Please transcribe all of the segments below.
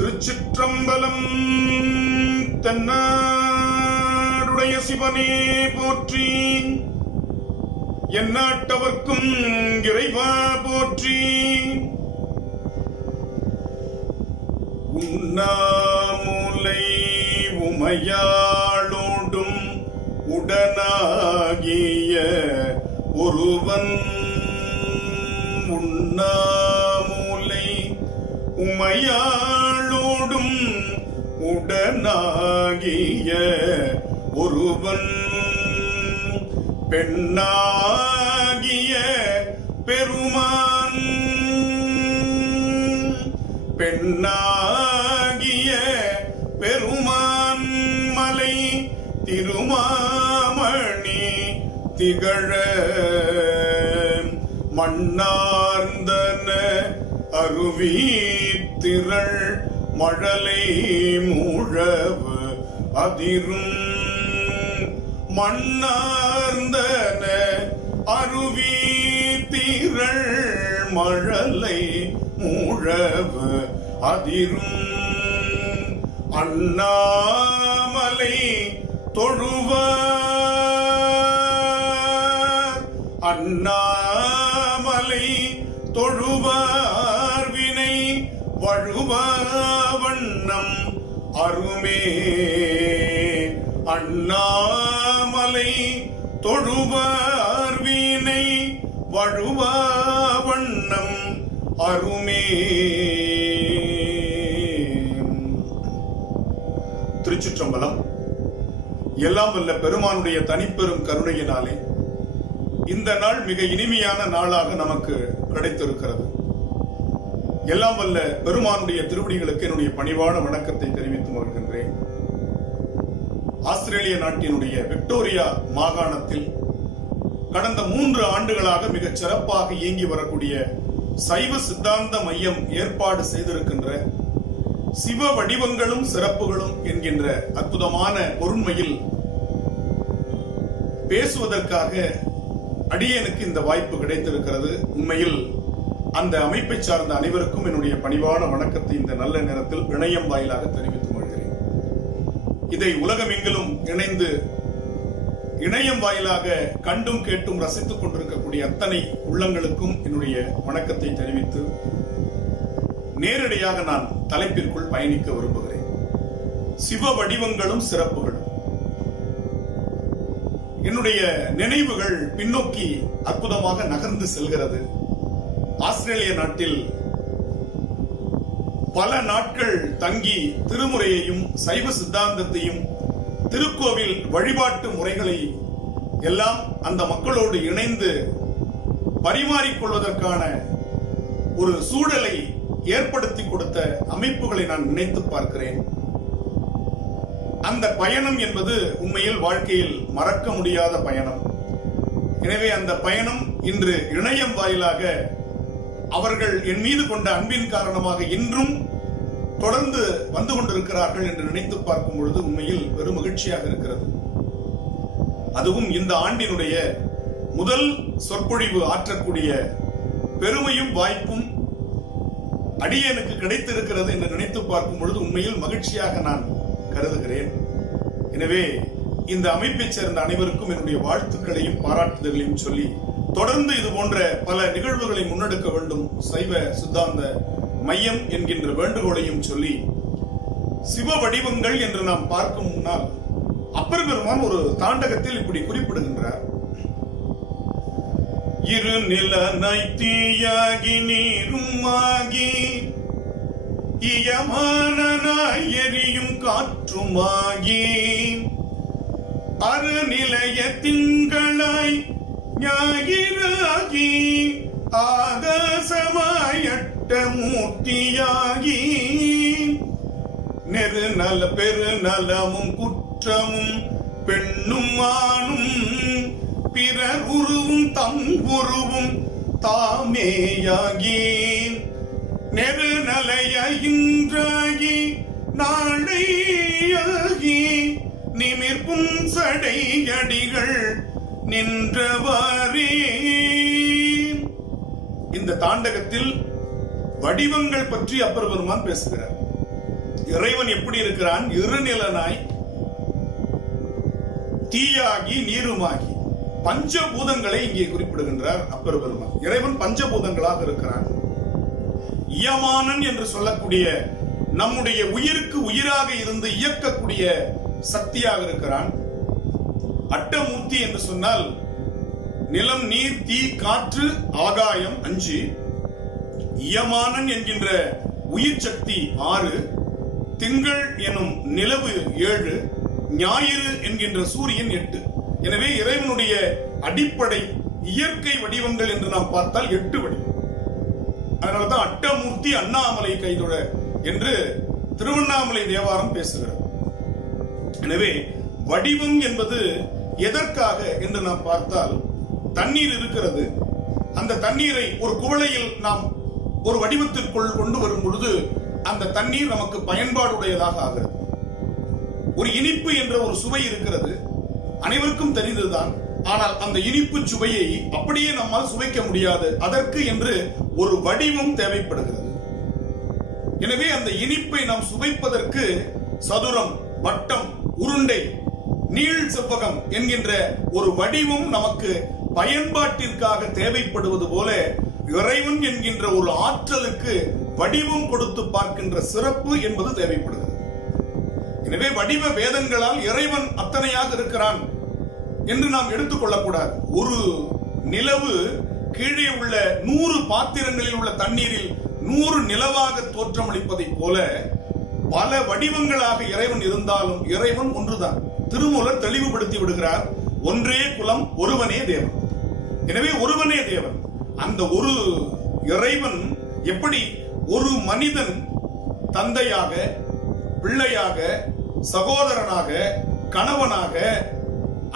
திருச்சிற்றம்பலம். தென்னாடுடைய சிவனே போற்றி, எந்நாட்டவர்க்கும் இறைவா போற்றி. உண்ணாமுலை உமையாளோடும் உடனாகிய ஒருவன், உண்ணாமுலை உமையாளோடும் உடனாகிய ஒருவன், பெண்ணாகிய பெருமான், பெண்ணாகிய பெருமான் மலை திருமாமணி திகழ மண்ணார்ந்தன அருவி திரள் மழலை மூழவு அதிரும், மண்ணார்ந்தன அருவி திரள் மழலை மூழவு அதிரும், அண்ணாமலை தொழுவார், அண்ணாமலை தொழுவார் வினை வழுவா வண்ணம் அருமே, அண்ணாமலை தொழுவார் வினை வழுவா வண்ணம் அருமே. திருச்சிற்றம்பலம். எல்லாம் வல்ல பெருமானுடைய தனிப்பெரும் கருணையினாலே இந்த நாள் மிக இனிமையான நாளாக நமக்கு கிடைத்திருக்கிறது. எல்லாம் வல்ல பெருமானுடைய திருவடிகளுக்கு என்னுடைய பணிவான வணக்கத்தை தெரிவித்து வருகின்றேன். ஆஸ்திரேலிய நாட்டினுடைய விக்டோரியா மாகாணத்தில் கடந்த 3 ஆண்டுகளாக மிகச் சிறப்பாக இயங்கி வரக்கூடிய சைவ சித்தாந்த மையம் ஏற்பாடு செய்திருக்கின்ற சிவ வடிவங்களும் சிறப்புகளும் என்கின்ற அற்புதமான பொருண்மையில் பேசுவதற்காக அடியேனுக்கு இந்த வாய்ப்பு கிடைத்திருக்கிறது. உண்மையில் அந்த அமைப்பை சார்ந்த அனைவருக்கும் என்னுடைய பணிவான வணக்கத்தை இந்த நல்ல நேரத்தில் இணையம் வாயிலாக தெரிவித்து வருகிறேன். இதை உலகமெங்கிலும் இணைந்து இணையம் வாயிலாக கண்டும் கேட்டும் ரசித்துக் கொண்டிருக்கக்கூடிய அத்தனை உள்ளங்களுக்கும் என்னுடைய வணக்கத்தை தெரிவித்து நேரடியாக நான் தலைப்பிற்குள் பயணிக்க விரும்புகிறேன். சிவ வடிவங்களும் சிறப்புகளும். என்னுடைய நினைவுகள் பின்னோக்கி அற்புதமாக நகர்ந்து செல்கிறது. ஆஸ்திரேலிய நாட்டில் பல நாட்கள் தங்கி திருமுறையையும் சைவ சித்தாந்தத்தையும் திருக்கோவில் வழிபாட்டு முறைகளை எல்லாம் அந்த மக்களோடு இணைந்து பரிமாறிக்கொள்வதற்கான ஒரு சூழலை ஏற்படுத்தி கொடுத்த அமைப்புகளை நான் நினைத்து பார்க்கிறேன். அந்த பயணம் என்பது உண்மையில் வாழ்க்கையில் மறக்க முடியாத பயணம். எனவே அந்த பயணம் இன்று இணையம் வாயிலாக அவர்கள் என் மீது கொண்ட அன்பின் காரணமாக இன்றும் தொடர்ந்து வந்து கொண்டிருக்கிறார்கள் என்று நினைத்து பார்க்கும் பொழுது உண்மையில் பெரும் மகிழ்ச்சியாக இருக்கிறது. அதுவும் இந்த ஆண்டினுடைய முதல் சொற்பொழிவு ஆற்றக்கூடிய பெருமையும் வாய்ப்பும் அடியேனுக்கு கிடைத்திருக்கிறது என்று நினைத்து பார்க்கும் பொழுது உண்மையில் மகிழ்ச்சியாக நான் கருதுகிறேன். எனவே இந்த அமைப்பைச் சேர்ந்த அனைவருக்கும் என்னுடைய வாழ்த்துக்களையும் பாராட்டுதல்களையும் சொல்லி தொடர்ந்து இது போன்ற பல நிகழ்வுகளை முன்னெடுக்க வேண்டும் சைவ சித்தாந்த மையம் என்கின்ற வேண்டுகோளையும் சொல்லி, சிவ வடிவங்கள் என்று நாம் பார்க்கும் முன்னால் அப்பர் பெருமான் ஒரு தாண்டகத்தில் இப்படி குறிப்பிடுகின்றார். இரு நிலனாய் தீயாகி நீரும் ஆகி இயமானனாய் எரியும் காற்றுமாகி அருநிலைய திங்களாய் ஞாயிறாகி ஆகாசமாயட்ட மூர்த்தியாகி நெருநல பெருநலமும் குற்றமும் பெண்ணும் ஆணும் பிறர் உருவும் தம் உருவும் தாமேயாகி நெருநலையின்றாகி நாளையாகி நிமிர்ப்பும் சடையடிகள் நின்றவாறே. இந்த தாண்டகத்தில் வடிவங்கள் பற்றி அப்பர் பெருமான் பேசுகிறார். இறைவன் எப்படி இருக்கிறான்? இருநிலனாய், தீயாகி, நீருமாகி, பஞ்சபூதங்களை இங்கே குறிப்பிடுகின்றார் அப்பர் பெருமான். இறைவன் பஞ்சபூதங்களாக இருக்கிறான். இயமானன் என்று சொல்லக்கூடிய நம்முடைய உயிருக்கு உயிராக இருந்து இயக்கக்கூடிய சக்தியாக இருக்கிறான். அட்டமூர்த்தி என்று சொன்னால் நிலம், நீர், தீ, காற்று, ஆகாயம் 5. இயமானன் என்கின்ற உயிர் சக்தி 6. திங்கள் எனும் நிலவு 7. ஞாயிறு என்கின்ற சூரியன் 8. எனவே இறைவனுடைய அடிப்படை இயற்கை வடிவங்கள் என்று நாம் பார்த்தால் 8 வடிவம். அதனாலதான் அட்டமூர்த்தி அண்ணாமலை கைதொழ என்று திருவண்ணாமலை தேவாரம் பேசுகிறது. எனவே வடிவம் என்பது எதற்காக என்று நாம் பார்த்தால், தண்ணீர் இருக்கிறது. அந்த தண்ணீரை ஒரு குவளையில் நாம் ஒரு வடிவத்திற்குள் கொண்டு வரும் பொழுது அந்த தண்ணீர் நமக்கு பயன்பாடுடையதாக ஆகிறது. ஒரு இனிப்பு என்ற ஒரு சுவை இருக்கிறது, அனைவருக்கும் தெரிந்ததுதான். ஆனால் அந்த இனிப்பு சுவையை அப்படியே நம்மால் சுவைக்க முடியாது. அதற்கு என்று ஒரு வடிவம் தேவைப்படுகிறது. எனவே அந்த இனிப்பை நாம் சுவைப்பதற்கு சதுரம், வட்டம், உருண்டை, நீள் செவ்வகம் என்கின்ற ஒரு வடிவம் நமக்கு பயன்பாட்டிற்காக தேவைப்படுவது போல இறைவன் என்கின்ற ஒரு ஆற்றலுக்கு வடிவம் கொடுத்து பார்க்கின்ற சிறப்பு என்பது தேவைப்படுகிறது. எனவே வடிவ வேதங்களால் இறைவன் அத்தனையாக இருக்கிறான் என்று நாம் எடுத்துக்கொள்ளக்கூடாது. ஒரு நிலவு கீழே உள்ள 100 பாத்திரங்களில் உள்ள தண்ணீரில் 100 நிலவாக தோற்றமளிப்பதை போல பல வடிவங்களாக இறைவன் இருந்தாலும் இறைவன் ஒன்றுதான். திருமூலர் தெளிவுபடுத்தி விடுகிறார், ஒன்றே குலம், ஒருவனே தேவன். எனவே ஒருவனே தேவன். அந்த ஒரு இறைவன் எப்படி ஒரு மனிதன் தந்தையாக, பிள்ளையாக, சகோதரனாக, கணவனாக,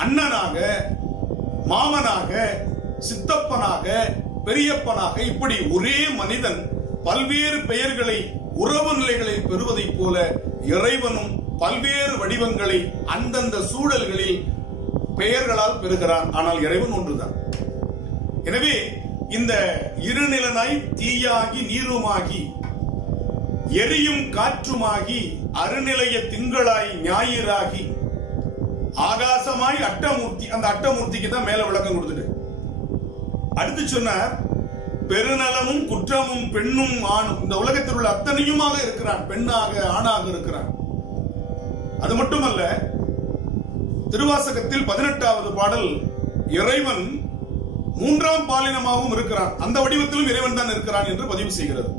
அண்ணனாக, மாமனாக, சித்தப்பனாக, பெரியப்பனாக, இப்படி ஒரே மனிதன் பல்வேறு பெயர்களை உறவு நிலைகளில் பெறுவதை போல இறைவனும் பல்வேறு வடிவங்களை அந்தந்த சூழல்களில் பெயர்களால் பெறுகிறான். ஆனால் இறைவன் ஒன்றுதான். எனவே இந்த இருநிலனாய், தீயாகி, நீருமாகி, எரியும் காற்றுமாகி, அருநிலைய திங்களாய், ஞாயிறாகி, ஆகாசமாய், அட்டமூர்த்தி. அந்த அட்டமூர்த்திக்கு தான் மேல விளக்கம் கொடுத்துட்டு அடுத்து சொன்னார், பெருநலமும் குற்றமும் பெண்ணும் ஆணும். இந்த உலகத்தில் உள்ள அத்தனையுமாக இருக்கிறான். பெண்ணாக, ஆணாக இருக்கிறான். அது மட்டுமல்ல, திருவாசகத்தில் 18வது பாடல் இறைவன் 3ஆம் பாலினமாகவும் இருக்கிறான். அந்த வடிவத்திலும் இறைவன் தான் இருக்கிறான் என்று பதிவு செய்கிறது.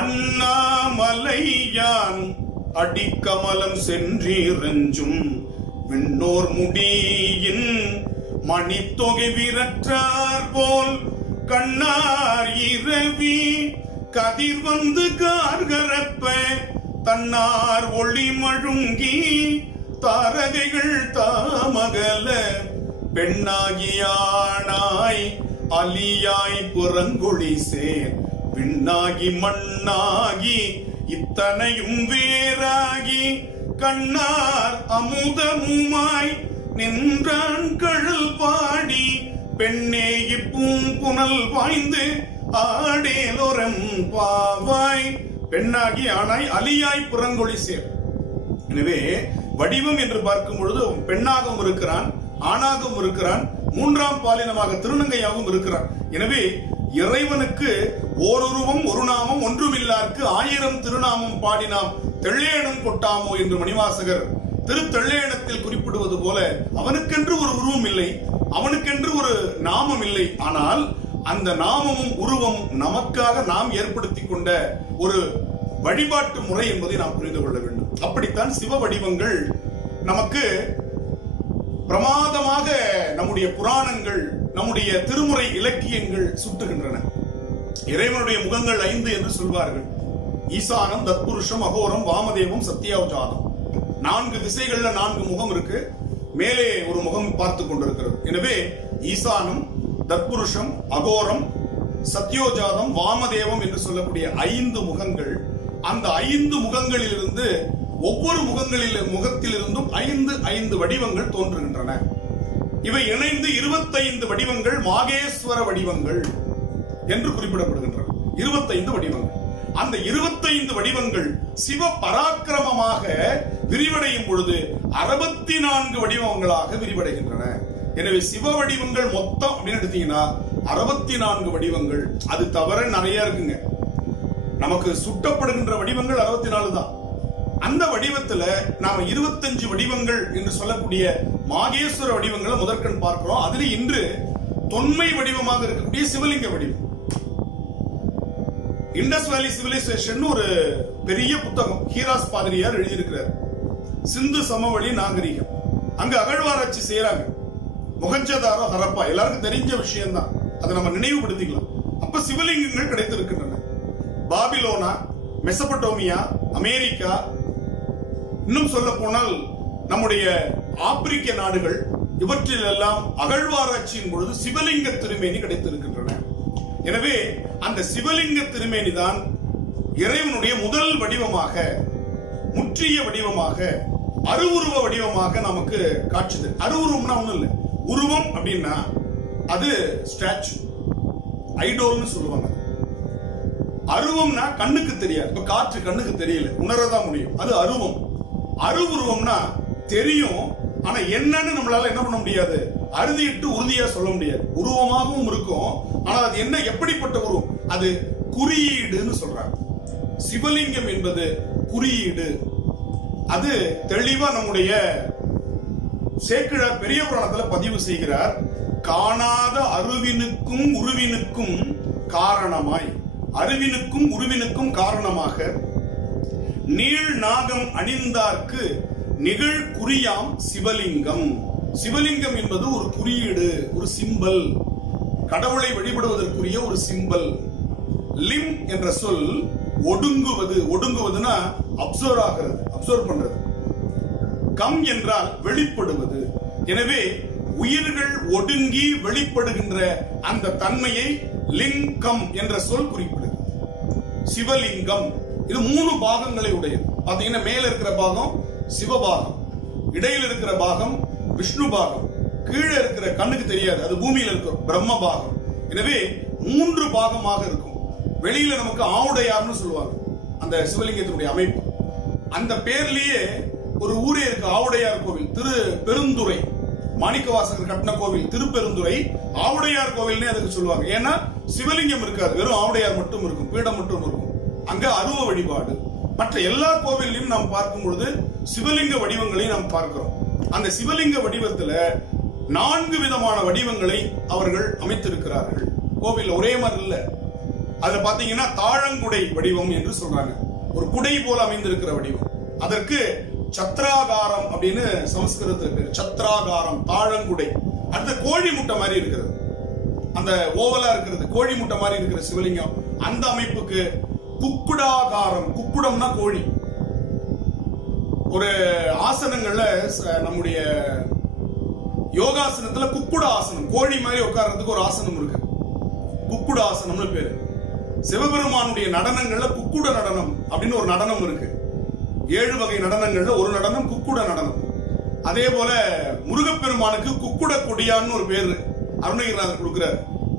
அண்ணாமலையான் அடிக்கமலம் சென்றீரஞ்சும் விண்ணோர் முடியின் மணித்தொகை விரற்றார் போல் கண்ணார் இரவி கதிர் வந்து கார்கரப்ப தன்னார் ஒளி மழுங்கி தாரகைகள் தாமகல பெண்ணாகியானாய் அலியாய் புறங்கொழி சேர் விண்ணாகி மண்ணாகி இத்தனையும் வேறாகி கண்ணார் அமுதமுமாய் நின்றான் கழல் பாடி பெண்ணே இப்பூம்புணல் வாய்ந்து ஆடேலோரம் பாவாய். பெண்ணாகி ஆனாய் அலியாய் புறங்கொழி சேர். எனவே வடிவம் என்று பார்க்கும் பொழுது பெண்ணாகவும் இருக்கிறான், ஆணாகவும் இருக்கிறான், 3ஆம் பாலினமாக திருநங்கையாகவும் இருக்கிறான். எனவே இறைவனுக்கு ஓருருவம் ஒரு நாமம் ஒன்றுமில்லார்க்கு 1000 திருநாமம் பாடினாம் தெள்ளேனும் கொட்டாமோ என்று மணிவாசகர் திருத்தெள்ளேனத்தில் குறிப்பிடுவது போல அவனுக்கென்று ஒரு உருவம் இல்லை, அவனுக்கென்று ஒரு நாமம் இல்லை. ஆனால் அந்த நாமமும் உருவமும் நமக்காக நாம் ஏற்படுத்திக் கொண்ட ஒரு வழிபாட்டு முறை என்பதை நாம் புரிந்து கொள்ள வேண்டும். அப்படித்தான் சிவ வடிவங்கள் நமக்கு பிரமாதமாக நம்முடைய புராணங்கள், நம்முடைய திருமுறை இலக்கியங்கள் சுட்டுகின்றன. இறைவனுடைய முகங்கள் 5 என்று சொல்வார்கள். ஈசானம், தத்புருஷம், அகோரம், வாமதேவம், சத்யோஜாதம். 4 திசைகள்ல 4 முகம் இருக்கு. மேலே ஒரு முகம் பார்த்து கொண்டிருக்கிறது. எனவே ஈசானம், தத்புருஷம், அகோரம், சத்யோஜாதம், வாமதேவம் என்று சொல்லக்கூடிய 5 முகங்கள். அந்த 5 முகங்களிலிருந்து ஒவ்வொரு முகத்திலிருந்தும் 5 வடிவங்கள் தோன்றுகின்றன. இவை இணைந்து 25 வடிவங்கள் மாகேஸ்வர வடிவங்கள் என்று குறிப்பிடப்படுகின்றன. 25 வடிவங்கள். அந்த 25 வடிவங்கள் சிவ பராக்கிரமமாக விரிவடையும் பொழுது 64 வடிவங்களாக விரிவடைகின்றன. எனவே சிவ வடிவங்கள் மொத்தம் அப்படின்னு எடுத்தீங்கன்னா 64 வடிவங்கள். அது தவிர நிறைய இருக்குங்க. நமக்கு சுட்டப்படுகின்ற வடிவங்கள் 64 தான். அந்த வடிவத்துல நாம 25 வடிவங்கள் என்று சொல்லக்கூடிய மாகேஸ்வர வடிவங்களை முதற்கண் பார்க்கிறோம். அதில் இன்று தொன்மை வடிவமாக இருக்கக்கூடிய சிவலிங்க வடிவம். இண்டஸ் வேலி சிவிலைசேஷன் ஒரு பெரிய புத்தகம் ஹீராஸ் பாதிரியார் எழுதியிருக்கிறார். சிந்து சமவெளி நாகரிகம். அங்க அகழ்வாராய்ச்சி செய்யறாங்க. மொஹஞ்சதாரோ ஹரப்பா எல்லாருக்கும் தெரிஞ்ச விஷயம் தான். அதை நம்ம நினைவுபடுத்திக்கலாம். அப்ப சிவலிங்கங்கள் கிடைத்திருக்கின்றன. பாபிலோனா, மெசபடோமியா, அமெரிக்கா, இன்னும் சொல்ல போனால் நம்முடைய ஆப்பிரிக்க நாடுகள், இவற்றில் எல்லாம் அகழ்வாராய்ச்சியின் பொழுது சிவலிங்க திருமேனி கிடைத்திருக்கின்றன. எனவே அந்த சிவலிங்க திருமேனி தான் இறைவனுடைய முதல் வடிவமாக, முற்றிய வடிவமாக, அருவுருவ வடிவமாக நமக்கு காட்சி தரும். அருவுருவம்னா ஒண்ணும் இல்லை. உருவம் அப்படின்னா அது ஸ்டாச்சு, ஐடோல்னு சொல்லுவாங்க. அருவம்னா கண்ணுக்கு தெரியாது. இப்ப காற்று கண்ணுக்கு தெரியல, உணரதான் முடியும். அது அருவம். அருவுருவம்னா தெரியும், ஆனா என்னன்னு நம்மளால என்ன பண்ண முடியாது, அறுதியிட்டு உறுதியா சொல்ல முடியாது. உருவமாகவும் இருக்கும், ஆனா அது என்ன, எப்படிப்பட்ட உருவம், அது குறியீடுன்னு சொல்றாங்க. சிவலிங்கம் என்பது குறியீடு. அது தெளிவா நம்முடைய சேக்கிழார் பெரிய புராணத்துல பதிவு செய்கிறார். காணாத அருவினுக்கும் உருவினுக்கும் காரணமாய், அருவினுக்கும் உருவினுக்கும் காரணமாக நீள் நாகம் அணிந்தார்க்கு நிகழ் குறியாம் சிவலிங்கம். சிவலிங்கம் என்பது ஒரு குறியீடு, ஒரு சிம்பல், கடவுளை வழிபடுவதற்குரிய ஒரு சிம்பல். லிம் என்ற சொல் ஒடுங்குவது, ஒடுங்குவதுன்னா அப்சர்வ் ஆகிறது, அப்சர்வ் பண்றது. கம் என்றால் வெளிப்படுவது. எனவே உயிர்கள் ஒடுங்கி வெளிப்படுகின்ற அந்த தன்மையை லிங்கம் என்ற சொல் குறிப்பிடுகிறது. சிவலிங்கம் இது 3 பாகங்களை உடையது. பாத்தீங்கன்னா மேல இருக்கிற பாகம் சிவபாகம், இடையில் இருக்கிற பாகம் விஷ்ணு பாகம், கீழே இருக்கிற கண்ணுக்கு தெரியாது அது பூமியில இருக்கிற பிரம்ம பாகம். எனவே 3 பாகமாக இருக்கும். வெளியில நமக்கு ஆவுடையார்னு சொல்லுவாங்க அந்த சிவலிங்கத்தினுடைய அமைப்பு. அந்த பேர்லயே ஒரு ஊரே இருக்கு, ஆவுடையார் கோவில். திரு பெருந்துறை, மாணிக்கவாசகர் கட்டின கோவில் திருப்பெருந்துறை ஆவுடையார் கோவில்னே அதுக்கு சொல்லுவாங்க. ஏன்னா சிவலிங்கம் இருக்காது, வெறும் ஆவுடையார் மட்டும் இருக்கும், பீடம் மட்டும் இருக்கும். அங்க அருவ வழிபாடு. மற்ற எல்லா கோவிலையும் நாம் பார்க்கும் பொழுது சிவலிங்க வடிவங்களை நாம் பார்க்கிறோம். அந்த சிவலிங்க வடிவத்துல 4 விதமான வடிவங்களை அவர்கள் அமைத்திருக்கிறார்கள். கோவில் ஒரே மாதிரி இல்ல. அதுல பாத்தீங்கன்னா தாழங்குடை வடிவம் என்று சொல்றாங்க, ஒரு குடை போல அமைந்திருக்கிற வடிவம். அதற்கு சத்ராகாரம் அப்படின்னு சமஸ்கிருதத்தில் பேர். சத்ராகாரம், தாழங்குடை. அடுத்த கோழி முட்டை மாதிரி இருக்கிறது, அந்த ஓவலா இருக்கிறது, கோழி முட்டை மாதிரி இருக்கிற சிவலிங்கம். அந்த அமைப்புக்கு குக்குடாகாரம், குக்குடம்னா கோழி. ஒரு ஆசனங்கள்ல நம்முடைய யோகாசனத்துல குக்குட ஆசனம், கோழி மாதிரி உட்கார்றதுக்கு ஒரு ஆசனம் இருக்கு, குக்குட ஆசனம்னு பேரு. சிவபெருமானுடைய நடனங்கள்ல குக்குட நடனம் அப்படின்னு ஒரு நடனம் இருக்கு. 7 வகை நடனங்கள்ல ஒரு நடனம் குக்குட நடனம். அதே போல முருகப்பெருமானுக்கு குக்குட கொடியான்னு ஒரு பேரு அருணகிரிநாதர் கொடுக்கிறார்.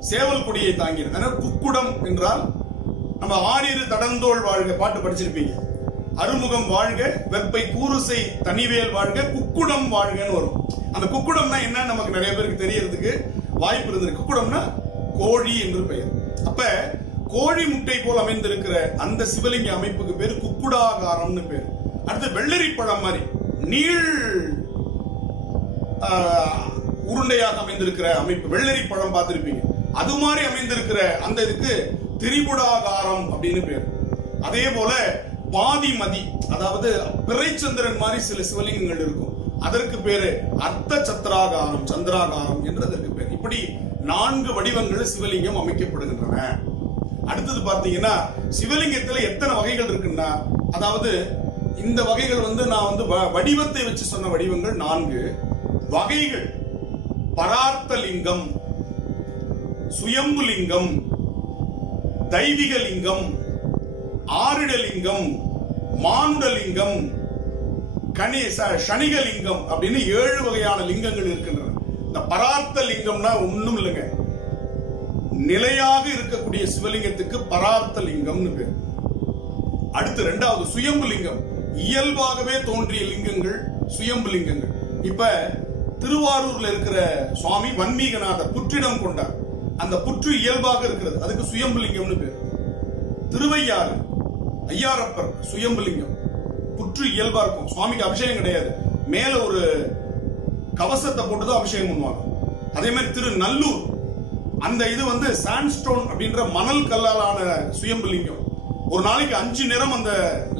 சேவல் கொடியை தாங்கியது. அதனால குக்குடம் என்றால் நம்ம ஆறிரு தடந்தோள் வாழ்க பாட்டு படிச்சிருப்பீங்க. அருமுகம் வாழ்க, வெப்பை கூறுசை தனிவேல் வாழ்க, குக்குடம் வாழ்கன்னு வரும். அந்த குக்குடம்னா என்ன நமக்கு நிறைய பேருக்கு தெரியறதுக்கு வாய்ப்பு இருந்திருக்கு. குக்குடம்னா கோழி என்று பெயர். அப்ப கோழி முட்டை போல் அமைந்திருக்கிற அந்த சிவலிங்க அமைப்புக்கு பேரு குக்குடாகாரம்னு பேரு. அடுத்து வெள்ளரி பழம் மாதிரி நீள் உருண்டையாக அமைந்திருக்கிற அமைப்பு, வெள்ளரி பழம் பார்த்திருப்பீங்க, அது மாதிரி அமைந்திருக்கிற அந்த இதுக்கு திரிபுடாகாரம் அப்படின்னு பேரு. அதே போல பாதிமதி, அதாவது பிறைச்சந்திரன் மாதிரி சில சிவலிங்கங்கள் இருக்கும், அதற்கு பேரு அர்த்த சத்ராகாரம், சந்திராகாரம் என்று அதற்கு பேர். இப்படி 4 வடிவங்கள் சிவலிங்கம் அமைக்கப்படுகின்றன. அடுத்தது பார்த்தீங்கன்னா சிவலிங்கத்துல எத்தனை வகைகள் இருக்குன்னா, அதாவது இந்த வகைகள் நான் வடிவத்தை வச்சு சொன்ன வடிவங்கள் 4 வகைகள். பரார்த்தலிங்கம், சுயம்புலிங்கம், தெய்வீகலிங்கம், ஆரிடலிங்கம், மானுடலிங்கம், சனிகலிங்கம் அப்படின்னு 7 வகையான லிங்கங்கள் இருக்கின்றன. இந்த பரார்த்த லிங்கம்னா ஒண்ணும் இல்லைங்க, நிலையாக இருக்கக்கூடிய சிவலிங்கத்துக்கு பரார்த்த லிங்கம்னு பேர். அடுத்து இரண்டாவது சுயம்பு லிங்கம். இயல்பாகவே தோன்றிய லிங்கங்கள் சுயம்பு லிங்கங்கள். இப்ப திருவாரூர்ல இருக்கிற சுவாமி வன்மீகநாதர் புற்றிடம் கொண்டார். அந்த புற்று இயல்பாக இருக்கிறது, அதுக்கு சுயம்பு லிங்கம்னு பேர். திருவையாறு ஐயாரப்பர் சுயம்பு லிங்கம், புற்று இயல்பா இருக்கும். சுவாமிக்கு அபிஷேகம் கிடையாது, மேல ஒரு கவசத்தை போட்டுதான் அபிஷேகம் பண்ணுவாங்க. அதே மாதிரி திருநல்லூர் அந்த இது வந்து சாண்ட்ஸ்டோன் அப்படின்ற மணல் கல்லாலான சுயம்பு லிங்கம். ஒரு நாளைக்கு 5 நிறம் அந்த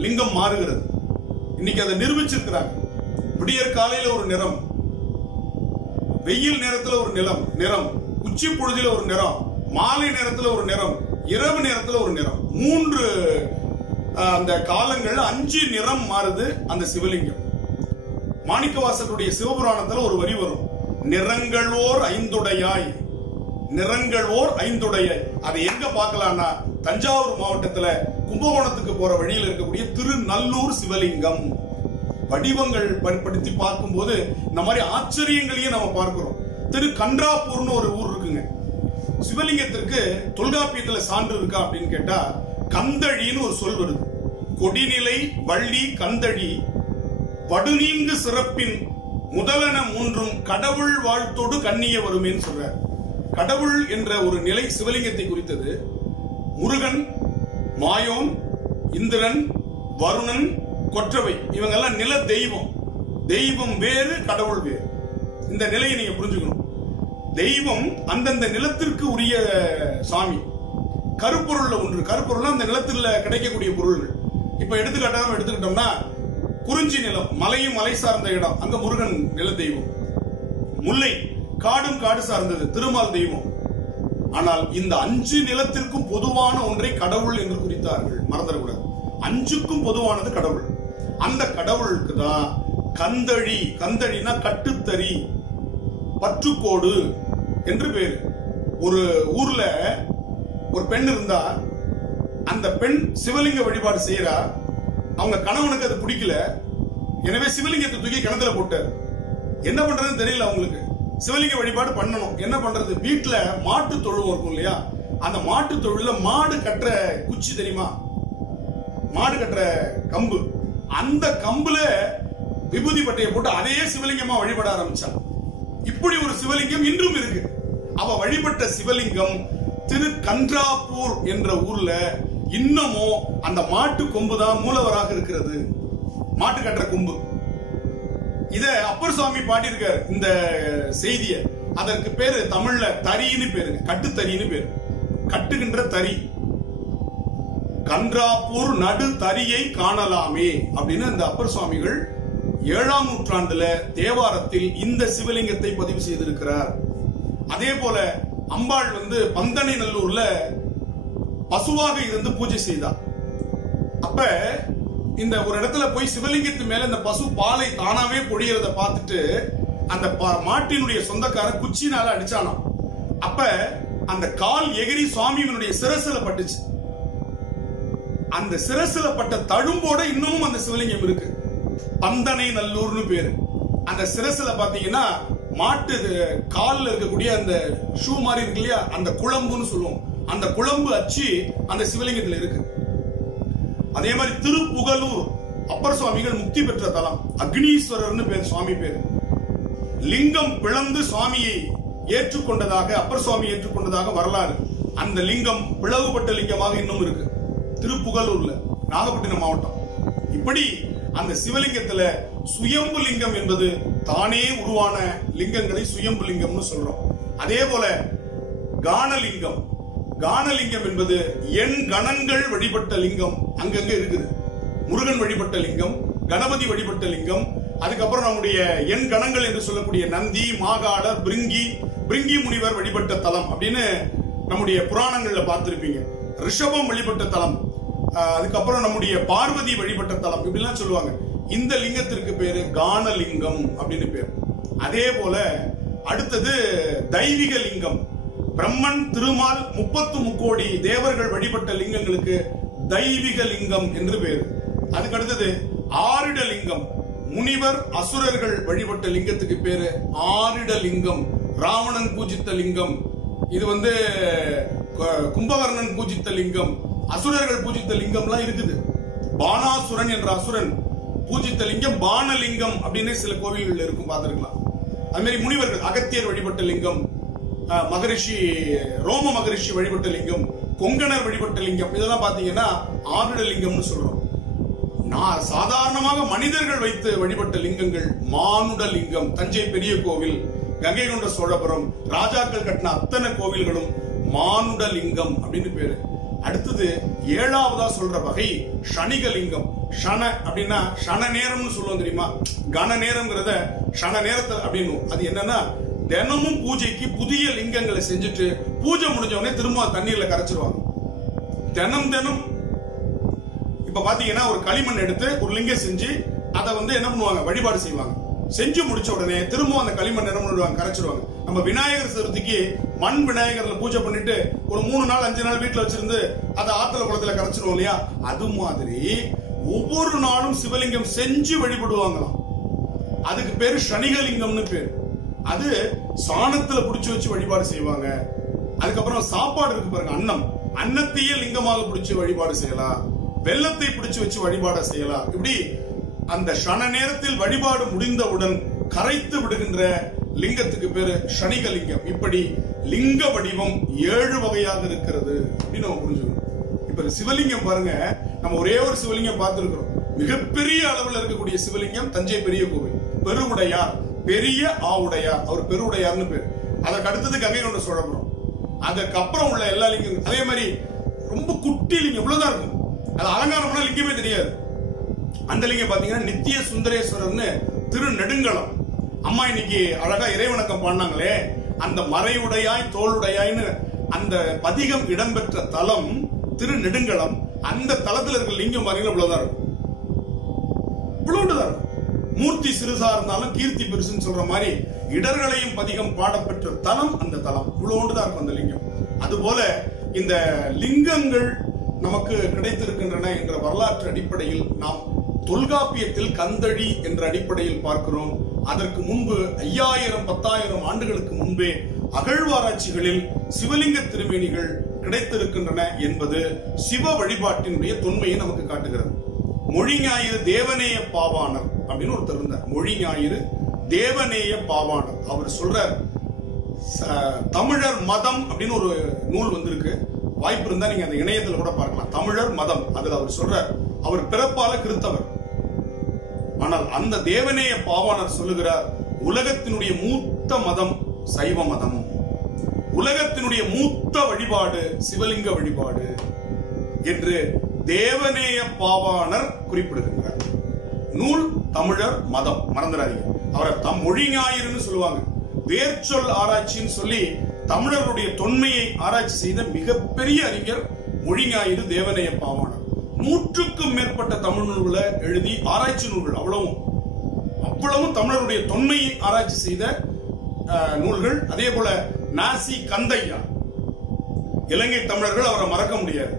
லிங்கம் மாறுகிறது. இன்னைக்கு அதை நிரூபிச்சிருக்கிறாங்க. விடியற் காலையில ஒரு நிறம், வெயில் நேரத்துல ஒரு நிறம், உச்சி பொழுதில ஒரு நிறம், மாலை நேரத்துல ஒரு நிறம், இரவு நேரத்துல ஒரு நிறம். 3 அந்த காலங்கள் 5 நிறம் மாறுது அந்த சிவலிங்கம். மாணிக்கவாசகருடைய சிவபுராணத்துல ஒரு வரி வரும், நிறங்கள் ஓர் ஐந்துடையாய், நிறங்கள் ஓர் ஐந்துடையாய். அதை எங்க பார்க்கலாம்னா தஞ்சாவூர் மாவட்டத்துல கும்பகோணத்துக்கு போற வழியில் இருக்கக்கூடிய திருநல்லூர் சிவலிங்கம். வடிவங்கள் படுத்தி பார்க்கும்போது இந்த மாதிரி ஆச்சரியங்களையும் நம்ம பார்க்கிறோம். திரு கன்றாப்பூர்னு ஒரு ஊர் இருக்குங்க. சிவலிங்கத்திற்கு தொல்காப்பியத்துல சான்று இருக்கா அப்படின்னு கேட்டா கந்தழின்னு ஒரு சொல் வருது. கொடிநிலை வள்ளி கந்தழி வடுநீங்கு சிறப்பின் முதலென 3 கடவுள் வாழ்த்தோடு கண்ணிய வருமேன்னு சொல்ற. கடவுள் என்ற ஒரு நிலை சிவலிங்கத்தை குறித்தது. முருகன், மாயோன், இந்திரன், வருணன், கொற்றவை இவங்கெல்லாம் நில தெய்வம். தெய்வம் வேறு, கடவுள் வேறு. இந்த நிலையை நீங்க புரிஞ்சுக்கணும். தெய்வம் அந்தந்த நிலத்திற்கு உரிய சாமி. கருப்பொருள்ல ஒன்று, கருப்பொருள் அந்த நிலத்தில் கிடைக்கக்கூடிய பொருள்கள். இப்ப எடுத்துக்கிட்டோம்னா குறிஞ்சி நிலம், மலையும் மலை சார்ந்த இடம், அங்க முருகன் நில தெய்வம். முல்லை காடும் காடு சார்ந்தது, திருமால் தெய்வம். ஆனால் இந்த 5 நிலத்திற்கும் பொதுவான ஒன்றை கடவுள் என்று குறித்தார்கள், மறந்துடக்கூடாது. 5க்கும் பொதுவானது கடவுள். அந்த கடவுளுக்கு தான் கந்தழி, கந்தழினா கட்டுத்தறி, பற்றுக்கோடு என்று பேரு. ஒரு ஊர்ல ஒரு பெண் இருந்தா, அந்த பெண் சிவலிங்க வழிபாடு செய்யறா. அவங்க கணவனுக்கு அது பிடிக்கல, எனவே சிவலிங்கத்தை தூக்கி கிணத்துல போட்டார். என்ன பண்றதுன்னு தெரியல அவங்களுக்கு. சிவலிங்க வழிபாடு பண்ணணும், என்ன பண்றது? வீட்டுல மாட்டு தொழுவம் இருக்கும் இல்லையா, அந்த மாட்டு தொழுல மாடு கட்டுற குச்சி தெரியுமா, மாடு கட்டுற கம்பு, அந்த கம்புல விபூதி பட்டையை போட்டு அதையே சிவலிங்கமா வழிபட ஆரம்பிச்சான். இப்படி ஒரு சிவலிங்கம் இன்றும் இருக்கு. அவ வழிபட்ட சிவலிங்கம் திரு கன்றாப்பூர் என்ற ஊர்ல இன்னமும் அந்த மாட்டு கொம்பு தான் மூலவராக இருக்கிறது, மாட்டு கட்டுற கொம்பு. இத அப்பர் சுவாமி பாடியிருக்காரு இந்த செய்திய. அதற்கு பேரு தமிழ்ல தரின்னு பேருங்க, கட்டுத்தறின்னு பேரு, கட்டுகின்ற தறி. கன்றாப்பூர் நடு தறியை காணலாமே அப்படின்னு இந்த அப்பர் சுவாமிகள் 7ஆம் நூற்றாண்டுல தேவாரத்தில் இந்த சிவலிங்கத்தை பதிவு செய்திருக்கிறார். அதே போல அம்பாள் வந்து பந்தனை நல்லூர்ல பசுவாக இருந்து பூஜை செய்தார். அப்ப இந்த ஒரு இடத்துல போய் சிவலிங்கத்து மேல இந்த பசு பாலை தானாவே பொழியறத பார்த்துட்டு அந்த மாட்டினுடைய சொந்தக்கார குச்சினால அடிச்சானாம். அப்ப அந்த கால் எகிரி சுவாமியினுடைய சிரசுல பட்டுச்சு. அந்த சிரசுல பட்ட தழும்போட இன்னமும் அந்த சிவலிங்கம் இருக்கு. பந்தனை நல்லூர்னு பேரு. அந்த சிரசுல பாத்தீங்கன்னா மாட்டு கால்ல இருக்கக்கூடிய அந்த ஷூ மாதிரி இருக்கு இல்லையா, அந்த குழம்புன்னு சொல்லுவோம், அந்த குழம்பு அச்சு அந்த சிவலிங்கத்தில் இருக்கு. அதே மாதிரி திருப்புகலூர் அப்பர் சுவாமிகள் முக்தி பெற்ற தலம், அக்னீஸ்வரர்னு பேர் சுவாமி பேரு. லிங்கம் பிளந்து சுவாமியை ஏற்றுக்கொண்டதாக, அப்பர் சுவாமி ஏற்றுக்கொண்டதாக வரலாறு. அந்த லிங்கம் பிளவுபட்ட லிங்கமாக இன்னும் இருக்கு திருப்புகலூர்ல, நாகப்பட்டினம் மாவட்டம். இப்படி அந்த சிவலிங்கத்துல சுயம்பு லிங்கம் என்பது தானே உருவான லிங்கங்களை சுயம்பு லிங்கம்னு சொல்றோம். அதே போல கானலிங்கம், கானலிங்கம் என்பது எண் கணங்கள் வழிபட்ட லிங்கம் அங்கங்க இருக்குது. முருகன் வழிபட்ட லிங்கம், கணபதி வழிபட்ட லிங்கம், அதுக்கப்புறம் நம்முடைய எண் கணங்கள் என்று சொல்லக்கூடிய நந்தி, மாகாளர், பிரிங்கி முனிவர் வழிபட்ட தலம் அப்படின்னு நம்முடைய புராணங்கள்ல பார்த்திருப்பீங்க. ரிஷபம் வழிபட்ட தலம், அதுக்கப்புறம் நம்முடைய பார்வதி வழிபட்ட தலம், இப்படிலாம் சொல்லுவாங்க. இந்த லிங்கத்திற்கு பேரு கானலிங்கம் அப்படின்னு பேரு. அதே போல அடுத்தது தெய்வீக லிங்கம். பிரம்மன், திருமால், 33 தேவர்கள் வழிபட்ட லிங்கங்களுக்கு தெய்வீக லிங்கம் என்று பேரு. அதுக்கு அடுத்தது ஆரிட லிங்கம். முனிவர், அசுரர்கள் வழிபட்ட லிங்கத்துக்கு பேரு ஆரிட லிங்கம். ராவணன் பூஜித்த லிங்கம், இது வந்து கும்பகர்ணன் பூஜித்த லிங்கம், அசுரர்கள் பூஜித்த லிங்கம்லாம் இருக்குது. பானாசுரன் என்ற அசுரன் பூஜித்த லிங்கம் பானலிங்கம் அப்படின்னு சில கோவில்கள் இருக்கும், பார்த்திருக்கலாம். அது மாதிரி முனிவர்கள் அகத்தியர் வழிபட்ட லிங்கம், மகரிஷி ரோம மகரிஷி வழிபட்ட லிங்கம், கொங்கணர் வழிபட்ட லிங்கம், இதெல்லாம் பாத்தீங்கன்னா ஆருட லிங்கம்னு சொல்றோம். நான் சாதாரணமாக மனிதர்கள் வைத்து வழிபட்ட லிங்கங்கள் மானுட லிங்கம். தஞ்சை பெரிய கோவில், கங்கை கொண்ட சோழபுரம், ராஜாக்கள் கட்டின அத்தனை கோவில்களும் மானுட லிங்கம் அப்படின்னு பேரு. அடுத்தது 7வதா சொல்ற வகை ஷணிகலிங்கம். ஷண அப்படின்னா ஷண நேரம்னு சொல்லுவோம் தெரியுமா? கன நேரம்ங்கிறத ஷண நேரத்தை அப்படின்னு. அது என்னன்னா தினமும் பூஜைக்கு புதிய லிங்கங்களை செஞ்சுட்டு பூஜை முடிஞ்ச உடனே திரும்ப தண்ணீர்ல கரைச்சிருவாங்க. தினம் இப்ப பாத்தீங்கன்னா ஒரு களிமண் எடுத்து ஒரு லிங்கம் செஞ்சு அதை என்ன பண்ணுவாங்க, வழிபாடு செய்வாங்க. செஞ்சு முடிச்ச உடனே திரும்ப அந்த களிமண் என்ன பண்ணுவாங்க, கரைச்சிருவாங்க. நம்ம விநாயகர் சதுர்த்திக்கு மண் விநாயகர்ல பூஜை பண்ணிட்டு ஒரு 3 நாள் 5 நாள் வீட்டுல வச்சிருந்து அதை ஆத்துல குளத்துல கரைச்சிருவோம் இல்லையா? அது மாதிரி ஒவ்வொரு நாளும் சிவலிங்கம் செஞ்சு வழிபடுவாங்களாம். அதுக்கு பேரு ஷணிகலிங்கம்னு பேரு. அது சாணத்துல புடிச்சு வச்சு வழிபாடு செய்வாங்க. அதுக்கப்புறம் சாப்பாடு இருக்கு பாருங்க, அன்னம், அன்னத்தையே லிங்கமாக பிடிச்சு வழிபாடு செய்யலாம். வெள்ளத்தை பிடிச்சு வச்சு வழிபாடு செய்யலாம். இப்படி அந்த ஷண நேரத்தில் வழிபாடு முடிந்தவுடன் கரைத்து விடுகின்ற லிங்கத்துக்கு பேரு ஷணிகலிங்கம். இப்படி லிங்க வடிவம் 7 வகையாக இருக்கிறது அப்படின்னு நம்ம புரிஞ்சுக்கணும். இப்ப சிவலிங்கம் பாருங்க, நம்ம ஒரே ஒரு சிவலிங்கம் பார்த்திருக்கிறோம். மிகப்பெரிய அளவில் இருக்கக்கூடிய சிவலிங்கம் தஞ்சை பெரிய கோவில், பெருவுடையார், பெரிய ஆவுடையார், அவர் பெருவுடையார்னு பேர். அதற்கு அடுத்தது கங்கை கொண்ட சோழபுரம். அதுக்கப்புறம் உள்ள எல்லா லிங்கம் அதே மாதிரி ரொம்ப குட்டி லிங்கம், இவ்வளவுதான் இருக்கும். அது அலங்காரம் பண்ணா லிங்கமே தெரியாது. அந்த லிங்கம் பாத்தீங்கன்னா நித்திய சுந்தரேஸ்வரர்னு திருநெடுங்கலம். அம்மா இன்னைக்கு அழகா இறைவணக்கம் பாடினாங்களே, அந்த மறையுடையாய் தோளுடையாய்னு அந்த பதிகம் இடம்பெற்ற தலம் திருநெடுங்கலம். அந்த தலத்தில் இருக்கிற லிங்கம் பாத்தீங்கன்னா இவ்வளவுதான் இருக்கும், இவ்வளவுதான் இருக்கும். மூர்த்தி சிறுசா இருந்தாலும் கீர்த்தி பெருசுன்னு சொல்ற மாதிரி இடர்களையும் பதிகம் பாடப்பெற்ற தலம் அந்த தலம். இவ்வளவுதான் இருக்கும் அந்த லிங்கம். அதுபோல இந்த லிங்கங்கள் நமக்கு கிடைத்திருக்கின்றன என்ற வரலாற்று அடிப்படையில் நாம் தொல்காப்பியத்தில் கந்தழி என்ற அடிப்படையில் பார்க்கிறோம். அதற்கு முன்பு 5000 10,000 ஆண்டுகளுக்கு முன்பே அகழ்வாராய்ச்சிகளில் சிவலிங்க திருமேனிகள் கிடைத்திருக்கின்றன என்பது சிவ வழிபாட்டினுடைய தொன்மையை நமக்கு காட்டுகிறது. மொழி ஞாயிறு தேவநேய பாவாணர் அப்படின்னு ஒருத்தர் இருந்தார். மொழி ஞாயிறு தேவநேய பாவாணர். அவர் சொல்றார், தமிழர் மதம் அப்படின்னு ஒரு நூல் வந்திருக்கு. வாய்ப்பு இருந்தா நீங்க அந்த இணையத்தில் கூட பார்க்கலாம். தமிழர் மதம். அதுல அவர் சொல்றார், அவர் பிறப்பால கிறிஸ்தவர். ஆனால் அந்த தேவநேய பாவாணர் சொல்லுகிறார், உலகத்தினுடைய மூத்த மதம் சைவ மதம், உலகத்தினுடைய மூத்த வழிபாடு சிவலிங்க வழிபாடு என்று தேவநேய பாவாணர் குறிப்பிடுகின்றார். நூல் தமிழர் மதம், மறந்துடாதீங்க. அவரை மொழி ஞாயிறுன்னு சொல்லுவாங்க. வேர்ச்சொல் ஆராய்ச்சின்னு சொல்லி தமிழருடைய தொன்மையை ஆராய்ச்சி செய்த மிகப்பெரிய அறிஞர் மொழி ஞாயிறு தேவநேய பாவாணர். 100க்கும் மேற்பட்ட தமிழ் நூல்களை எழுதி ஆராய்ச்சி நூல்கள், அவ்வளவும் தமிழருடைய தொன்மையை ஆராய்ச்சி செய்த நூல்கள். அதே போல நாசி கந்தையா, இலங்கை தமிழர்கள் அவரை மறக்க முடியாது.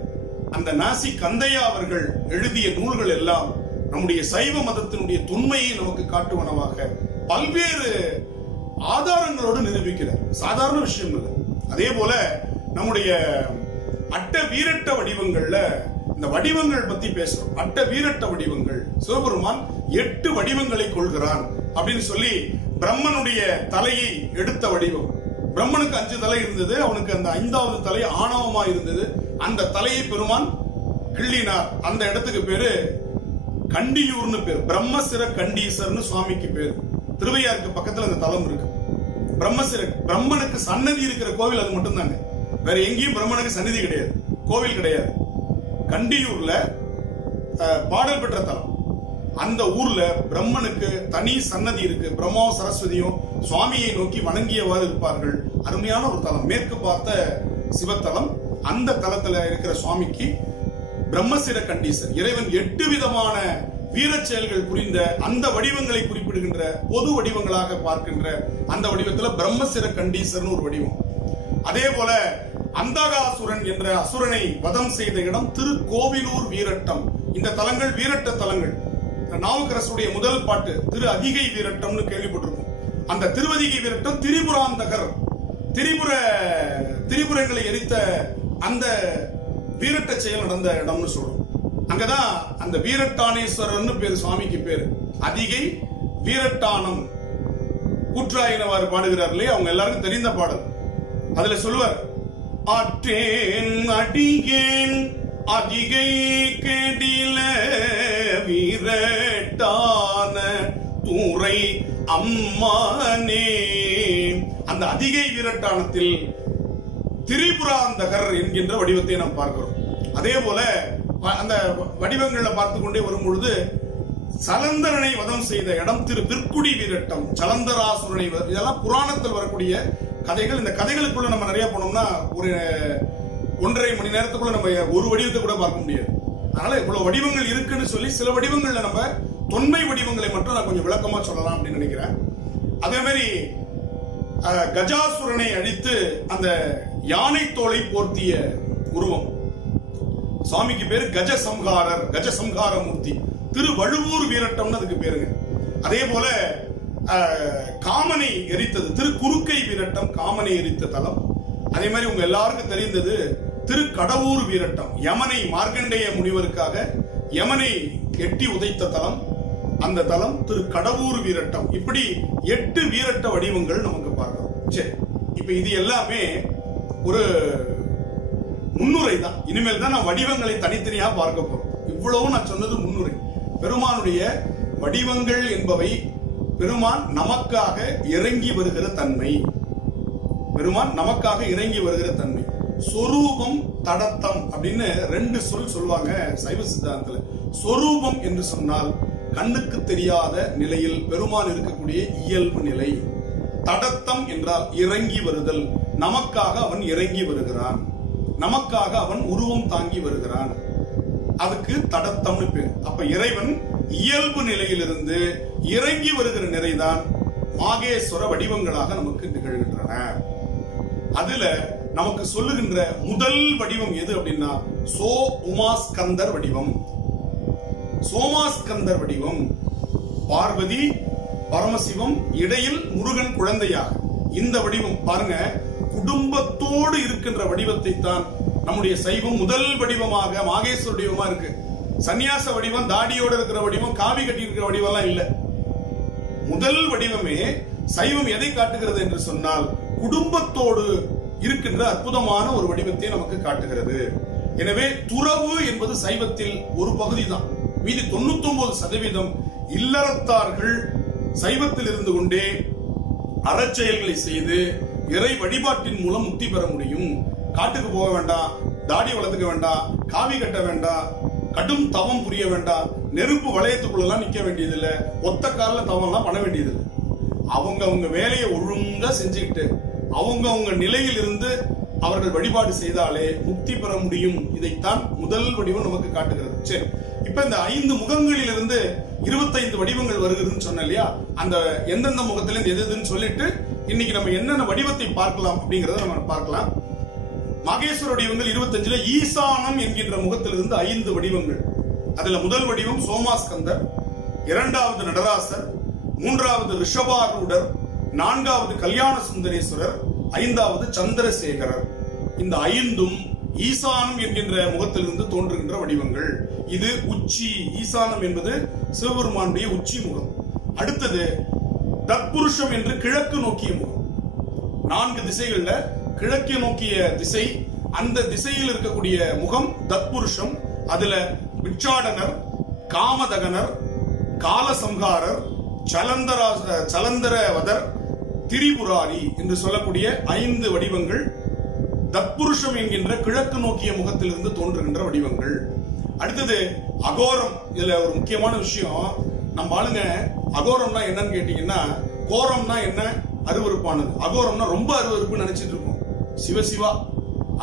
அந்த நாசி கந்தையா அவர்கள் எழுதிய நூல்கள் எல்லாம் நம்முடைய சைவ மதத்தினுடைய தொன்மையை நமக்கு காட்டுவனவாக பல்வேறு ஆதாரங்களோடு நிரூபிக்கிறார். சாதாரண விஷயம் இல்லை. அதே போல நம்முடைய அட்ட வீரட்ட வடிவங்கள்ல இந்த வடிவங்கள் பத்தி பேசுறோம். அட்ட வீரட்ட வடிவங்கள், சிவபெருமான் 8 வடிவங்களை கொள்கிறான் அப்படின்னு சொல்லி பிரம்மனுடைய தலையை எடுத்த வடிவம். பிரம்மனுக்கு 5 தலை இருந்தது, அவனுக்கு அந்த 5வது தலை ஆணவமா இருந்தது. அந்த தலையை பெருமான் கிள்ளினார். அந்த இடத்துக்கு பேரு கண்டியூர்னு பேரு. பிரம்மசிர கண்டீசர்னு சுவாமிக்கு பேரு. திருவையாருக்கு பக்கத்துல அந்த தலம் இருக்கு. பிரம்மனுக்கு சன்னதி இருக்கிற கோவில் அது மட்டும் தாங்க. வேற எங்கேயும் பிரம்மனுக்கு சன்னதி கிடையாது, கோவில் கிடையாது. கண்டியூர்ல பாடல் பெற்ற தலம். அந்த ஊர்ல பிரம்மனுக்கு தனி சன்னதி இருக்கு. பிரம்மாவும் சரஸ்வதியும் சுவாமியை நோக்கி வணங்கியவாறு இருப்பார்கள். அருமையான ஒரு தலம், மேற்கு பார்த்த சிவத்தலம். அந்த தலத்துல இருக்கிற சுவாமிக்கு பிரம்மசிர கண்டீசர், இறைவன் 8 விதமான வீர செயல்கள் புரிந்த அந்த வடிவங்களை குறிப்பிடுகின்ற பொது வடிவங்களாக பார்க்கின்ற அந்த வடிவத்துல பிரம்மசிர கண்டீசர்னு ஒரு வடிவம். அதே போல அந்தகாசுரன் என்ற அசுரனை வதம் செய்த இடம் திருக்கோவிலூர் வீரட்டம். இந்த தலங்கள் வீரட்ட தலங்கள். நாவுக்கரசுடைய முதல் பாட்டு திரு அதிகை வீரட்டம்னு கேள்விப்பட்டிருக்கும். அந்த திருவதிகை வீரட்டம் திரிபுராந்தகர், திரிபுரங்களை எரித்த அந்த வீரட்ட செயல் நடந்த இடம்னு சொல்றோம். அங்கதான் அந்த வீரட்டானேஸ்வரர்னு பேரு, சுவாமிக்கு பேரு. அதிகை வீரட்டானம் கூற்றாயினவாறு பாடுகிறார் இல்லையா, அவங்க எல்லாருக்கும் தெரிந்த பாடல். அதுல சொல்லுவார், ஆற்றேன் அடிகேன் அதிகை கெடில வீரட்டான தூரை அம்மானே. அந்த அதிகை வீரட்டானத்தில் திரிபுராந்தகர் என்கின்ற வடிவத்தை நாம் பார்க்கிறோம். அதே போல அந்த வடிவங்களை பார்த்து கொண்டே வரும் பொழுது சலந்தரனை வதம் செய்த இடம் திரு விற்குடி வீரட்டம், சலந்தராசுரனை, இதெல்லாம் புராணத்தில் வரக்கூடிய கதைகள். இந்த கதைகளுக்குள்ள நம்ம நிறைய போனோம்னா ஒரு 1.5 மணி நேரத்துக்குள்ள நம்ம ஒரு வடிவத்தை கூட பார்க்க முடியாது. அதனால இவ்வளவு வடிவங்கள் இருக்குன்னு சொல்லி சில வடிவங்கள்ல நம்ம தொன்மை வடிவங்களை மட்டும் நான் கொஞ்சம் விளக்கமா சொல்லலாம் அப்படின்னு நினைக்கிறேன். அதே மாதிரி கஜாசுரனை அழித்து அந்த யானை தோலை போர்த்திய உருவம், சுவாமிக்கு பேரு கஜசம்ஹாரர், கஜசம்ஹார மூர்த்தி. திருவழுவூர் வீரட்டம்னு அதுக்கு பேருங்க. அதே போல காமனை எரித்தது திரு குறுக்கை வீரட்டம், காமனை எரித்த தலம். அதே மாதிரி உங்க எல்லாருக்கும் தெரிந்தது திரு கடவுர் வீரட்டம், யமனை மார்க்கண்டேய முனிவருக்காக யமனை எட்டி உதைத்த தலம், அந்த தலம் திரு கடவுர் வீரட்டம். இப்படி 8 வீரட்ட வடிவங்கள் நமக்கு பார்க்கிறோம். சரி, இப்ப இது எல்லாமே ஒரு முன்னுரை தான். இனிமேல் தான் நான் வடிவங்களை தனித்தனியா பார்க்க போறோம். இவ்வளவு நான் சொன்னது முன்னுரை. பெருமானுடைய வடிவங்கள் என்பவை பெருமான் நமக்காக இறங்கி வருகிற தன்மை, பெருமான் நமக்காக இறங்கி வருகிற தன்மை. சொரூபம் தடத்தம் அப்படின்னு 2 சொல் சொல்லுவாங்க சைவ சித்தாந்தத்துல. சொரூபம் என்று சொன்னால் கண்ணுக்கு தெரியாத நிலையில் பெருமான் இருக்கக்கூடிய இயல்பு நிலை. தடத்தம் என்றால் இறங்கி வருதல், நமக்காக அவன் இறங்கி வருகிறான், நமக்காக அவன் உருவம் தாங்கி வருகிறான், அதுக்கு தடத்தம்னு பேர். அப்ப இறைவன் இயல்பு நிலையிலிருந்து இறங்கி வருகிற நிறைதான் மாகேஸ்வர வடிவங்களாக நமக்கு நிகழ்கின்றன. அதுல நமக்கு சொல்லுகின்ற முதல் வடிவம் எது அப்படின்னா சோ உமாஸ்கந்தர் வடிவம். சோமாஸ்கந்தர் வடிவம் பார்வதி பரமசிவம் இடையில் முருகன் குழந்தையாக. இந்த வடிவம் பாருங்க, குடும்பத்தோடு இருக்கின்ற வடிவத்தை தான் நம்முடைய சைவம் முதல் வடிவமாக மாகேஸ்வர வடிவமா இருக்கு. சன்னியாச வடிவம், தாடியோட இருக்கிற வடிவம், காவி கட்டி இருக்கிற வடிவம் எல்லாம் இல்ல. முதல் வடிவமே சைவம் எதை காட்டுகிறது என்று சொன்னால் குடும்பத்தோடு இருக்கின்ற அற்புதமான ஒரு வடிவத்தை நமக்கு காட்டுகிறது. எனவே துறவு என்பது சைவத்தில் ஒரு பகுதி தான். மீதி 99% இல்லறத்தார்கள் சைவத்தில் இருந்து கொண்டே அறச்செயல்களை செய்து இறை வழிபாட்டின் மூலம் முக்தி பெற முடியும். காட்டுக்கு போக வேண்டாம், தாடி வளர்த்துக்க வேண்டாம், காவி கட்ட வேண்டாம், கடும் தவம் புரிய வேண்டாம், நெருப்பு வளையத்துக்குள்ள நிக்க வேண்டியதில்லை, ஒத்த கால தவம் எல்லாம் பண்ண வேண்டியதில்லை. அவங்க வேலையை ஒழுங்கா செஞ்சுக்கிட்டு அவங்க நிலையில் இருந்து அவர்கள் வழிபாடு செய்தாலே முக்தி பெற முடியும். இதைத்தான் முதல் வடிவம் நமக்கு காட்டுகிறது. சரி, இப்ப இந்த 5 முகங்களில் இருந்து 25 வடிவங்கள் வருகிறதுன்னு சொன்ன இல்லையா, அந்த எந்தெந்த முகத்துல இருந்து எதுன்னு சொல்லிட்டு இன்னைக்கு நம்ம என்னென்ன வடிவத்தை பார்க்கலாம் அப்படிங்கறத நம்ம பார்க்கலாம். மகேஸ்வர வடிவங்கள் 25ல ஈசானம் என்கின்ற முகத்திலிருந்து 5 வடிவங்கள். அதுல முதல் வடிவம் சோமாஸ்கந்தர், 2வது நடராசர், 3வது ரிஷபாரூடர், 4வது கல்யாண சுந்தரேஸ்வரர், 5வது சந்திரசேகரர். இந்த 5ம் ஈசானம் என்கின்ற முகத்திலிருந்து தோன்றுகின்ற வடிவங்கள். இது உச்சி. ஈசானம் என்பது சிவபெருமானுடைய உச்சி முகம். அடுத்தது தத்புருஷம் என்று கிழக்கு நோக்கிய முகம். 4 திசைகள்ல கிழக்கு நோக்கிய திசை, அந்த திசையில் இருக்கக்கூடிய முகம் தத்புருஷம். அதுல பிட்சாடனர், காமதகனர், காலசம்ஹாரர், சலந்தரவதர், திரிபுராரி என்று சொல்லக்கூடிய 5 வடிவங்கள் தத்புருஷம் என்கின்ற கிழக்கு நோக்கிய முகத்திலிருந்து தோன்றுகின்ற வடிவங்கள். அடுத்தது அகோரம். இதுல ஒரு முக்கியமான விஷயம், நம்ம ஆளுங்க அகோரம்னா என்னன்னு கேட்டீங்கன்னா, கோரம்னா என்ன, அருவருப்பானது. அகோரம்னா ரொம்ப அருவருப்பு நினைச்சிட்டு இருக்கோம். சிவசிவா,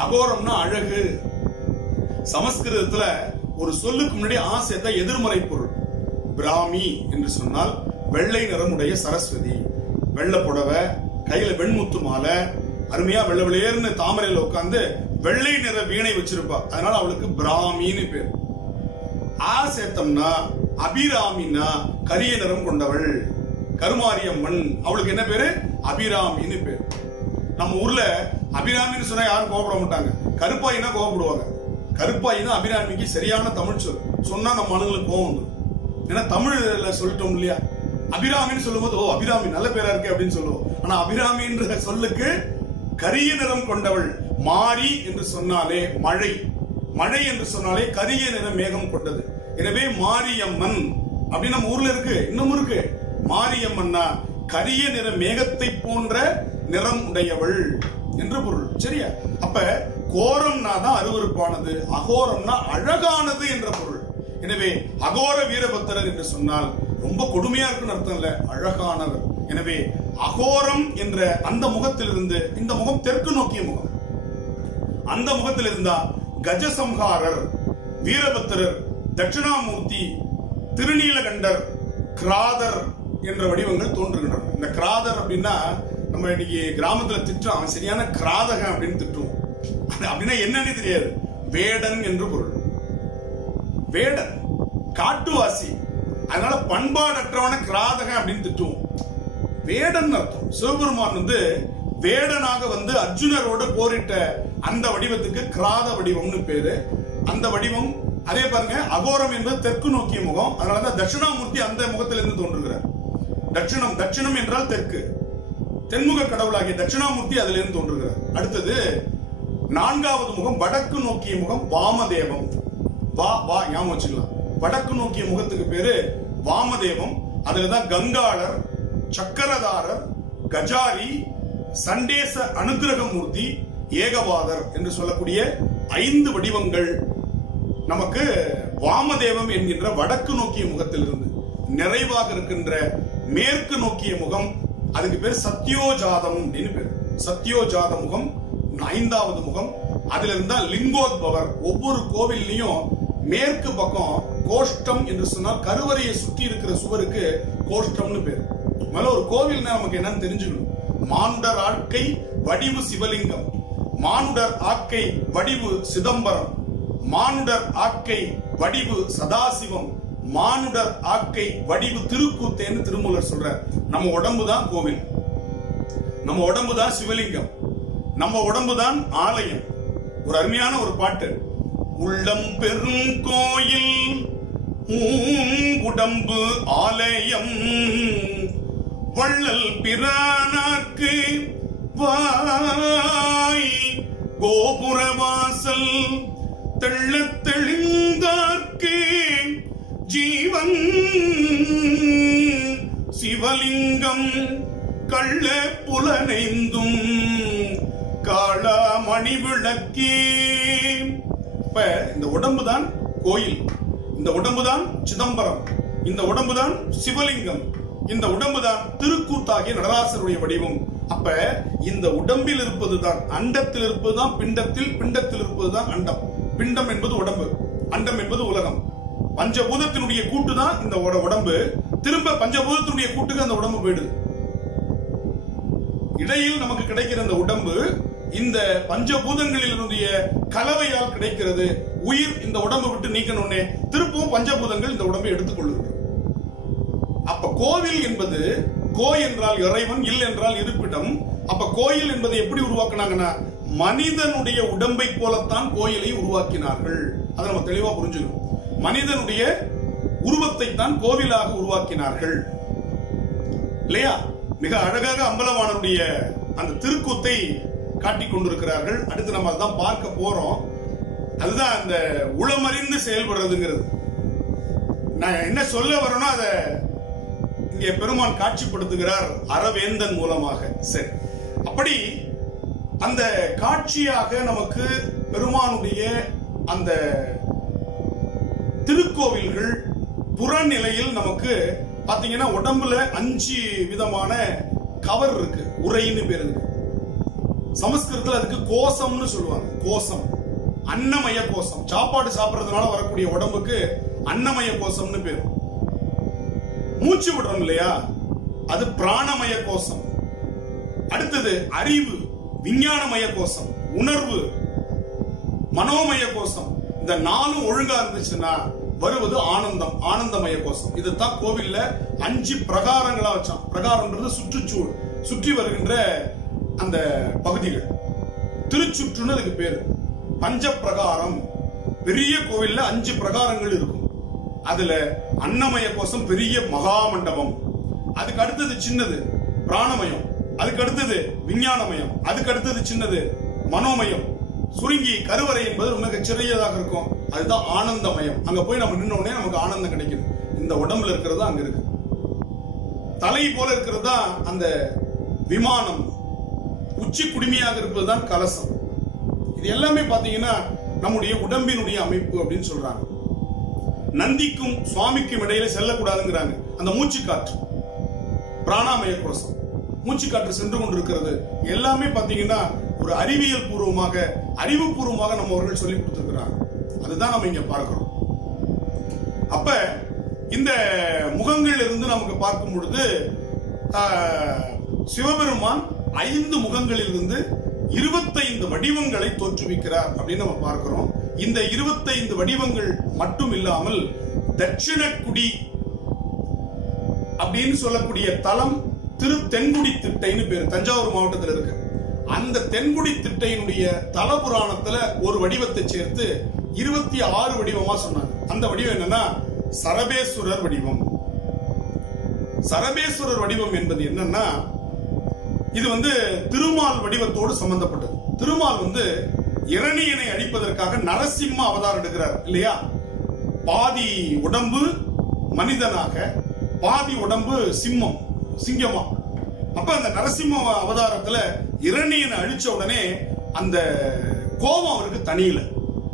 அகோரம்னா அழகு. சமஸ்கிருதத்துல ஒரு சொல்லுக்கு முன்னாடி ஆ சேர்த்த எதிர்மறை பொருள். பிராமி என்று சொன்னால் வெள்ளை நிறமுடைய சரஸ்வதி, வெள்ளை புடவை, கையில வெண்முத்து மாலை, அருமையா வெள்ளை வெளியேர்னு தாமரையில உட்கார்ந்து வெள்ளை நிற வீணை வச்சிருப்பா, அதனால அவளுக்கு பிராமின்னு பேர். ஆ சேர்த்தம்னா அபிராமின்னா கரிய நிறம் கொண்டவள், கருமாரியம்மன், அவளுக்கு என்ன பேரு, அபிராமின்னு பேர். நம்ம ஊர்ல அபிராமின்னு சொன்னா யாரும் கோபப்பட மாட்டாங்க, கருப்பாயினா கோபப்படுவாங்க. கருப்பாயினா அபிராமிக்கு சரியான தமிழ் சொல். சொன்னா நம்ம ஆளுங்களுக்கு கோவம் வந்து, ஏன்னா தமிழ்ல சொல்லிட்டோம் இல்லையா. அபிராமின்னு சொல்லும் போது, ஓ அபிராமி நல்ல பேரா இருக்கு அப்படின்னு சொல்லுவோம். ஆனா அபிராமின்ற சொல்லுக்கு கரிய நிறம் கொண்டவள். மாரி என்று சொன்னாலே மழை, மழை என்று சொன்னாலே கரிய நிற மேகம் கொண்டது. எனவே மாரியம்மன் அப்படின்னு நம்ம ஊர்ல இருக்கு, இன்னும் இருக்கு. மாரியம்மன்னா கரிய நிற மேகத்தை போன்ற நிறம் உடையவள் என்று பொருள். சரியா? அப்ப கோரம்னா தான் அருவருப்பானது, அகோரம்னா அழகானது என்ற பொருள். எனவே அகோர வீரபத்திரர் என்று சொன்னால் ரொம்ப கொடுமையா இருக்குன்னு அர்த்தம் இல்ல, அழகானவர். எனவே அகோரம் என்ற அந்த முகத்திலிருந்து, இந்த முகம் தெற்கு நோக்கிய முகம், அந்த முகத்தில் இருந்தா கஜசம்ஹாரர், வீரபத்திரர், தட்சிணாமூர்த்தி, திருநீலகண்டர், கிராதர் என்ற வடிவங்கள் தோன்றுகின்றன. இந்த கிராதர் அப்படின்னா நம்ம இன்னைக்கு கிராமத்துல திட்டுறோம், சரியான கிராதகம் அப்படின்னு திட்டுவோம். அப்படின்னா என்னன்னு தெரியாது. வேடன் என்று பொருள். வேடன் காட்டுவாசி, அதனால பண்பாடற்றவன கிராதகம் அப்படின்னு திட்டுவோம். வேடன் அர்த்தம். சிவபெருமான் வேடனாக அர்ஜுனரோட போரிட்ட அந்த வடிவத்துக்கு கிராத வடிவம்னு பேரு. அந்த வடிவம் அதே பாருங்க, அகோரம் என்பது தெற்கு நோக்கிய முகம், அதனாலதான் தட்சிணாமூர்த்தி அந்த முகத்திலிருந்து தோன்றுகிறார். தட்சிணம், தட்சிணம் என்றால் தெற்கு, தென்முக கடவுளாகிய தட்சிணாமூர்த்தி அதிலிருந்து தோன்றுகிறார். அடுத்தது நான்காவது முகம் வடக்கு நோக்கிய முகம் வாமதேவம். வா ஞாபகம் வச்சுக்கலாம். வடக்கு நோக்கிய முகத்துக்கு பேரு வாமதேவம். அதுலதான் கங்காளர், சக்கரதாரர், கஜாரி, சண்டேச அனுகிரகமூர்த்தி, ஏகவாதர் என்று சொல்லக்கூடிய 5 வடிவங்கள் நமக்கு வாமதேவம் என்கின்ற வடக்கு நோக்கிய முகத்திலிருந்து. நிறைவாக இருக்கின்ற மேற்கு நோக்கிய முகம், அதுக்கு பேர் சத்யோஜாதம் அப்படின்னு பேர். சத்யோஜாத முகம் 5வது முகம். அதுல இருந்தா லிங்கோத்பவர். ஒவ்வொரு கோவில்லையும் மேற்கு பக்கம் கோஷ்டம் என்று சொன்னால் கருவறையை சுற்றி இருக்கிற சுவருக்கு கோஷ்டம்னு பேர். முதல்ல ஒரு கோவில்னா நமக்கு என்னன்னு தெரிஞ்சுக்கணும். மானுடர் ஆட்கை வடிவு சிவலிங்கம், மானுடர் ஆக்கை வடிவு சிதம்பரம், மானுடர் ஆக்கை வடிவு சதாசிவம், மானுடர் ஆக்கை வடிவு திருக்கூத்தேன்னு திருமூலர் சொல்றார். நம்ம உடம்பு தான் கோவில், நம்ம உடம்பு தான் சிவலிங்கம், நம்ம உடம்பு தான் ஆலயம். ஒரு அருமையான ஒரு பாட்டு. உள்ளம் பெரும் கோயில் உடம்பு ஆலயம், வள்ளல் பிரானார்க்கு வாய் கோபுரவாசல், தெள்ளத் தெளிந்தார்க்கு ஜீவன் சிவலிங்கம், கள்ள புலனைந்தும் காளாமணி விளக்கே. இப்ப இந்த உடம்பு தான் கோயில், இந்த உடம்பு தான் சிதம்பரம், இந்த உடம்பு தான் சிவலிங்கம், இந்த உடம்பு தான் திருக்கூத்தாகிய நடராசருடைய வடிவம். அப்ப இந்த உடம்பில் இருப்பதுதான் அண்டத்தில் இருப்பதுதான் பிண்டத்தில், பிண்டத்தில் இருப்பதுதான் அண்டம். பிண்டம் என்பது உடம்பு, அண்டம் என்பது உலகம். பஞ்சபூதத்தினுடைய கூட்டு தான் இந்த உடம்பு. திரும்ப பஞ்சபூதத்தினுடைய கூட்டுக்கு அந்த உடம்பு போயிடுது. இடையில் நமக்கு கிடைக்கிற அந்த உடம்பு இந்த பஞ்சபூதங்களினுடைய கலவையால் கிடைக்கிறது. உயிர் இந்த உடம்பை விட்டு நீக்கணும்னே திருப்பவும் பஞ்சபூதங்கள் இந்த உடம்பை எடுத்துக்கொள்ளுகிறது. அப்ப கோவில் என்பது, கோ என்றால் இறைவன், இல் என்றால் இருப்பிடம். அப்ப கோயில் என்பதை எப்படி உருவாக்குனாங்கன்னா, மனிதனுடைய உடம்பை போலத்தான் கோயிலை உருவாக்கினார்கள். அதை நம்ம தெளிவா புரிஞ்சுக்கணும். மனிதனுடைய உருவத்தை தான் கோவிலாக உருவாக்கினார்கள் இல்லையா? மிக அழகாக அம்பலவாணனுடைய அந்த திருக்கூத்தை காட்டிக் கொண்டிருக்கிறார்கள். அடுத்து நம்ம அதான் பார்க்க போறோம். அதுதான் அந்த உளமறிந்து செயல்படுறதுங்கிறது. நான் என்ன சொல்ல வரேனோ அதை இங்கே பெருமான் காட்சிப்படுத்துகிறார் அரவேந்தன் மூலமாக. சரி, அப்படி அந்த காட்சியாக நமக்கு பெருமானுடைய அந்த திருக்கோவில்கள் புறநிலையில் நமக்கு பாத்தீங்கன்னா உடம்புல 5 விதமான கவர் இருக்கு. உரைன்னு பேரு இருக்கு. சமஸ்கிருதத்துல அதுக்கு கோசம்னு சொல்லுவாங்க. கோசம், அன்னமய கோசம். சாப்பாடு சாப்பிடுறதுனால வரக்கூடிய உடம்புக்கு அன்னமய கோசம்னு பேரு. மூச்சு விடுறோம் இல்லையா, அது பிராணமய கோசம். அடுத்தது அறிவு, விஞ்ஞானமய கோசம். உணர்வு, மனோமய கோசம். இந்த 4 ஒழுங்கா இருந்துச்சுன்னா வருவது ஆனந்தம், ஆனந்தமய கோஷம். இதுதான் கோவில்ல 5 பிரகாரங்களா வச்சான். பிரகாரம்ன்றது சுற்றுச்சூழல், சுற்றி வருகின்ற அந்த பகுதிகள். திருச்சுற்றுன்னு அதுக்கு பேரு. பஞ்ச பிரகாரம், பெரிய கோவில்ல 5 பிரகாரங்கள் இருக்கும். அதுல அன்னமய கோஷம் பெரிய மகா மண்டபம், அதுக்கு அடுத்தது சின்னது பிராணமயம், அதுக்கு அடுத்தது விஞ்ஞானமயம், அதுக்கு அடுத்தது சின்னது மனோமயம், சுருங்கி கருவறை என்பது மிக சிறியதாக இருக்கும், அதுதான் ஆனந்தமயம். அங்க போய் நம்ம நின்ன உடனே நமக்கு ஆனந்தம் கிடைக்குது. இந்த உடம்புல இருக்கிறது அங்க இருக்கு. தலை போல இருக்கிறது தான் அந்த விமானம், உச்சி குடுமையாக இருப்பதுதான் கலசம். இது எல்லாமே பாத்தீங்கன்னா நம்முடைய உடம்பினுடைய அமைப்பு அப்படின்னு சொல்றாங்க. நந்திக்கும் சுவாமிக்கும் இடையில செல்லக்கூடாதுங்கிறாங்க. அந்த மூச்சு காற்று, பிராணாமய கோஷம், மூச்சு காற்று சென்று கொண்டிருக்கிறது. எல்லாமே பாத்தீங்கன்னா ஒரு அறிவியல் பூர்வமாக, அறிவுபூர்வமாக நம்ம அவர்கள் சொல்லி கொடுத்திருக்கிறாங்க. அதுதான் நம்ம இங்க பார்க்கிறோம். அப்ப இந்த முகங்கள் இருந்து நமக்கு பார்க்கும் பொழுது சிவபெருமான் 5 முகங்களில் இருந்து 25 வடிவங்களை தோற்றுவிக்கிறார் அப்படின்னு நம்ம பார்க்கிறோம். இந்த 25 வடிவங்கள் மட்டும் இல்லாமல் தட்சிணக்குடி அப்படின்னு சொல்லக்கூடிய தலம் திரு தென்குடி திட்டைன்னு பேரு, தஞ்சாவூர் மாவட்டத்தில் இருக்கு. அந்த தென்குடி திட்டையினுடைய தல புராணத்துல ஒரு வடிவத்தை சேர்த்து 26 வடிவமா சொன்னாங்க. அந்த வடிவம் என்னன்னா சரபேஸ்வரர் வடிவம். சரபேஸ்வரர் வடிவம் என்பது என்னன்னா, இது திருமால் வடிவத்தோடு சம்பந்தப்பட்டது. திருமால் இரணியனை அழிப்பதற்காக நரசிம்ம அவதாரம் எடுக்கிறார் இல்லையா? பாதி உடம்பு மனிதனாக, பாதி உடம்பு சிங்கமா. அப்ப அந்த நரசிம்ம அவதாரத்துல இரணியனை அழிச்ச உடனே அந்த கோபம் அவருக்கு தனியில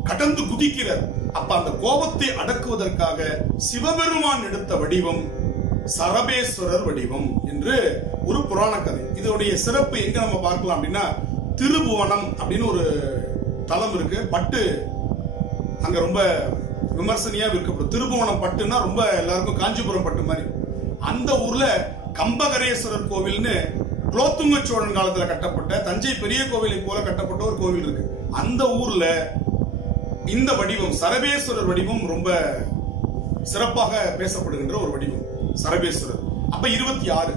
கடந்து குதிக்கிறார். அப்ப அந்த கோபத்தை அடக்குவதற்காக சிவபெருமான் எடுத்த வடிவம் சரபேஸ்வரர் வடிவம் என்று ஒரு புராண கதை. இதோடைய சிறப்பு எங்க நம்ம பார்க்கலாம் அப்படின்னா, திருபுவனம் அப்படின்னு ஒரு தலம் இருக்கு. பட்டு அங்க ரொம்ப விமர்சனையா விற்கப்படும். திருபுவனம் பட்டுன்னா ரொம்ப எல்லாருக்கும் காஞ்சிபுரம் பட்டு மாதிரி. அந்த ஊர்ல கம்பகரேஸ்வரர் கோவில்னு குலோத்துங்க சோழன் காலத்துல கட்டப்பட்ட, தஞ்சை பெரிய கோவிலை போல கட்டப்பட்ட ஒரு கோவில் இருக்கு. அந்த ஊர்ல இந்த வடிவம் சரபேஸ்வரர் வடிவம் ரொம்ப சிறப்பாக பேசப்படுகின்ற ஒரு வடிவம் சரபேஸ்வரர். அப்ப 26.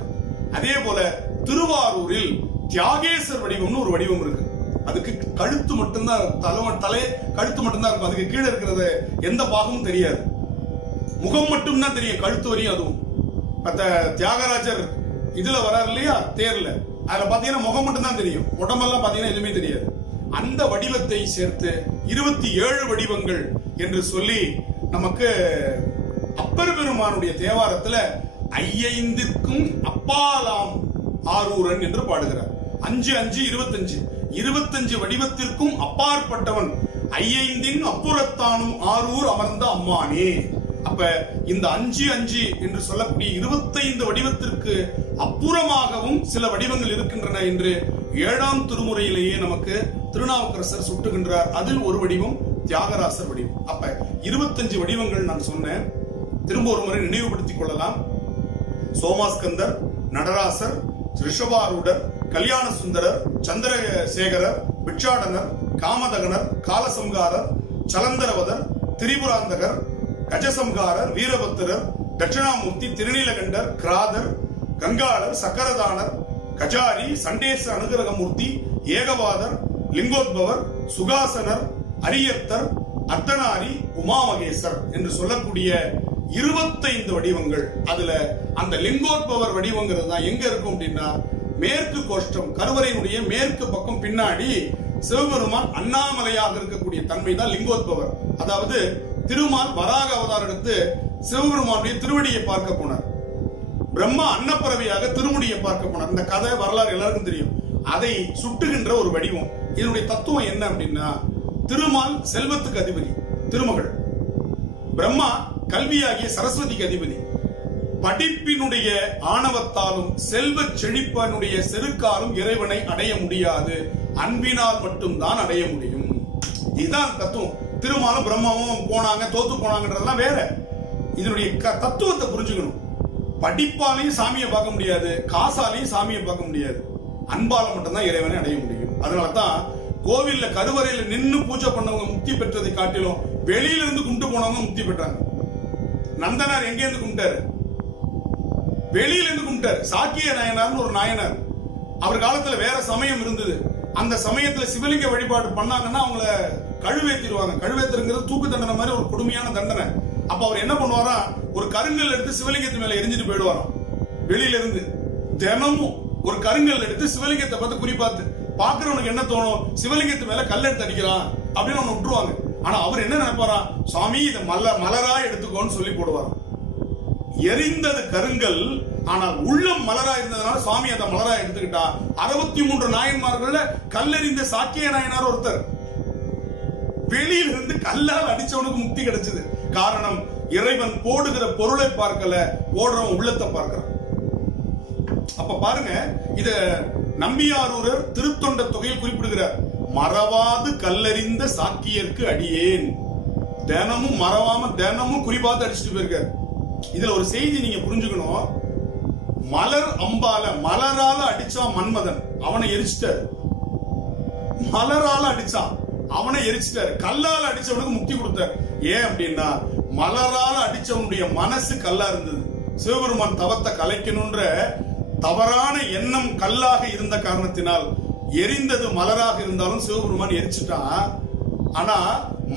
அதே போல திருவாரூரில் தியாகேஸ்வர் வடிவம்னு ஒரு வடிவம் இருக்கு. அதுக்கு கழுத்து மட்டும்தான், தலை கழுத்து மட்டும்தான் இருக்கும். அதுக்கு கீழே இருக்கிறது எந்த பாகமும் தெரியாது, முகம் மட்டும்தான் தெரியும், கழுத்து வரையும். அதுவும் தியாகராஜர் இதுல வராரு இல்லையா தேர்ல, அதுல பாத்தீங்கன்னா முகம் மட்டும்தான் தெரியும், உடம்பெல்லாம் பாத்தீங்கன்னா எதுவுமே தெரியாது. அந்த வடிவத்தை சேர்த்து 27 வடிவங்கள் என்று சொல்லி நமக்கு அப்பர் பெருமானுடைய தேவாரத்துல 5க்கும் அப்பாலாம் ஆரூரன் என்று பாடுகிறார். 5 5 25 25 வடிவத்திற்கும் அப்பாற்பட்டவன், 5 அப்புறத்தானும் ஆரூர் அமர்ந்த அம்மானே. அப்ப இந்த 5 5 என்று சொல்லக்கூடிய 25 வடிவத்திற்கு அப்புறமாகவும் சில வடிவங்கள் இருக்கின்றன என்று 7ஆம் திருமுறையிலேயே நமக்கு திருநாவுக்கரசர் சுட்டுகின்றார். அதில் ஒரு வடிவம் தியாகராசர் வடிவம். அப்ப 25 வடிவங்கள் நான் சொன்னேன். திரும்ப ஒரு முறை நினைவுபடுத்திக் கொள்ளலாம். சோமாஸ்கந்தர், நடராசர், ரிஷபாரூடர், கல்யாண சுந்தரர், சந்திரசேகரர், பிட்சாடனர், காமதகனர், காலசம்காரர், சலந்தரவதர், திரிபுராந்தகர், கஜசம்காரர், வீரபத்திரர், தட்சிணாமூர்த்தி, திருநீலகண்டர், கிராதர், கங்காளர், சக்கரதானர், கஜாரி, சண்டேச அனுகிரகமூர்த்தி, ஏகவாதர், லிங்கோத்பவர், சுகாசனர், அரியத்தர், அர்த்தனாரி, உமாமகேசர் என்று சொல்லக்கூடிய 25 வடிவங்கள். அதுல அந்த லிங்கோத்பவர் வடிவங்கிறது தான் எங்க இருக்கும் அப்படின்னா, மேற்கு கோஷ்டம், கருவறையினுடைய மேற்கு பக்கம் பின்னாடி சிவபெருமான் அண்ணாமலையாக இருக்கக்கூடிய தன்மை தான் லிங்கோத்பவர். அதாவது திருமால் வராக அவதாரம் எடுத்து சிவபெருமானுடைய திருவடியை பார்க்க போனார். பிரம்மா அன்னப்பறவையாக திருமுடியை பார்க்க போனார். இந்த கதை வரலாறு எல்லாருக்கும் தெரியும். அதை சுட்டுகின்ற ஒரு வடிவம். இதனுடைய தத்துவம் என்ன அப்படின்னா, திருமால் செல்வத்துக்கு அதிபதி, திருமகள். பிரம்மா கல்வியாகிய சரஸ்வதிக்கு அதிபதி. படிப்பினுடைய ஆணவத்தாலும் செல்வ செழிப்பனுடைய செருக்காலும் இறைவனை அடைய முடியாது, அன்பினால் மட்டும்தான் அடைய முடியும். இதுதான் தத்துவம். திருமாலும் பிரம்மாவும் போனாங்க, தோத்து போனாங்கன்றதெல்லாம் வேற. இதனுடைய தத்துவத்தை புரிஞ்சுக்கணும். படிப்பாலையும் சாமியை பார்க்க முடியாது, காசாலையும் சாமியை பார்க்க முடியாது, அன்பால மட்டும்தான் இறைவனை அடைய முடியும். அதனாலதான் கோவில்ல கருவறையில நின்னு பூஜை பண்ணவங்க முக்தி பெற்றதை காட்டிலும் வெளியில இருந்து கும்பிட்டு போனவங்க முக்தி பெற்றாங்க. நந்தனார் எங்க இருந்து கும்பிட்டாரு? வெளியில இருந்து கும்பிட்டாரு. சாக்கிய நாயனார்னு ஒரு நாயனார், அவர் காலத்துல வேற சமயம் இருந்தது. அந்த சமயத்துல சிவலிங்க வழிபாடு பண்ணாங்கன்னா அவங்கள கழுவேத்திடுவாங்க. கழுவேத்திருங்கிறது தூக்கு தண்டனை மாதிரி ஒரு கொடுமையான தண்டனை. அப்ப அவர் என்ன பண்ணுவாரா, ஒரு கருங்கல் எடுத்து சிவலிங்கத்து மேல எரிஞ்சிட்டு போயிடுவாராம். வெளியில இருந்து தினமும் ஒரு கருங்கல் எடுத்து சிவலிங்கத்தை பார்த்து குறிப்பாத்து பாக்குறவனுக்கு என்ன தோணும், சிவலிங்கத்து மேல கல் எடுத்து அடிக்கிறான் அப்படின்னு அவனை விட்டுருவாங்க. ஆனா அவர் என்ன நினைப்பாரா, சுவாமி இதை மலரா எடுத்துக்கோன்னு சொல்லி போடுவாராம். எரிந்தது கருங்கல், ஆனால் உள்ளம் மலரா இருந்ததுனால சுவாமி அதை மலரா எடுத்துக்கிட்டா. 63 நாயன்மார்கள்ல கல்லெறிந்த சாக்கிய நாயனார் ஒருத்தர். வெளியிலிருந்து கல்லால் அடிச்சவனுக்கு முக்தி கிடைச்சது. காரணம், இறைவன் போடுகிற பொருளை பார்க்கல, ஓடுறவன் உள்ளத்தை பார்க்கிறான். அப்ப பாருங்க, இத நம்பியாரூரர் திருத்தொண்ட தொகையில் குறிப்பிடுகிறார். மறவாது கல்லறிந்த சாக்கியருக்கு அடியேன். தினமும் மறவாம தினமும் குறிப்பாத்து அடிச்சுட்டு போயிருக்காரு. இதுல ஒரு செய்தி நீங்க புரிஞ்சுக்கணும். மலர் அம்பால மலரால அடிச்சான் மன்மதன், அவனை எரிச்சிட்டாரு. மலரால அடிச்சான், அவனை எரிச்சிட்டாரு. கல்லால அடிச்சவனுக்கு முக்தி கொடுத்தாரு. ஏன் அப்படின்னா, மலரால அடிச்சவனுடைய மனசு கல்லா இருந்தது. சிவபெருமான் தவத்தை கலைக்கணும்ன்ற தவறான எண்ணம் கல்லாக இருந்த காரணத்தினால் எரிந்தது மலராக இருந்தாலும் சிவபெருமான் எரிச்சுட்டான். ஆனா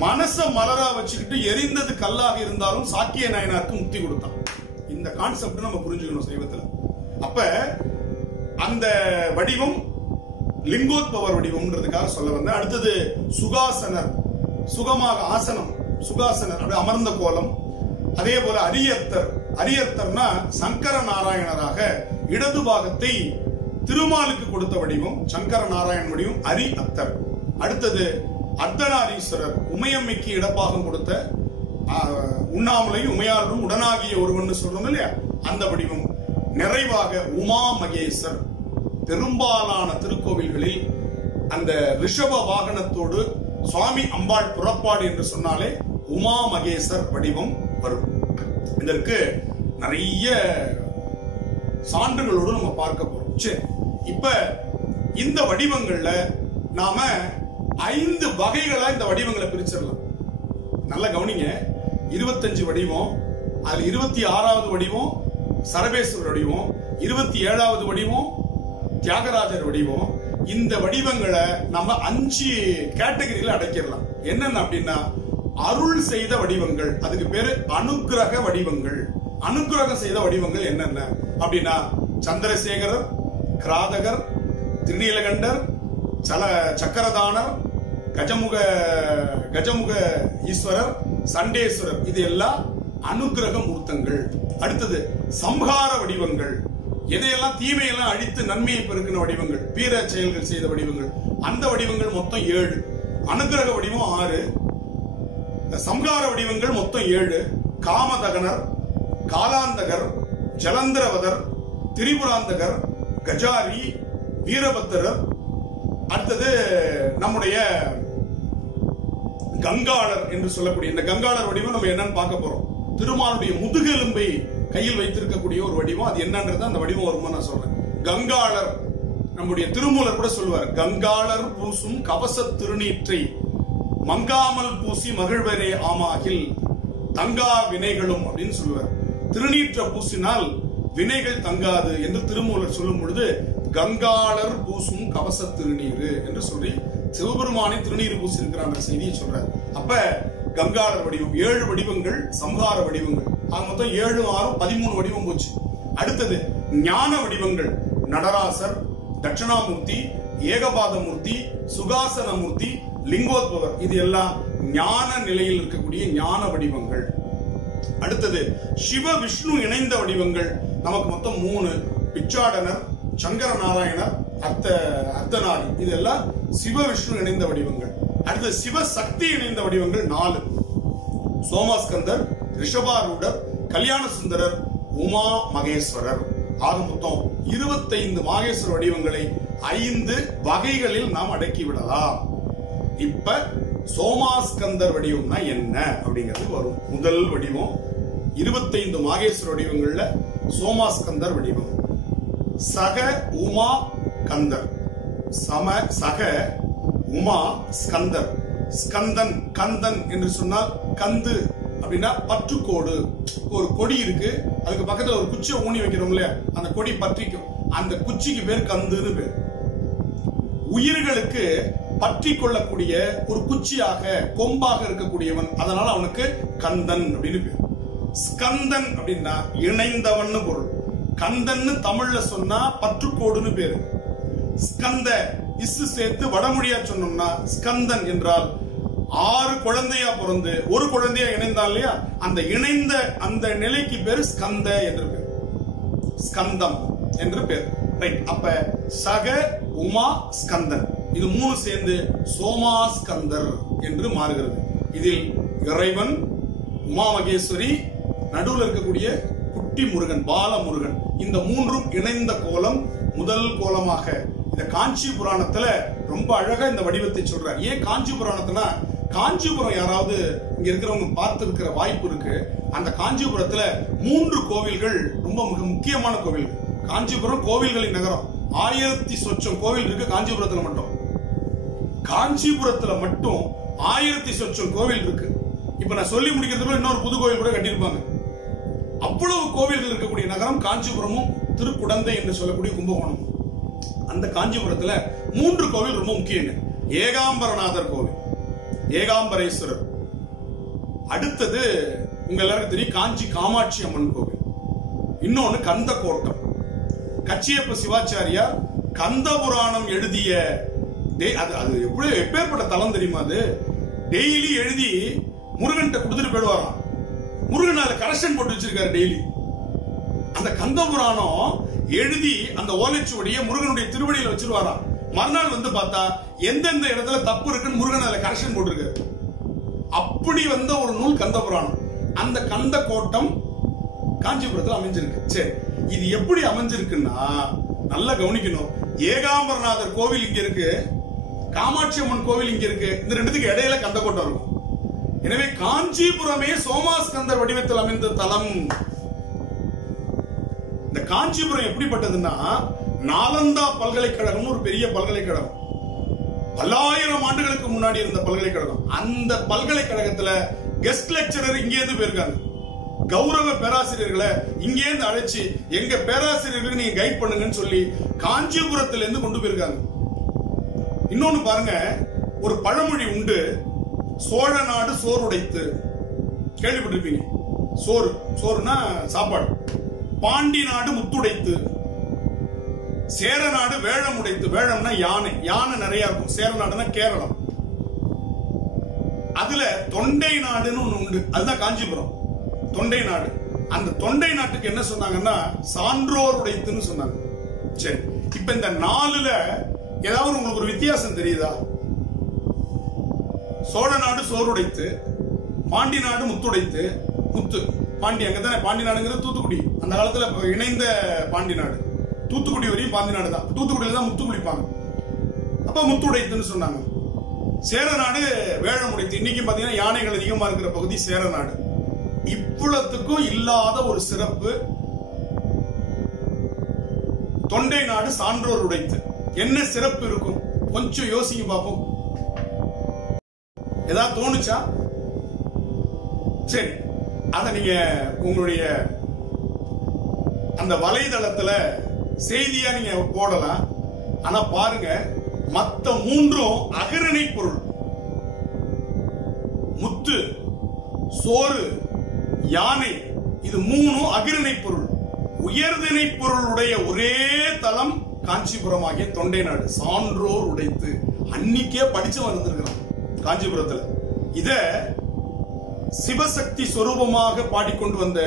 மனச மலரா வச்சுக்கிட்டு எரிந்தது கல்லாக இருந்தாலும் சாக்கிய நாயனாருக்கு முக்தி கொடுத்தான். இந்த கான்செப்ட் நம்ம புரிஞ்சுக்கணும் சைவத்துல. அப்ப அந்த வடிவம் லிங்கோத்பவர் வடிவம்ன்றதுக்காக சொல்ல வந்த. அடுத்தது சுகாசனர், சுகமாக ஆசனம், சுகாசனர் அப்படி அமர்ந்த கோலம். அதே போல அரியர்த்தர், அரியர்த்தர்னா சங்கர நாராயணராக இடது பாகத்தை திருமாலுக்கு கொடுத்த வடிவம் சங்கர நாராயண வடிவம் அரி அத்தர். அடுத்தது அர்த்தநாரீஸ்வரர், உமையம்மைக்கு இடப்பாகம் கொடுத்த உண்ணாமலை உமையாளரும் உடனாகிய ஒருவன் சொல்றோம் இல்லையா, அந்த வடிவம். நிறைவாக உமா மகேசர். பெரும்பாலான திருக்கோவில்களில் அந்த ரிஷப வாகனத்தோடு சுவாமி அம்பாள் புறப்பாடு என்று சொன்னாலே உமா மகேசர் வடிவம் வரும். இதற்கு நிறைய சான்றுகளோடு நம்ம பார்க்க போறோம். சரி, இப்ப இந்த வடிவங்கள்ல நாம 5 வகைகளா இந்த வடிவங்களை பிரிச்சிடலாம். நல்லா கவனிங்க. 25 வடிவம், அதுல 26வது வடிவம் சரபேஸ்வரர் வடிவம், 27வது வடிவம் தியாகராஜர் வடிவம். இந்த வடிவங்களை நம்ம 5 கேட்டகரியில அடைக்கிடலாம். என்னன்னு அப்படின்னா, அருள் செய்த வடிவங்கள், அதுக்கு பேரு அனுக்கிரக வடிவங்கள். அனுக்கிரகம் செய்த வடிவங்கள் என்னென்ன அப்படின்னா, சந்திரசேகரர், கிராதகர், திருநீலகண்டர், சக்கரதானர், கஜமுக ஈஸ்வரர், சண்டேஸ்வரர், இது எல்லாம் அனுக்கிரக மூர்த்தங்கள். அடுத்தது சம்ஹார வடிவங்கள், எதையெல்லாம் தீமையெல்லாம் அழித்து நன்மையை பெருக்கின வடிவங்கள், வீர செயல்கள் செய்த வடிவங்கள். அந்த வடிவங்கள் மொத்தம் 7. அனுக்கிரக வடிவம் 6, சம்ஹார வடிவங்கள் மொத்தம் 7. காமதகனர், காலாந்தகர், ஜலந்திரவதர், திரிபுராந்தகர், கஜாரி, வீரபத்திரர். அடுத்தது நம்முடைய கங்காளர் என்று சொல்லக்கூடிய இந்த கங்காளர் வடிவம் நம்ம என்னன்னு பார்க்க போறோம். திருமாலுடைய முதுகெலும்பை கையில் வைத்திருக்கக்கூடிய ஒரு வடிவம். அது என்னன்றது அந்த வடிவம் வருமா நான் சொல்றேன். கங்காளர், நம்முடைய திருமூலர் கூட சொல்வார், கங்காளர் பூசும் கவச திருநீற்றை மங்காமல் பூசி மகிழ்வரே ஆமாகில் தங்கா வினைகளும் அப்படின்னு சொல்லுவார். திருநீற்ற பூசினால் வினைகள் தங்காது என்று திருமூலர் சொல்லும் பொழுது கங்காளர் பூசும் கவச திருநீர் என்று சொல்லி சிவபெருமானை திருநீர் பூசி இருக்கிற செய்தியை சொல்றார். அப்ப கங்காளர் வடிவம் 7 வடிவங்கள், சம்ஹார வடிவங்கள். ஆக மொத்தம் 7, 6, 13 வடிவம் போச்சு. அடுத்தது ஞான வடிவங்கள். நடராசர், தட்சிணாமூர்த்தி, ஏகபாதமூர்த்தி, சுகாசனமூர்த்தி, லிங்கோத்பவர். இது எல்லாம் ஞான நிலையில் இருக்கக்கூடிய ஞான வடிவங்கள். அடுத்தது சிவ விஷ்ணு இணைந்த வடிவங்கள். நமக்கு மொத்தம் 3. பிச்சாடனர், சங்கர நாராயணர், அர்த்தநாரி. இதெல்லாம் சிவ விஷ்ணு இணைந்த வடிவங்கள். அடுத்து சிவ சக்தி இணைந்த வடிவங்கள் 4. சோமாஸ்கந்தர், ரிஷபாரூடர், கல்யாண சுந்தரர், உமா மகேஸ்வரர். ஆக மொத்தம் 25 மாகேஸ்வர வடிவங்களை 5 வகைகளில் நாம் அடக்கி விடலாம். இப்ப சோமாஸ்கந்தர் வடிவம்னா என்ன அப்படிங்கிறது வரும். முதல் வடிவம் 25 மாகேஸ்வர வடிவங்கள்ல சோமாஸ்கந்தர் வடிவம். சக உமா கந்தர், சக உமா ஸ்கந்தர். ஸ்கந்தன், கந்தன் என்று சொன்னால் கந்து அப்படின்னா பற்றுக்கோடு. ஒரு கொடி இருக்கு, அதுக்கு பக்கத்துல ஒரு குச்சியை ஊனி வைக்கிறோம் இல்லையா, அந்த கொடி பற்றிக்கும். அந்த குச்சிக்கு பேர் கந்துன்னு பேர். உயிர்களுக்கு பற்றி கொள்ளக்கூடிய ஒரு குச்சியாக கொம்பாக இருக்கக்கூடியவன். அதனால அவனுக்கு கந்தன் அப்படின்னு பேர். ஸ்கந்தன் அப்படின்னா இணைந்தவன் பொருள். கந்தன்னு தமிழ்ல சொன்னா பற்றுக்கோடுன்னு பேரு. ஸ்கந்த இசு சேர்த்து வடமொழியா சொன்னோம்னா ஸ்கந்தன் என்றால் 6 குழந்தையா பிறந்து ஒரு குழந்தையா இணைந்தான் இல்லையா, அந்த இணைந்த அந்த நிலைக்கு பேரு ஸ்கந்த என்று பேர், ஸ்கந்தம் என்று பேர். ரைட். அப்ப சக உமா ஸ்கந்தன் இது 3 சேர்ந்து சோமாஸ்கந்தர் என்று மாறுகிறது. இதில் இறைவன், உமா மகேஸ்வரி, நடுவில் இருக்கக்கூடிய குட்டி முருகன் பாலமுருகன், இந்த 3ம் இணைந்த கோலம் முதல் கோலமாக இந்த காஞ்சி புராணத்துல ரொம்ப அழகா இந்த வடிவத்தை சொல்றார். ஏன் காஞ்சி புராணத்துல, காஞ்சிபுரம் யாராவது இங்க இருக்கிறவங்க பார்த்திருக்கிற வாய்ப்பு இருக்கு. அந்த காஞ்சிபுரத்துல 3 கோவில்கள் ரொம்ப மிக முக்கியமான கோவில்கள். காஞ்சிபுரம் கோவில்களின் நகரம். 1000 சொச்சம் கோவில் இருக்கு காஞ்சிபுரத்துல மட்டும். காஞ்சிபுரத்துல மட்டும் 1000 சொச்சம் கோவில் இருக்கு. இப்ப நான் சொல்லி முடிக்கிறதுக்குள்ள இன்னொரு புது கோவில் கூட கட்டியிருப்பாங்க. அவ்வளவு கோவில்கள் இருக்கக்கூடிய நகரம் காஞ்சிபுரமும் திருக்குடந்தை என்று சொல்லக்கூடிய கும்பகோணம். அந்த காஞ்சிபுரத்துல 3 கோவில் ரொம்ப முக்கியம். ஏகாம்பரநாதர் கோவில், ஏகாம்பரேஸ்வரர். அடுத்தது உங்க எல்லாருக்கும் தெரியும் காஞ்சி காமாட்சி அம்மன் கோவில். இன்னொன்னு கந்த கோட்டம். கச்சியப்ப சிவாச்சாரியார் கந்த புராணம் எழுதிய அது எப்பேற்பட்ட தலம் தெரியுமா? அது டெய்லி எழுதி முருகன் கொடுத்துட்டு போயிடுவாராம். முருகன் அதுல கரெக்ஷன் போட்டு வச்சிருக்காரு டெய்லி. அந்த கந்த புராணம் எழுதி அந்த ஓலைச்சுவடியை முருகனுடைய திருவடியில வச்சிருவாராம். மறுநாள் வந்து பார்த்தா எந்தெந்த இடத்துல தப்பு இருக்குன்னு முருகன் அதுல கரெக்ஷன் போட்டிருக்காரு. அப்படி வந்த ஒரு நூல் கந்த புராணம். அந்த கந்த கோட்டம் காஞ்சிபுரத்தில் அமைஞ்சிருக்கு. சரி, இது எப்படி அமைஞ்சிருக்குன்னா நல்லா கவனிக்கணும். ஏகாம்பரநாதர் கோவில் இங்க இருக்கு, காமாட்சி அம்மன் கோவில் இங்க இருக்கு. இந்த ரெண்டுத்துக்கு இடையில கந்த கோட்டம் இருக்கும். எனவே காஞ்சிபுரமே சோமாஸ்கந்தர் வடிவத்தில் அமைந்த தலம். இந்த காஞ்சிபுரம் எப்படிப்பட்டதுன்னா, நாலந்தா பல்கலைக்கழகம் ஒரு பெரிய பல்கலைக்கழகம், பல்லாயிரம் ஆண்டுகளுக்கு முன்னாடி இருந்த பல்கலைக்கழகம். அந்த பல்கலைக்கழகத்துல கெஸ்ட் லெக்சரர் இங்கே இருந்து போயிருக்காங்க. கௌரவ பேராசிரியர்களை இங்கே இருந்து அழைச்சு எங்க பேராசிரியர்களுக்கு நீங்க கைட் பண்ணுங்கன்னு சொல்லி காஞ்சிபுரத்துல இருந்து கொண்டு போயிருக்காங்க. இன்னொன்னு பாருங்க, ஒரு பழமொழி உண்டு, சோழ நாடு சோறுடைத்து. கேள்விப்பட்டிருப்பீங்க. சோறு, சோறுனா சாப்பாடு. பாண்டி நாடு முத்துடைத்து, சேர நாடு வேழம் உடைத்து. வேழம்னா யானை, யானை நிறைய இருக்கும். சேர நாடுனா கேரளம். அதுல தொண்டை நாடுன்னு ஒண்ணு உண்டு, அதுதான் காஞ்சிபுரம். தொண்டை நாடு. அந்த தொண்டை நாட்டுக்கு என்ன சொன்னாங்கன்னா சான்றோர் உடைத்துன்னு சொன்னாங்க. சரி, இப்ப இந்த 4ல ஏதாவது உங்களுக்கு ஒரு வித்தியாசம் தெரியுதா? சோழ நாடு சோறுடைத்து, பாண்டி நாடு முத்துடைத்து. முத்து பாண்டி அங்கதானே, பாண்டி நாடுங்கிறது தூத்துக்குடி. அந்த காலத்துல இணைந்த பாண்டி நாடு. தூத்துக்குடி வரையும் பாண்டி நாடு தான். தூத்துக்குடியில தான் முத்து குடிப்பாங்க. அப்ப முத்துடைத்துன்னு சொன்னாங்க. சேர நாடு வேழம் உடைத்து. இன்னைக்கு பாத்தீங்கன்னா யானைகள் அதிகமா இருக்கிற பகுதி சேர நாடு. இவ்வளத்துக்கும் இல்லாத ஒரு சிறப்பு தொண்டை நாடு சான்றோர் உடைத்து. என்ன சிறப்பு இருக்கும் கொஞ்சம் யோசிங்க பாப்போம். ஏதாவது தோணுச்சா? சரி, அத நீங்க உங்களுடைய அந்த வலைதளத்துல செய்தியா நீங்க போடலாம். ஆனா பாருங்க, மத்த 3ம் அகரணை பொருள். முத்து, சோறு, யானை, இது 3ம் அகிரணை பொருள். உயர்திணை பொருளுடைய ஒரே தலம் காஞ்சிபுரம் ஆகிய தொண்டை நாடு. சான்றோர் உடைத்து. அன்னிக்கே படிச்சு வந்திருக்கிறான் காஞ்சிபுரத்துல. இத சிவசக்தி சொரூபமாக பாடிக்கொண்டு வந்த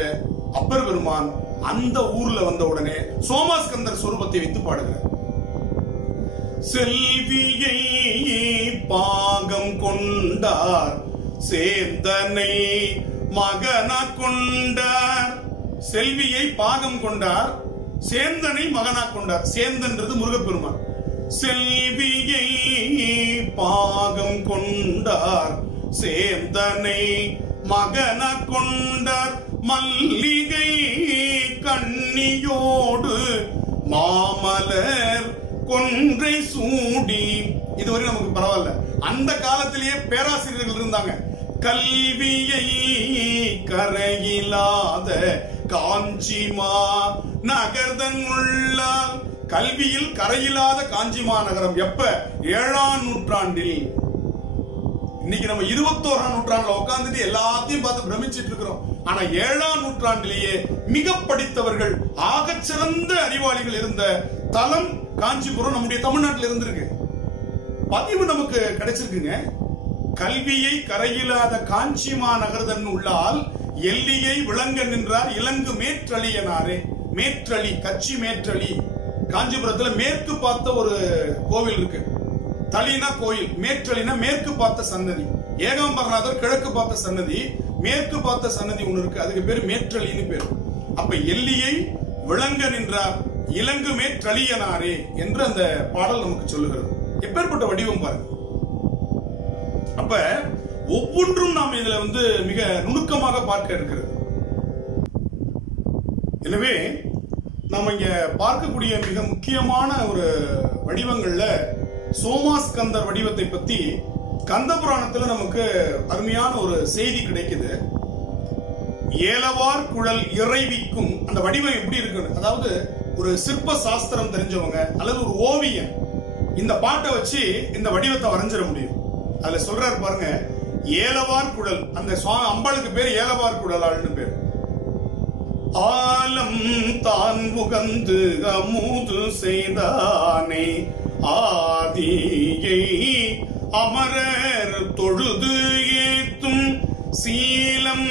அப்பர் பெருமான் அந்த ஊர்ல வந்த உடனே சோமாஸ்கந்தர் சொரூபத்தை வைத்து பாடுகிறார். செல்வியை பாகம் கொண்டார், சேந்தனை மகன கொண்டார். செல்வியை பாகம் கொண்டார், சேந்தனை மகனா கொண்டார். சேந்தன்றது முருகப்பெருமான். செல்வியை பாகம் கொண்டார், சேந்தனை மகன கொண்டார். மல்லிகை கண்ணியோடு மாமலர் கொன்றை சூடி. இதுவரை நமக்கு பரவாயில்ல. அந்த காலத்திலேயே பேராசிரியர்கள் இருந்தாங்க. கல்வியை கரையிலாத காஞ்சிமா நகர்தன் உள்ளால் கல்வியில் கரையில்லாத காஞ்சி மாநகரம். எப்ப? 7ஆம் நூற்றாண்டில். இன்னைக்கு நம்ம 21ஆம் நூற்றாண்டுல உட்கார்ந்துட்டு எல்லாத்தையும் பார்த்து பிரமிச்சிட்டு இருக்கிறோம். ஆனா 7ஆம் நூற்றாண்டிலேயே மிக படித்தவர்கள், ஆகச்சிறந்த அறிவாளிகள் இருந்த தலம் காஞ்சிபுரம் நம்முடைய தமிழ்நாட்டில் இருந்திருக்கு. பதிவு நமக்கு கிடைச்சிருக்குங்க. கல்வியை கரையில்லாத காஞ்சி மாநகர்தன் உள்ளால் எல்லியை விளங்க நின்றார் இலங்கு மேற்றளியனாரே. மேற்றளி, கட்சி மேற்றளி. காஞ்சிபுரத்துல மேற்கு பார்த்த ஒரு கோவில் இருக்கு. தளினா கோயில், மேற்றளினா மேற்கு பார்த்த சன்னதி. ஏகாம்பரநாதர் கிழக்கு பார்த்த சன்னதி, மேற்கு பார்த்த சன்னதி ஒண்ணு இருக்கு, அதுக்கு பேரு மேற்றளின்னு பேரு. அப்ப எல்லியை விளங்க நின்றார் இலங்கு மேற்றளியனாரே என்று அந்த பாடல் நமக்கு சொல்லுகிறது. எப்பேற்பட்ட வடிவம் பாருங்க. அப்ப ஒவ்வொன்றும் நாம் இதுல மிக நுணுக்கமாக பார்க்க இருக்கிறது. எனவே நாம இங்க பார்க்கக்கூடிய மிக முக்கியமான ஒரு வடிவங்கள்ல சோமாஸ்கந்தர் வடிவத்தை பத்தி கந்த புராணத்துல நமக்கு அருமையான ஒரு செய்தி கிடைக்குது. ஏலவார் குழல் இறைவிக்கும் அந்த வடிவம் எப்படி இருக்கு, அதாவது ஒரு சிற்ப சாஸ்திரம் தெரிஞ்சவங்க அல்லது ஒரு ஓவியன் இந்த பாட்டை வச்சு இந்த வடிவத்தை வரைஞ்சிட முடியும். அதுல சொல்றாரு பாருங்க, ஏலவார் குழல். அந்த அம்பாளுக்கு பேர் ஏலவார் குழலாள்னு பேர். ஆலம் தான் உகந்து அமுது செய்தானே ஆதியை அமரர் தொழுது ஏத்தும் சீலம்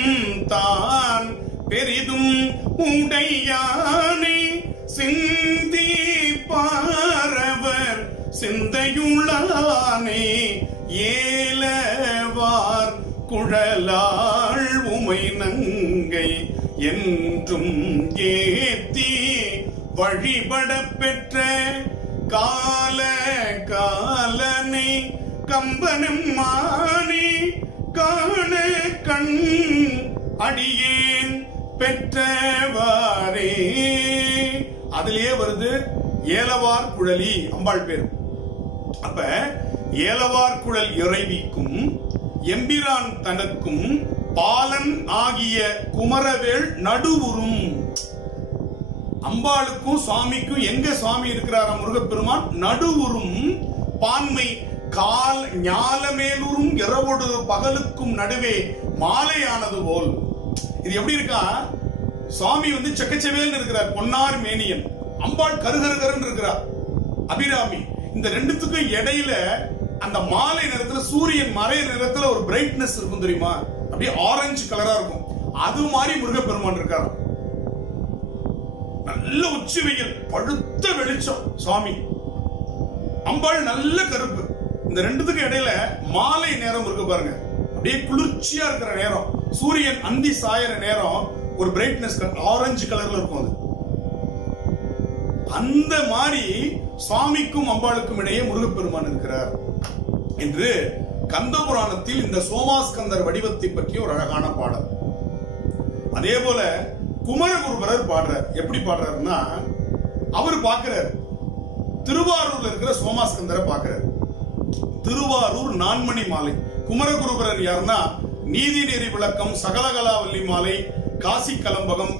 தான் பெரிதும் உடையானே சிந்தி பாரவர் சிந்தையுள்ளானே ஏலவார் குழலாள் உமை நங்கை என்றும் ஏத்தி வழிபட பெற்ற கால காலனை கம்பனும் மானே காண கண் அடியேன் பெற்றவாரே. அதிலேயே வருது ஏலவார் குழலி அம்பாள் பேர். அப்ப ஏலவார் குழல் இறைவிக்கும் எம்பிரான் தனக்கும் பாலன் ஆகிய குமரவேள் நடுவுறும். அம்பாளுக்கும் சுவாமிக்கும் எங்க சுவாமி இருக்கிறாரா முருகப்பெருமான்? நடுவுறும் பான்மை கால் ஞாலமேலுறும் இரவோடு பகலுக்கும் நடுவே மாலையானது போல். இது எப்படி இருக்கா? சுவாமி செக்கச்சவேல் இருக்கிறார், பொன்னார் மேனியன். அம்பாள் கருகருகரன் இருக்கிறார், அபிராமி. இந்த ரெண்டுத்துக்கும் இடையில அந்த மாலை நேரத்துல சூரியன் மறைய நேரத்துல ஒரு பிரைட்னஸ் இருக்கும் தெரியுமா? அப்படியே ஆரஞ்சு கலரா இருக்கும். அது மாதிரி முருகப்பெருமான் இருக்காரு. நல்ல உச்சி வெயில், பழுத்த வெளிச்சம் சுவாமி. அம்பாள் நல்ல கருப்பு. இந்த ரெண்டுத்துக்கு இடையில மாலை நேரம் இருக்கு பாருங்க, அப்படியே குளிர்ச்சியா இருக்கிற நேரம், சூரியன் அந்தி சாயற நேரம் ஒரு பிரைட்னஸ் ஆரஞ்சு கலர்ல இருக்கும். அது அந்த மாதிரி சுவாமிக்கும் அம்பாளுக்கும் இடையே முருகப்பெருமான் இருக்கிறார் என்று கந்த புராணத்தில் இந்த சோமாஸ்கந்தர் வடிவத்தை பற்றி ஒரு அழகான பாடல். அதே போல குமரகுருபரர் பாடுறார். எப்படி பாடுறாருன்னா, அவர் பார்க்கிறார் திருவாரூர்ல இருக்கிற சோமாஸ்கந்தரை பார்க்கிறார். திருவாரூர் நான்மணி மாலை. குமரகுருபரர் யாருன்னா, நீதி நெறி விளக்கம், சகலகலாவல்லி மாலை, காசி கலம்பகம்,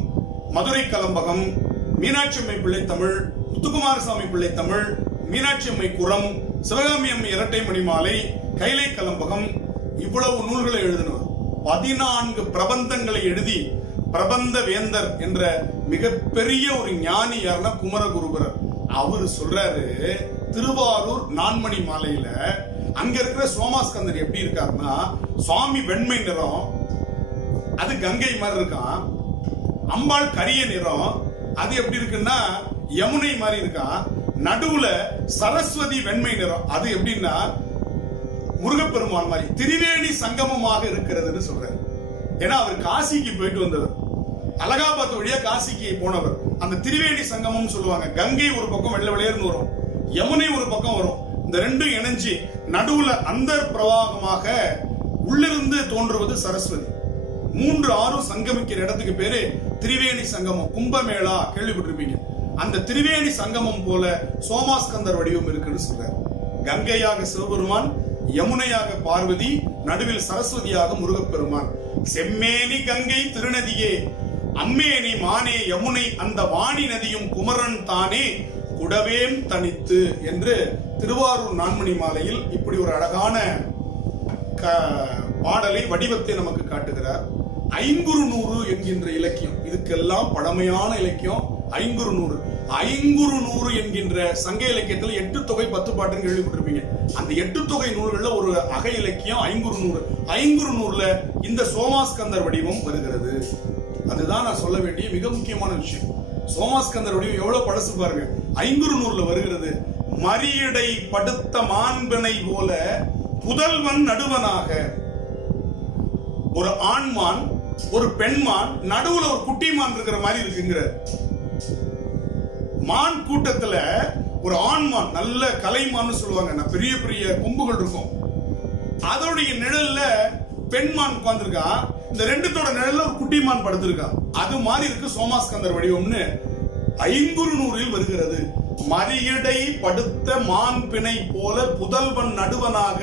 மதுரை கலம்பகம், மீனாட்சி அம்மை பிள்ளை தமிழ், முத்துக்குமாரசாமி பிள்ளை தமிழ், மீனாட்சி அம்மை குரம், சிவகாமி அம்மை இரட்டை மணி மாலை, கைலை கலம்பகம், இவ்வளவு நூல்களை எழுதினவர். 14 பிரபந்தங்களை எழுதி பிரபந்த வேந்தர் என்ற மிகப்பெரிய ஒரு ஞானி யாருன்னா குமரகுருபரர். அவரு சொல்றாரு, திருவாரூர் நான்மணி மாலையில அங்க இருக்கிற சோமாஸ்கந்தர் எப்படி இருக்காருன்னா, சுவாமி வெண்மை நிறம், அது கங்கை மாதிரி இருக்கான். அம்பாள் கரிய நிறம், அது எப்படி இருக்குன்னா யமுனை மாதிரி இருக்கான். நடுவுல சரஸ்வதி வெண்மை நிறம், அது எப்படின்னா முருகப்பெருமான் மாதிரி திரிவேணி சங்கமமாக இருக்கிறதுன்னு சொல்றாரு. ஏன்னா அவர் காசிக்கு போயிட்டு வந்தவர், அலகாபாத் வழியா காசிக்கு போனவர். அந்த திரிவேணி சங்கமம் சொல்லுவாங்க. கங்கை ஒரு பக்கம் வெள்ளை வெளியேர்ந்து வரும், யமுனை ஒரு பக்கம் வரும். இந்த ரெண்டும் இணைஞ்சு நடுவுல அந்த பிரவாகமாக உள்ளிருந்து தோன்றுவது சரஸ்வதி. 3 ஆறு சங்கமிக்கிற இடத்துக்கு பேரு திரிவேணி சங்கமம். கும்பமேளா கேள்விப்பட்டிருப்பீங்க. அந்த திரிவேணி சங்கமம் போல சோமாஸ்கந்தர் வடிவம் இருக்குன்னு சொல்றாரு. கங்கையாக சிவபெருமான், யமுனையாக பார்வதி, நடுவில் சரஸ்வதியாக முருகப்பெருமான். செம்மேனி கங்கை திருநதியே, அம்மேனி மானே யமுனை, அந்த வாணி நதியும் குமரன் தானே, குடவேம் தனித்து என்று திருவாரூர் நான்மணி மாலையில் இப்படி ஒரு அழகான பாடலை வடிவத்தை நமக்கு காட்டுகிறார். ஐங்குறுநூறு என்கின்ற இலக்கியம், இதுக்கெல்லாம் பழமையான இலக்கியம் ஐங்குறுநூறு. ஐங்குறுநூறு என்கின்ற சங்க இலக்கியத்தில் 8 தொகை 10 பாட்டுன்னு கேள்விப்பட்டிருப்பீங்க. அந்த 8 தொகை நூல்கள்ல ஒரு அக இலக்கியம் ஐங்குறுநூறு. ஐங்குறுநூறுல இந்த சோமாஸ்கந்தர் வடிவம் வருகிறது. அதுதான் நான் சொல்ல வேண்டிய மிக முக்கியமான விஷயம். சோமாஸ்கந்தர் வடிவம் எவ்வளவு பழசு பாருங்க. ஐங்குறுநூறுல வருகிறது. மரியடை படுத்த மாண்பினை போல புதல்வன் நடுவனாக. ஒரு ஆண்மான் ஒரு பெண்மான் நடுவுல ஒரு குட்டிமான் இருக்கிற மாதிரி இருக்குங்கிற. மான் கூட்டத்துல ஒரு ஆண்மான், நல்ல கலைமான் சொல்லுவாங்க, பெரிய பெரிய கொம்புகள் இருக்கும், அதோடைய நிழல்ல பெண்மான் உட்கார்ந்துருக்கா. இந்த ரெண்டுத்தோட நிழல்ல ஒரு குட்டிமான் படுத்திருக்கா. அது மாதிரி இருக்கு சோமாஸ்கந்தர் வடிவம்னு ஐங்குறுநூறில் வருகிறது. மரியடை படுத்த மான் பிணை போல புதல்வன் நடுவனாக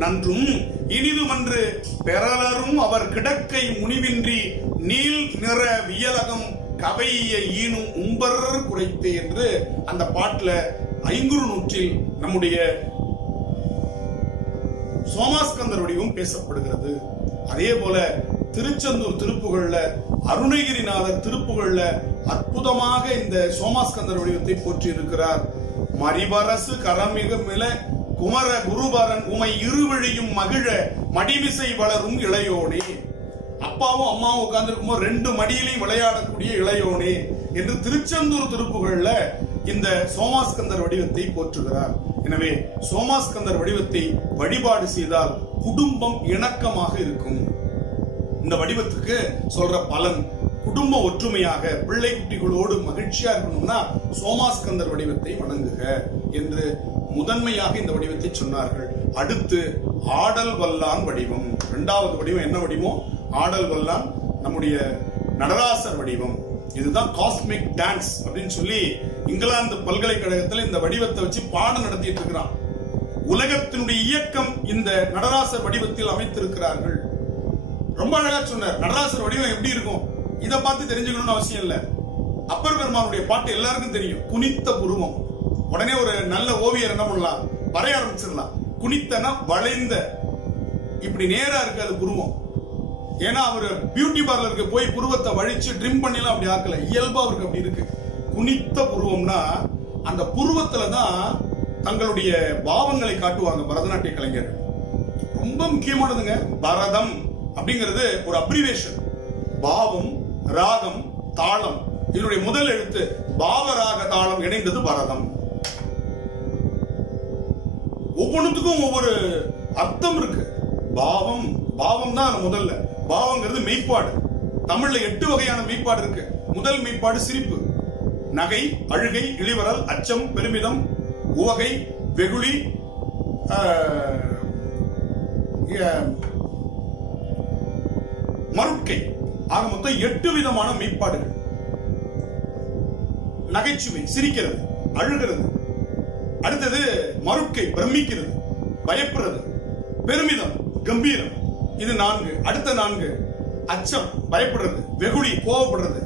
நன்றும் இனிதுமன்று பெறலரும் அவர் கிடக்கை முனிவின்றி நீல் நிற வியலகம் கவைய ஈனும் உம்பர் குறைத்தே என்று அந்த பாட்டுல ஐங்குறுநூற்றில் நம்முடைய சோமாஸ்கந்தர் வடிவம் பேசப்படுகிறது. அதே போல திருச்செந்தூர் திருப்புகழ்ல, அருணகிரிநாதர் திருப்புகழ்ல அற்புதமாக இந்த சோமாஸ்கந்தர் வடிவத்தை போற்றி இருக்கிறார். மரிபரசு கரமிக மில குமர குருபரன் உமை இருவழியும் மகிழ மடிமிசை வளரும் இளையோனே. அப்பாவும் அம்மாவும் உட்கார்ந்து இருக்கும்போது 2 மடியிலையும் விளையாடக்கூடிய இளையோனே என்று திருச்செந்தூர் திருப்புகழ்ல இந்த சோமாஸ்கந்தர் வடிவத்தை போற்றுகிறார். எனவே சோமாஸ்கந்தர் வடிவத்தை வழிபாடு செய்தால் குடும்பம் இணக்கமாக இருக்கும். இந்த வடிவத்துக்கு சொல்ற பலன், குடும்ப ஒற்றுமையாக பிள்ளை குட்டிகளோடு மகிழ்ச்சியா இருக்கணும்னா சோமாஸ்கந்தர் வடிவத்தை வணங்குக என்று முதன்மையாக இந்த வடிவத்தை சொன்னார்கள். அடுத்து ஆடல் வல்லான் வடிவம். 2வது வடிவம் என்ன வடிவம்? ஆடல் வல்லான், நம்முடைய நடராசர் வடிவம். இதுதான் காஸ்மிக் டான்ஸ் அப்படின்னு சொல்லி இங்கிலாந்து பல்கலைக்கழகத்தில் இந்த வடிவத்தை வச்சு பாடம் நடத்திட்டு இருக்கிறான். உலகத்தினுடைய இயக்கம் இந்த நடராசர் வடிவத்தில் அமைத்திருக்கிறார்கள். ரொம்ப அழகா சொன்னார். நடராசர் வடிவம் எப்படி இருக்கும் இதை பார்த்து தெரிஞ்சுக்கணும்னு அவசியம் இல்ல. அப்பர் பெருமானுடைய பாட்டு எல்லாருக்கும் தெரியும். குனித்த புருவம். உடனே ஒரு நல்ல ஓவியர் என்ன பண்ணலாம், வரைய ஆரம்பிச்சிடலாம். குனித்தனா வளைந்த, இப்படி நேரா இருக்காது புருவம். ஏன்னா அவர் பியூட்டி பார்லருக்கு போய் புருவத்தை வழிச்சு ட்ரிம் பண்ணிலாம் அப்படி ஆக்கல, இயல்பா அவருக்கு அப்படி இருக்கு. குனித்த புருவம்னா அந்த புருவத்துல தான் தங்களுடைய பாவங்களை காட்டுவாங்க பரதநாட்டிய கலைஞர்கள். ரொம்ப முக்கியமானதுங்க. பரதம் அப்படிங்கிறது ஒரு அப்ரிவேஷன். பாவம், ராகம், தாளம், இதனுடைய முதல் எழுத்து பாவராக தாளம் இணைந்தது பரதம். ஒவ்வொன்றுத்துக்கும் ஒவ்வொரு அர்த்தம் இருக்கு. பாவம், பாவம் தான் முதல்ல. பாவங்கிறது மெய்ப்பாடு. தமிழ்ல 8 வகையான மெய்ப்பாடு இருக்கு. முதல் மெய்ப்பாடு சிரிப்பு, நகை, அழுகை, இளிவரல், அச்சம், பெருமிதம், உவகை, வெகுளி, மருட்கை. ஆக மொத்தம் 8 விதமான மெய்ப்பாடுகள். நகைச்சுவை, சிரிக்கிறது, அழுகிறது. அடுத்தது மருட்கை, பிரமிக்கிறது, பயப்படுறது. பெருமிதம், கம்பீரம், இது 4. அடுத்த 4 அச்சம், பயப்படுறது. வெகுளி, கோபப்படுறது.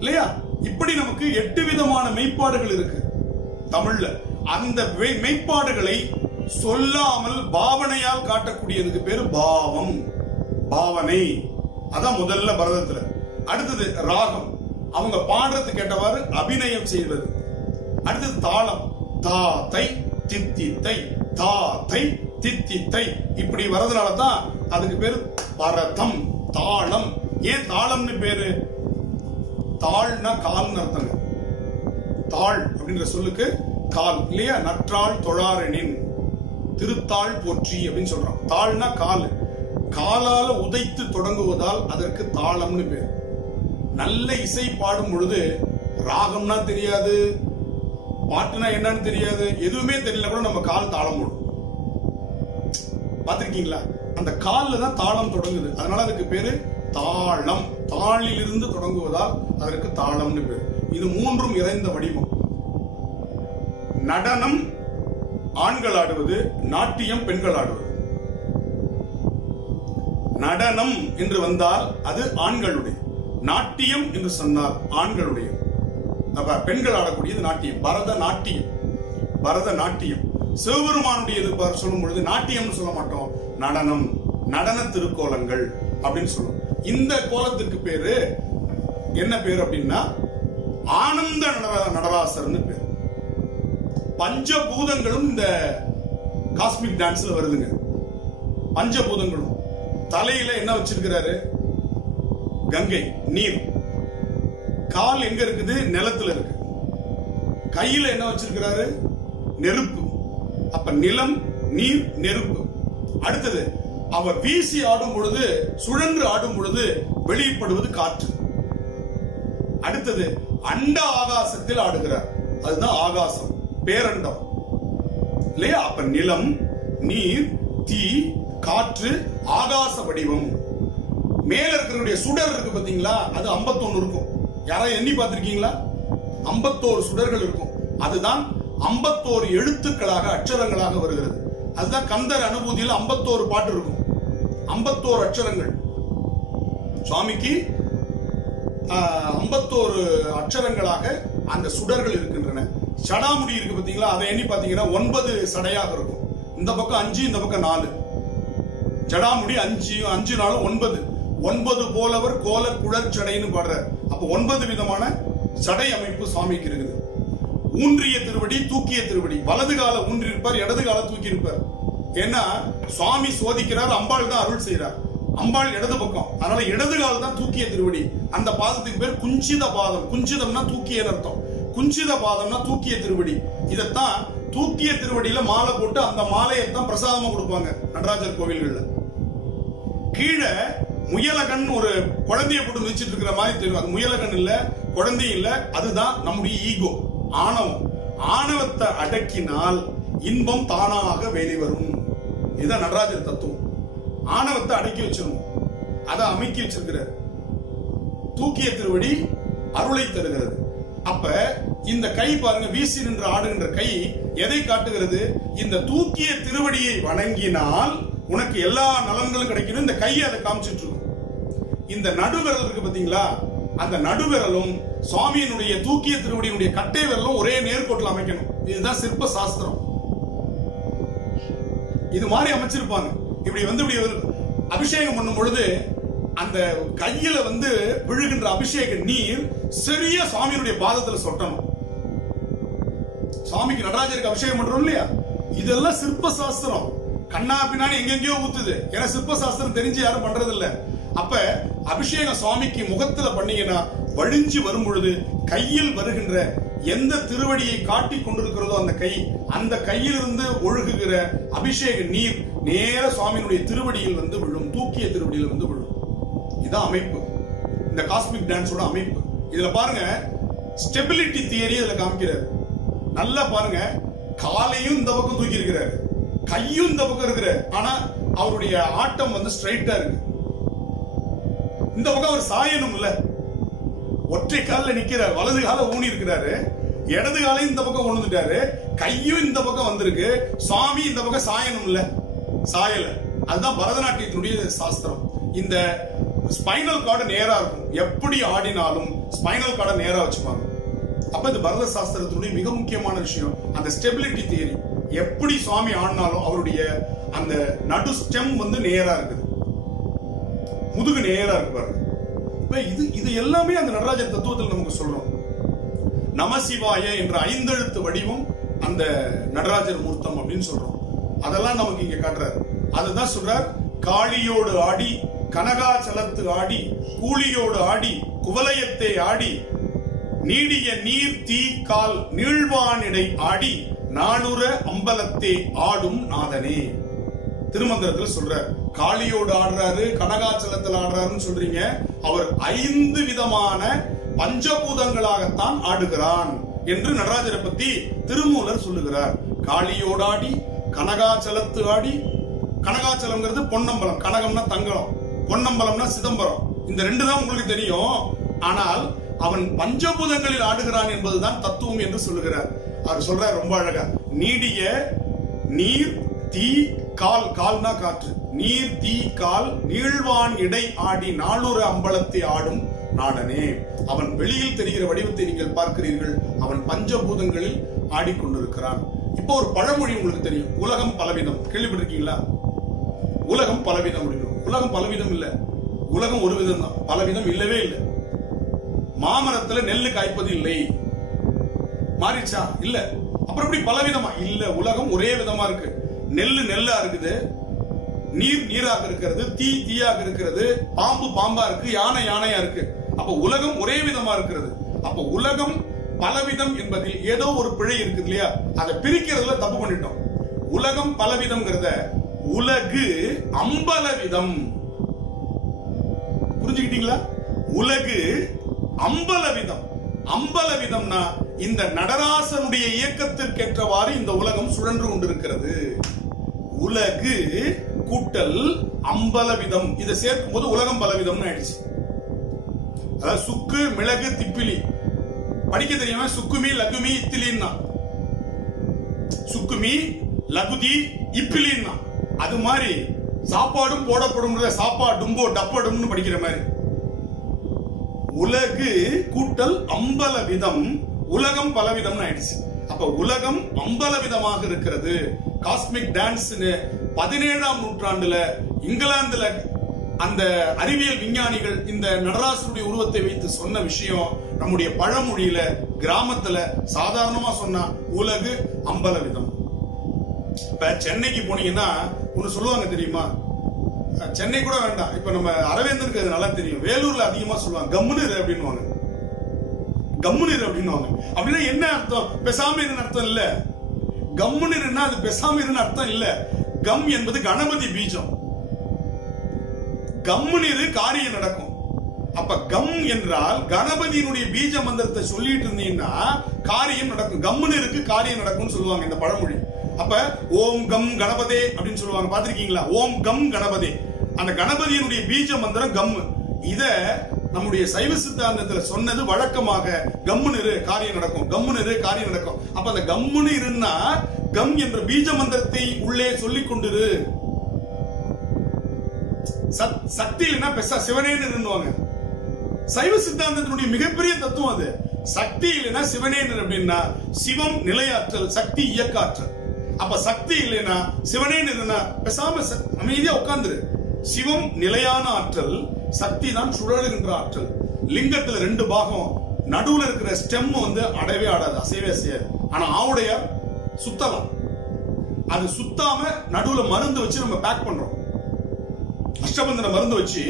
இல்லையா? இப்படி நமக்கு 8 விதமான மெய்ப்பாடுகள் இருக்கு தமிழ்ல. அந்த மெய்ப்பாடுகளை சொல்லாமல் பாவனையால் காட்டக்கூடியதுக்கு பேரு பாவம், பாவனை. அதான் முதல்ல பரதத்துல. அடுத்தது ராகம், அவங்க பாடுறதுக்கு கேட்டவாறு அபிநயம் செய்வது. அடுத்தது தாளம், தா தை தித்தி தை, தா தை தித்தி தை. இப்படி வரதுனால தான் அதுக்கு பேரு பரதம், தாளம். ஏன் தாளம்னு பேரு? தாள்னா கால்னு அர்த்தங்க. தாள் அப்படின்ற சொல்லுக்கு கால் இல்லையா? நற்றாள் தொழாரெனின் திருத்தாள் போற்றி அப்படின்னு சொல்றோம். தாள்னா கால். காலால உதைத்து தொடங்குவதால் அதற்கு தாளம்னு பேர். நல்ல இசை பாடும் பொழுது ராகம்னா தெரியாது, பாட்டுனா என்னன்னு தெரியாது, எதுவுமே தெரியல கூட நம்ம கால் தாளம் போடும். பாத்திருக்கீங்களா? அந்த கால்ல தான் தாளம் தொடங்குது. அதனால அதுக்கு பேரு தாளம். தாளில் இருந்து தொடங்குவதால் அதற்கு தாளம்னு பேர். இது 3ம் இறைந்த வடிவம். நடனம் ஆண்கள் ஆடுவது, நாட்டியம் பெண்கள் ஆடுவது. நடனம் என்று வந்தால் அது ஆண்களுடைய, நாட்டியம் என்று சொன்னால் ஆண்களுடைய. பெண்கள் ஆடக்கூடியது நாட்டியம், பரதநாட்டியம். பரதநாட்டியம் சிவபெருமானுடையது சொல்லும் பொழுது நாட்டியம்னு சொல்ல மாட்டோம், நடனம், நடன திருக்கோலங்கள் அப்படின்னு சொல்லுவோம். இந்த கோலத்துக்கு பேரு என்ன பேரு அப்படின்னா ஆனந்த நடராசர்னு பேரு. பஞ்சபூதங்களும் இந்த காஸ்மிக் டான்ஸ்ல வருதுங்க. பஞ்சபூதங்களும் தலையில என்ன வச்சிருக்கிறாரு? கங்கை, நீர். கால் எங்க இருக்குது? நிலத்துல இருக்கு. கையில என்ன வச்சிருக்கிறாரு? நெருப்பு. அப்ப நிலம், நீர், நெருப்பு. அடுத்தது அவர் வீசி ஆடும் பொழுது, சுழன்று ஆடும் பொழுது வெளிப்படுவது காற்று. அடுத்தது அண்ட ஆகாசத்தில் ஆடுகிறார், அதுதான் ஆகாசம், பேரண்டம் இல்லையா? அப்ப நிலம், நீர், தீ, காற்று, ஆகாச வடிவம். மேல இருக்கிற சுடர் இருக்கு பாத்தீங்களா, அது 51 இருக்கும். யாராவது எண்ணி பார்த்திருக்கீங்களா? 51 சுடர்கள் இருக்கும். அதுதான் 51 எழுத்துக்களாக, அட்சரங்களாக வருகிறது. அதுதான் கந்தர் அனுபூதியில் 51 பாட்டு இருக்கும், 51 அட்சரங்கள். சுவாமிக்கு 51 அட்சரங்களாக அந்த சுடர்கள் இருக்கின்றன. சடாமுடி இருக்கு பாத்தீங்களா, அதை எண்ணி பாத்தீங்கன்னா 9 சடையாக இருக்கும். இந்த பக்கம் 5, இந்த பக்கம் 4. ஜடாமுடி 5 நாளும் 9. 9 போலவர் கோல குழற் சடைன்னு பாடுறார். அப்ப 9 விதமான சடை அமைப்பு சுவாமிக்கு இருக்குது. ஊன்றிய திருவடி, தூக்கிய திருவடி. வலது கால ஊன்றி இருப்பார், இடது கால தூக்கி இருப்பார். ஏன்னா சுவாமி சோதிக்கிறார், அம்பாள் தான் அருள் செய்யறார். அம்பாள் இடது பக்கம், அதனால இடது கால தான் தூக்கிய திருவடி. அந்த பாதத்துக்கு பேர் குஞ்சித பாதம். குஞ்சிதம்னா தூக்கிய அர்த்தம், குஞ்சித பாதம்னா தூக்கிய திருவடி. இதத்தான் தூக்கிய திருவடியில மாலை போட்டு அந்த மாலையத்தான் பிரசாதமா கொடுப்பாங்க நடராஜர் கோவில்கள்ல. கீழே முயலகன் ஒரு குழந்தைய போட்டு மிதிச்சிட்டு இருக்கிற மாதிரி தெரியும். அது முயலகன் இல்ல, குழந்தை இல்ல, அதுதான் நம்முடைய ஈகோ, ஆணவம். ஆணவத்தை அடக்கினால் இன்பம் தானாக வெளிவரும். இதுதான் நடராஜர் தத்துவம். ஆணவத்தை அடக்கி வச்சிடணும், அதை அமைக்கி வச்சிருக்கிறார். தூக்கிய திருவடி அருளை தருகிறது. அப்ப இந்த கை பாருங்க, வீசி நின்று ஆடுகின்ற கை எதை காட்டுகிறது? இந்த தூக்கிய திருவடியை வணங்கினால் உனக்கு எல்லா நலன்களும் கிடைக்கணும். இந்த கையை அதை காமிச்சிட்டு இருக்கும். இந்த நடுவிரல் இருக்கு பாத்தீங்களா, அந்த நடுவிரலும் சுவாமியினுடைய தூக்கிய திருவடியினுடைய கட்டை விரலும் ஒரே நேர்கோட்டில் அமைக்கணும். இதுதான் சிற்ப சாஸ்திரம். இது மாதிரி அமைச்சிருப்பாங்க. இப்படி அபிஷேகம் பண்ணும் பொழுது அந்த கையில விழுகின்ற அபிஷேக நீர் சரியா சுவாமியினுடைய பாதத்துல சொட்டணும். சுவாமிக்கு நடராஜருக்கு அபிஷேகம் பண்றோம் இல்லையா, இதெல்லாம் சிற்ப சாஸ்திரம். கண்ணா பின்னாடி எங்கெங்கயோ ஊத்துது, ஏன்னா சிற்ப சாஸ்திரம் தெரிஞ்சு யாரும் பண்றது இல்ல. அப்ப அபிஷேகம் சுவாமிக்கு முகத்துல பண்ணீங்கன்னா வழிஞ்சு வரும் பொழுது கையில் வருகின்ற எந்த திருவடியை காட்டி கொண்டிருக்கிறதோ அந்த கையிலிருந்து ஒழுகுகிற அபிஷேக நீர் நேர சுவாமியினுடைய திருவடியில் விழும், தூக்கிய திருவடியில் விழும். இதான் அமைப்பு, இந்த காஸ்மிக் டான்ஸோட அமைப்பு. இதுல பாருங்க, ஸ்டெபிலிட்டி தியரி இதுல காமிக்கிறார். நல்லா பாருங்க, காலையும் இந்த பக்கம் தூக்கி இருக்கிறாரு, கையும் இந்த பக்கம் இருக்கிற, ஆனா அவருடைய ஆட்டம் ஸ்ட்ரைட்டா இருக்கு. இந்த பக்கம் அவர் சாயனும் இல்ல, ஒற்றை கால நிக்கிறார், வலது கால ஊனி இருக்கிறாரு, இடது காலையும் இந்த பக்கம் கொண்டுட்டாரு, கையும் இந்த பக்கம் வந்திருக்கு. சுவாமி இந்த பக்கம் சாயனும் இல்ல, சாயல. அதுதான் பரதநாட்டியத்தினுடைய சாஸ்திரம். இந்த ஸ்பைனல் கார்டு நேரா இருக்கும், எப்படி ஆடினாலும் ஸ்பைனல் கார்டை நேரா வச்சுப்பாங்க. அப்ப இது பரத சாஸ்திரத்தினுடைய மிக முக்கியமான விஷயம். அந்த ஸ்டெபிலிட்டி தியரி, எப்படி சுவாமி ஆடினாலும் அவருடைய அந்த நடு ஸ்டெம் நேரா இருக்குது, முதுகு நேரா இருக்கு பாருங்க. இப்ப இது எல்லாமே அந்த நடராஜர் தத்துவத்தில் நமக்கு சொல்றோம். நமசிவாய என்ற 5 எழுத்து வடிவம் அந்த நடராஜர் மூர்த்தம் அப்படின்னு சொல்றோம். அதெல்லாம் நமக்கு இங்க காட்டுறாரு. அதுதான் சொல்றார், காளியோடு ஆடி கனகாச்சலத்து ஆடி கூலியோடு ஆடி குவலயத்தை ஆடி நீடிய நீர் தீ கால் நீழ்வானிடை ஆடி நாளுற அம்பலத்தே ஆடும் நாதனே. திருமந்திரத்தில் சொல்றார், காளியோடு ஆடுறாரு, கனகாச்சலத்தில் ஆடுறாருன்னு சொல்றீங்க. அவர் 5 விதமான பஞ்சபூதங்களாகத்தான் ஆடுகிறான் என்று நடராஜரை பத்தி திருமூலர் சொல்லுகிறார். காளியோடாடி, கனகாச்சலத்து ஆடி, கனகாச்சலம்ங்கிறது பொன்னம்பலம், கனகம்னா தங்கலம், பொன்னம்பலம்னா சிதம்பரம். இந்த 2 தான் உங்களுக்கு தெரியும். ஆனால் அவன் பஞ்சபூதங்களில் ஆடுகிறான் என்பதுதான் தத்துவம் என்று சொல்லுகிறார். அவர் சொல்றார் ரொம்ப அழகா, நீடிய நீர் தீ கால், கால்னா காற்று, நீர் தீ கால் நீழ்வான் இடை ஆடி நாளுற அம்பலத்தை ஆடும் நாடனே. அவன் வெளியில் தெரிகிற வடிவத்தை நீங்கள் பார்க்கிறீர்கள், அவன் பஞ்சபூதங்களில் ஆடிக்கொண்டிருக்கிறான். இப்போ ஒரு பழமொழி உங்களுக்கு தெரியும், உலகம் பலவிதம். கேள்விப்பட்டிருக்கீங்களா? உலகம் பலவிதம் அப்படின்னு. உலகம் பலவிதம் இல்ல, உலகம் ஒரு விதம் தான், பலவிதம் இல்லவே இல்லை. மாமரத்துல நெல்லு காய்ப்பது இல்லை, மாறிச்சா? இல்ல. அப்புறம் எப்படி பலவிதமா? இல்ல, உலகம் ஒரே விதமா இருக்கு. நெல்லு நெல்லா இருக்குது, நீர் நீராக இருக்கிறது, தீ தீயாக இருக்கிறது, பாம்பு பாம்பா இருக்கு, யானை யானையா இருக்கு. அப்ப உலகம் ஒரே விதமா இருக்கிறது. அப்ப உலகம் பலவிதம் என்பதில் ஏதோ ஒரு பிழை இருக்குது இல்லையா? அதை பிரிக்கிறதுல தப்பு பண்ணிட்டோம். உலகம் பலவிதம்ங்கிறத உலகு அம்பலவிதம். புரிஞ்சுக்கிட்டீங்களா? உலகு அம்பலவிதம். அம்பலவிதம்னா இந்த நடராசனுடைய இயக்கத்திற்கேற்றவாறு இந்த உலகம் சுழன்று கொண்டிருக்கிறது. உலகு கூட்டல் அம்பலவிதம், இதை சேர்க்கும் போது உலகம் பலவிதம்னு ஆயிடுச்சு. அதாவது சுக்கு மிளகு திப்பிலி படிக்க தெரியாம சுக்குமி லகுமி இத்திலின்னா, சுக்குமி லகுதி இப்பிலின்னா, அது மாதிரி சாப்பாடும் போடப்படும் சாப்பாடும்போ டப்படும் படிக்கிற மாதிரி உலகு கூட்டல் அம்பலவிதம் உலகம் பலவிதம் ஆயிடுச்சு. அப்ப உலகம் அம்பலவிதமாக இருக்கிறது. காஸ்மிக் டான்ஸ் 17ஆம் நூற்றாண்டுல இங்கிலாந்துல அந்த அறிவியல் விஞ்ஞானிகள் இந்த நடராசனுடைய உருவத்தை வைத்து சொன்ன விஷயம் நம்முடைய பழமொழியில கிராமத்துல சாதாரணமா சொன்னா உலகு அம்பலவிதம். இப்ப சென்னைக்கு போனீங்கன்னா ஒண்ணு சொல்லுவாங்க தெரியுமா? சென்னை கூட வேண்டாம், இப்ப நம்ம அரவேந்தனுக்கு அது நல்லா தெரியும். வேலூர்ல அதிகமா சொல்லுவாங்க கம்முனிரு அப்படின்னுவாங்க. கம்முனிரு அப்படின்னுவாங்க. அப்படின்னா என்ன அர்த்தம்? பெசாம இருன்னு அர்த்தம் இல்ல. கம்முனிருன்னா அது பெசாம இருன்னு அர்த்தம் இல்ல. கம் என்பது கணபதி பீஜம். கம்முனிரு காரியம் நடக்கும். அப்ப கம் என்றால் கணபதியினுடைய பீஜ மந்திரத்தை சொல்லிட்டு இருந்தீங்கன்னா காரியம் நடக்கும். கம்முனிருக்கு காரியம் நடக்கும் சொல்லுவாங்க இந்த பழமொழி. அப்ப ஓம் கம் கணபதே அப்படின்னு சொல்லுவாங்க, பாத்திருக்கீங்களா? ஓம் கம் கணபதே, அந்த கணபதியினுடைய பீஜ மந்திரம் கம். இத நம்முடைய சைவ சித்தாந்தத்துல சொன்னது வழக்கமாக கம்முனிரு காரியம் நடக்கும், கம்முனிரு காரியம் நடக்கும். அப்ப அந்த கம்முனிருன்னா கம் என்ற பீஜ மந்திரத்தை உள்ளே சொல்லிக் கொண்டிரு. சக்தி இல்லைன்னா பெசா சிவனேன்னு இருந்துவாங்க. சைவ சித்தாந்தத்தினுடைய மிகப்பெரிய தத்துவம் அது. சக்தி இல்லைன்னா சிவனேன்னு அப்படின்னா சிவம் நிலையாற்றல், சக்தி இயக்காற்றல். அப்ப சக்தி இல்லைன்னா சிவனேன்னு இருந்தா பெசாம அமைதியா உட்கார்ந்துரு. சிவம் நிலையான ஆற்றல், சக்தி தான் சுழலுகின்ற ஆற்றல். லிங்கத்துல 2 பாகம், நடுவுல இருக்கிற ஸ்டெம் அடவே ஆடாது, அசைவே அசையாது. ஆனா ஆவுடையார் சுத்தலாம். அது சுத்தாம நடுவுல மருந்து வச்சு நம்ம பேக் பண்றோம். அஷ்டபந்தன மருந்து வச்சு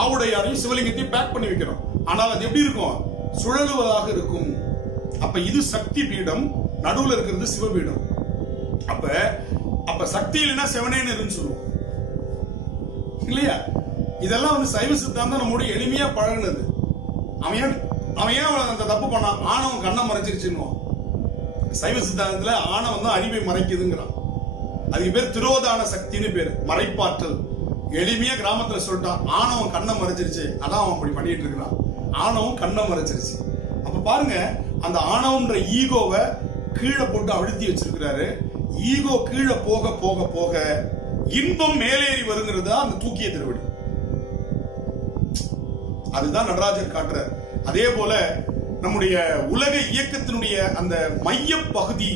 ஆவுடையாரையும் சிவலிங்கத்தையும் பேக் பண்ணி வைக்கிறோம். ஆனால் அது எப்படி இருக்கும்? சுழலுவதாக இருக்கும். அப்ப இது சக்தி பீடம், நடுவுல இருக்கிறது சிவபீடம். அப்ப சக்தி இல்லைன்னா சிவனேன்னு சொல்லுவோம் இல்லையா? இதெல்லாம் சைவ சித்தாந்தம் நம்முடைய எளிமையா பழகுனது. அவன் ஏன் அந்த தப்பு பண்ணான்? ஆணவம் கண்ணை மறைச்சிருச்சுன்னு. சைவ சித்தாந்தத்துல ஆணவம் தான் அறிவை மறைக்குதுங்கிறான். அதுக்கு பேர் திரோதான சக்தின்னு பேரு, மறைப்பாற்றல். எளிமையா கிராமத்துல சொல்லிட்டான், ஆணவம் கண்ணை மறைச்சிருச்சு, அதான் அவன் அப்படி பண்ணிட்டு இருக்கிறான். ஆணவம் கண்ணை மறைச்சிருச்சு. அப்ப பாருங்க, அந்த ஆணவம்ன்ற ஈகோவை கீழே போட்டு அழுத்தி வச்சிருக்கிறாரு. ஈகோ கீழே போக போக போக இன்பம் மேலேறி வருங்கிறது அந்த தூக்கிய திருவடி. அதுதான் நடராஜர் காட்டுறார். அதே போல நம்முடைய உலக இயக்கத்தினுடைய அந்த மைய பகுதி,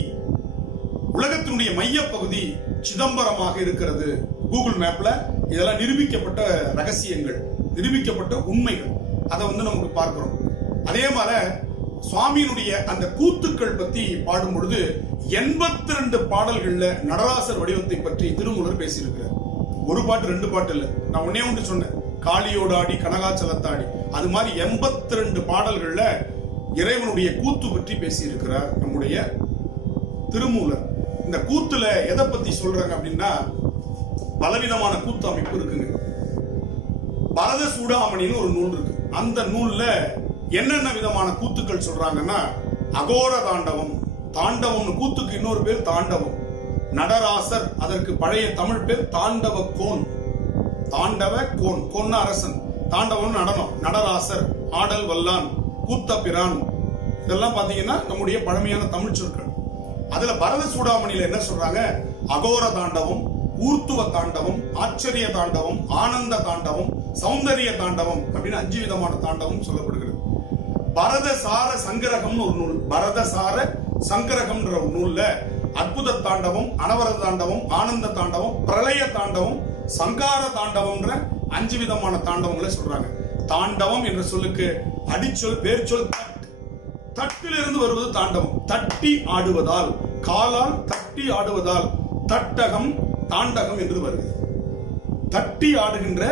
உலகத்தினுடைய மைய பகுதி சிதம்பரமாக இருக்கிறது. கூகுள் மேப்ல இதெல்லாம் நிரூபிக்கப்பட்ட ரகசியங்கள், நிரூபிக்கப்பட்ட உண்மைகள். அதை நமக்கு பார்க்கிறோம். அதே மாதிரி சுவாமியினுடைய அந்த கூத்துக்கள் பத்தி பாடும் பொழுது 82 பாடல்கள்ல நடராசர் வடிவத்தை பற்றி திருமூலர் பேசியிருக்கிறார். ஒரு பாட்டு 2 பாட்டு இல்ல. நான் ஒன்னே ஒன்று சொன்னேன், காளியோடு ஆடி கனகாச்சலத்தாடி. அது மாதிரி 82 பாடல்கள்ல இறைவனுடைய கூத்து பற்றி பேசியிருக்கிறார் நம்முடைய திருமூலர். இந்த கூத்துல எதை பத்தி சொல்றாங்க அப்படின்னா, பலவிதமான கூத்து அமைப்பு இருக்குங்க. பரத சூடாமணின்னு ஒரு நூல் இருக்கு. அந்த நூல்ல என்னென்ன விதமான கூத்துக்கள் சொல்றாங்கன்னா, அகோர தாண்டவம், தாண்டவம் கூத்துக்கு இன்னொரு பேர் தாண்டவம். நடராசர், அதற்கு பழைய தமிழ் பேர் தாண்டவ கோன். தாண்டவ கோன், கோன்னா அரசன், தாண்டவம் நடனம். நடராசர், ஆடல் வல்லான், கூத்த பிரான், இதெல்லாம் பாத்தீங்கன்னா நம்முடைய பழமையான தமிழ் சொற்கள். அதுல பரத சூடாமணியில என்ன சொல்றாங்க? அகோர தாண்டவம், ஊர்த்துவ தாண்டவம், ஆச்சரிய தாண்டவம், ஆனந்த தாண்டவம், சௌந்தரிய தாண்டவம் அப்படின்னு 5 விதமான தாண்டவம் சொல்லப்படுகிறது. பரதசார சங்கரகம்னு ஒரு நூல், பரதசார சங்கரகம்ன்ற ஒரு நூல்ல அற்புத தாண்டவம், அனவரத தாண்டவம், ஆனந்த தாண்டவம், பிரளய தாண்டவம், சங்கார தாண்டவம்ன்ற 5 விதமான தாண்டவங்களை சொல்றாங்க. தாண்டவம் என்ற சொல்லுக்கு அடிச்சொல் வேர்ச்சொல் தட்டிலிருந்து வருவது தாண்டவம். தட்டி ஆடுவதால், காலால் தட்டி ஆடுவதால் தட்டகம் தாண்டகம் என்று வருகிறது. தட்டி ஆடுகின்ற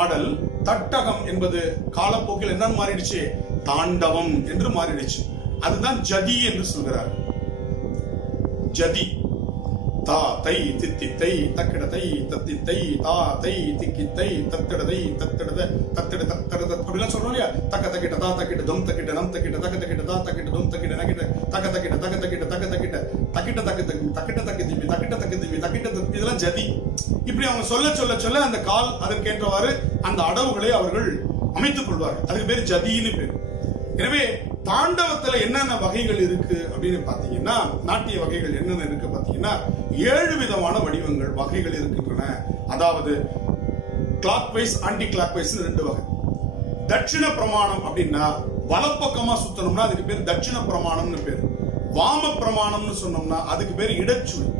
ஆடல் தட்டகம் என்பது காலப்போக்கில் என்ன மாறிடுச்சு? தாண்டவம் என்று மாறிடுச்சு. அதுதான் ஜதி என்று சொல்கிறார். ஜதி தா தை தித்தி தை தக்கிடதை தத்தி தை தா தை திக்கி தை தத்திடதை தத்திடத தத்திட தத்திடத அப்படிலாம் சொல்றோம் இல்லையா? தக்க தக்கிட்ட தா தக்கிட்ட தொம் தக்கிட்ட நம் தக்கிட்ட தக்க தக்கிட்ட தா தக்கிட்ட தொம் தக்கிட்ட நக்கிட்ட தக்க தக்கிட்ட தக்க தக்கிட்ட தக்க தக்கிட்ட தக்கிட்ட தக்க தக்கி தக்கிட்ட தக்க திப்பி தக்கிட்ட தக்க திப்பி தக்கிட்ட தப்பி, இதெல்லாம் ஜதி. இப்படி அவங்க சொல்ல சொல்ல சொல்ல அந்த கால் அதற்கேற்றவாறு அந்த அடவுகளை அவர்கள் அமைத்துக் கொள்வார்கள். அதுக்கு பேர் ஜதின்னு பேர். எனவே தாண்டவத்துல என்னென்ன வகைகள் இருக்கு அப்படின்னு பாத்தீங்கன்னா, நாட்டிய வகைகள் என்னென்ன இருக்கு பாத்தீங்கன்னா 7 விதமான வடிவங்கள் வகைகள் இருக்கின்றன. அதாவது clockwise, anticlockwise 2 வகை. தட்சிண பிரமாணம் அப்படின்னா வலப்பக்கமா சுத்தணும்னா அதுக்கு பேர் தட்சிண பிரமாணம்னு பேரு. வாம பிரமாணம்னு சொன்னோம்னா அதுக்கு பேர் இடச்சுழி.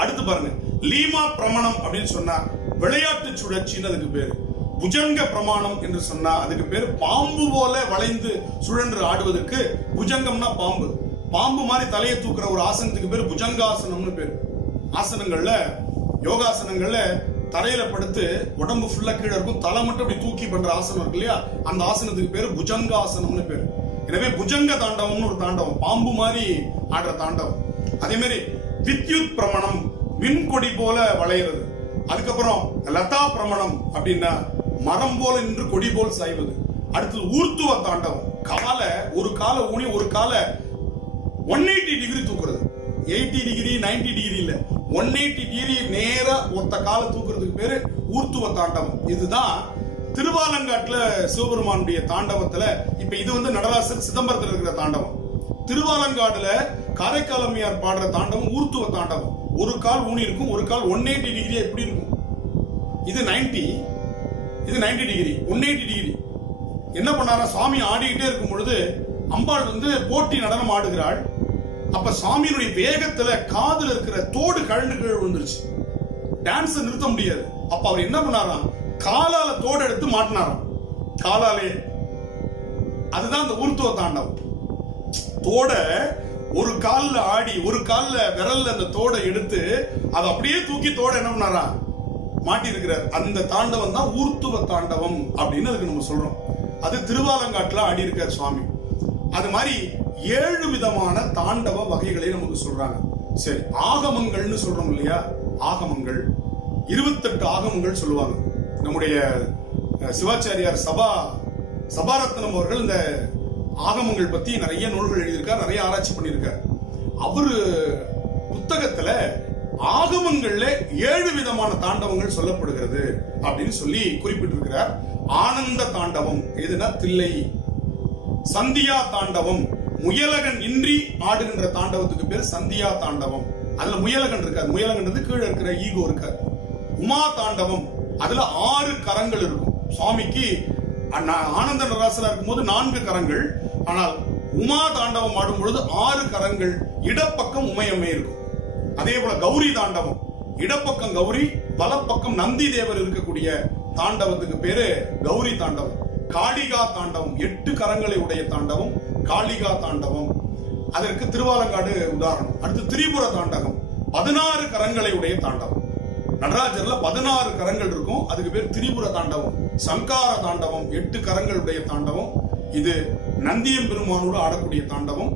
அடுத்து பாருங்க, லீமா பிரமாணம் அப்படின்னு சொன்னா விளையாட்டு சுழற்சின்னு அதுக்கு பேரு. புஜங்க பிரமாணம் என்று சொன்னா அதுக்கு பேர் பாம்பு போல வளைந்து சுழன்று ஆடுவதற்கு. புஜங்கம்னா பாம்பு, பாம்பு மாதிரி தலையை தூக்குற ஒரு ஆசனத்துக்கு பேர் புஜங்காசனம்னு பேரு. ஆசனங்கள்ல, யோகாசனங்கள்ல தரையில படுத்து உடம்பு ஃபுல்லா கீழே இருக்கும், தலை மட்டும் அப்படி தூக்கி பண்ற ஆசனம் இருக்கு இல்லையா? அந்த ஆசனத்துக்கு பேரு புஜங்காசனம்னு பேரு. எனவே புஜங்க தாண்டவம்னு ஒரு தாண்டவம், பாம்பு மாதிரி ஆடுற தாண்டவம். அதே மாதிரி வித்யுத் பிரமாணம், மின்கொடி போல வளையிறது. அதுக்கப்புறம் லதா பிரமாணம் அப்படின்னா மரம் போல நின்று கொடி போல் சாய்வது. அடுத்தது ஊர்த்துவ தாண்டவம், ஒரு கால ஊனி ஒரு கால 180 டிகிரி தூக்குறது. 80 டிகிரி 90 டிகிரி இல்ல, 180 டிகிரி நேரா ஒத்த கால தூக்குறதுக்கு பேரு ஊர்த்துவ தாண்டவம். இதுதான் திருவாலங்காட்டுல சிவபெருமானுடைய தாண்டவத்துல. இப்ப இது வந்து நடராசர் சிதம்பரத்தில் இருக்கிற தாண்டவம். திருவாலங்காடுல காரைக்கால் அம்மையார் பாடுற தாண்டவம் ஊர்த்துவ தாண்டவம். ஒரு கால் ஊனி இருக்கும், ஒரு கால் 180 டிகிரி எப்படி இருக்கும்? இது 90, இது 90 டிகிரி, 180 டிகிரி. என்ன பண்ணாரா? சுவாமி ஆடிக்கிட்டே இருக்கும் பொழுது அம்பாள் வந்து போட்டி நடனம் ஆடுகிறாள். அப்ப சுவாமியினுடைய வேகத்துல காதுல இருக்கிற தோடு கழண்டு கீழே விழுந்துருச்சு. டான்ஸ் நிறுத்த முடியாது. அப்ப அவர் என்ன பண்ணாராம்? காலால தோடு எடுத்து மாட்டினாராம், காலாலே. அதுதான் அந்த ஊர்த்துவ தாண்டவம். தோட ஒரு கால்ல ஆடி, ஒரு கால்ல விரல்ல அந்த தோடை எடுத்து அதை அப்படியே தூக்கி தோட என்ன பண்ணாரா? மாட்டி இருக்கிறார். அந்த தாண்டவம் தான் ஊர்த்துவ தாண்டவம் அப்படின்னு அதுக்கு நம்ம சொல்றோம். அது திருவாலங்காட்டுல ஆடி இருக்கார் சுவாமி. அது மாதிரி 7 விதமான தாண்டவ வகைகளை நமக்கு சொல்றாங்க. சரி, ஆகமங்கள்னு சொல்றோம் இல்லையா? ஆகமங்கள் 28 ஆகமங்கள் சொல்லுவாங்க. நம்முடைய சிவாச்சாரியார் சபாரத்னம் அவர்கள் இந்த ஆகமங்கள் பத்தி நிறைய நூல்கள் எழுதியிருக்கார், நிறைய ஆராய்ச்சி பண்ணியிருக்கார். அவரு புத்தகத்துல ஆகமங்கள்ல 7 விதமான தாண்டவங்கள் சொல்லப்படுகிறது அப்படின்னு சொல்லி குறிப்பிட்டிருக்கிறார். ஆனந்த தாண்டவம் எதுனா தில்லை. சந்தியா தாண்டவம், முயலகன் இன்றி ஆடுகின்ற தாண்டவத்துக்கு பேர் சந்தியா தாண்டவம். அதுல முயலகன் இருக்காது, முயலகன் கீழே இருக்கிற ஈகோ இருக்காது. உமா தாண்டவம், அதுல 6 கரங்கள் இருக்கும். சுவாமிக்கு ஆனந்த நடராசனா இருக்கும் போது 4 கரங்கள், ஆனால் உமா தாண்டவம் ஆடும் பொழுது 6 கரங்கள். இடப்பக்கம் உமையம்மை இருக்கும். அதே போல கௌரி தாண்டவம், இடப்பக்கம் கௌரி, வலப்பக்கம் நந்தி தேவர் இருக்கக்கூடிய தாண்டவத்துக்கு பேரு கௌரி தாண்டவம். காளிகா தாண்டவம், 8 கரங்களை உடைய தாண்டவம் காளிகா தாண்டவம். அதற்கு திருவாலங்காடு உதாரணம். அடுத்து திரிபுர தாண்டவம், 16 கரங்களை உடைய தாண்டவம். நடராஜர்ல 16 கரங்கள் இருக்கும், அதுக்கு பேர் திரிபுர தாண்டவம். சங்கார தாண்டவம், 8 கரங்களுடைய தாண்டவம். இது நந்தியம் பெருமானோடு ஆடக்கூடிய தாண்டவம்,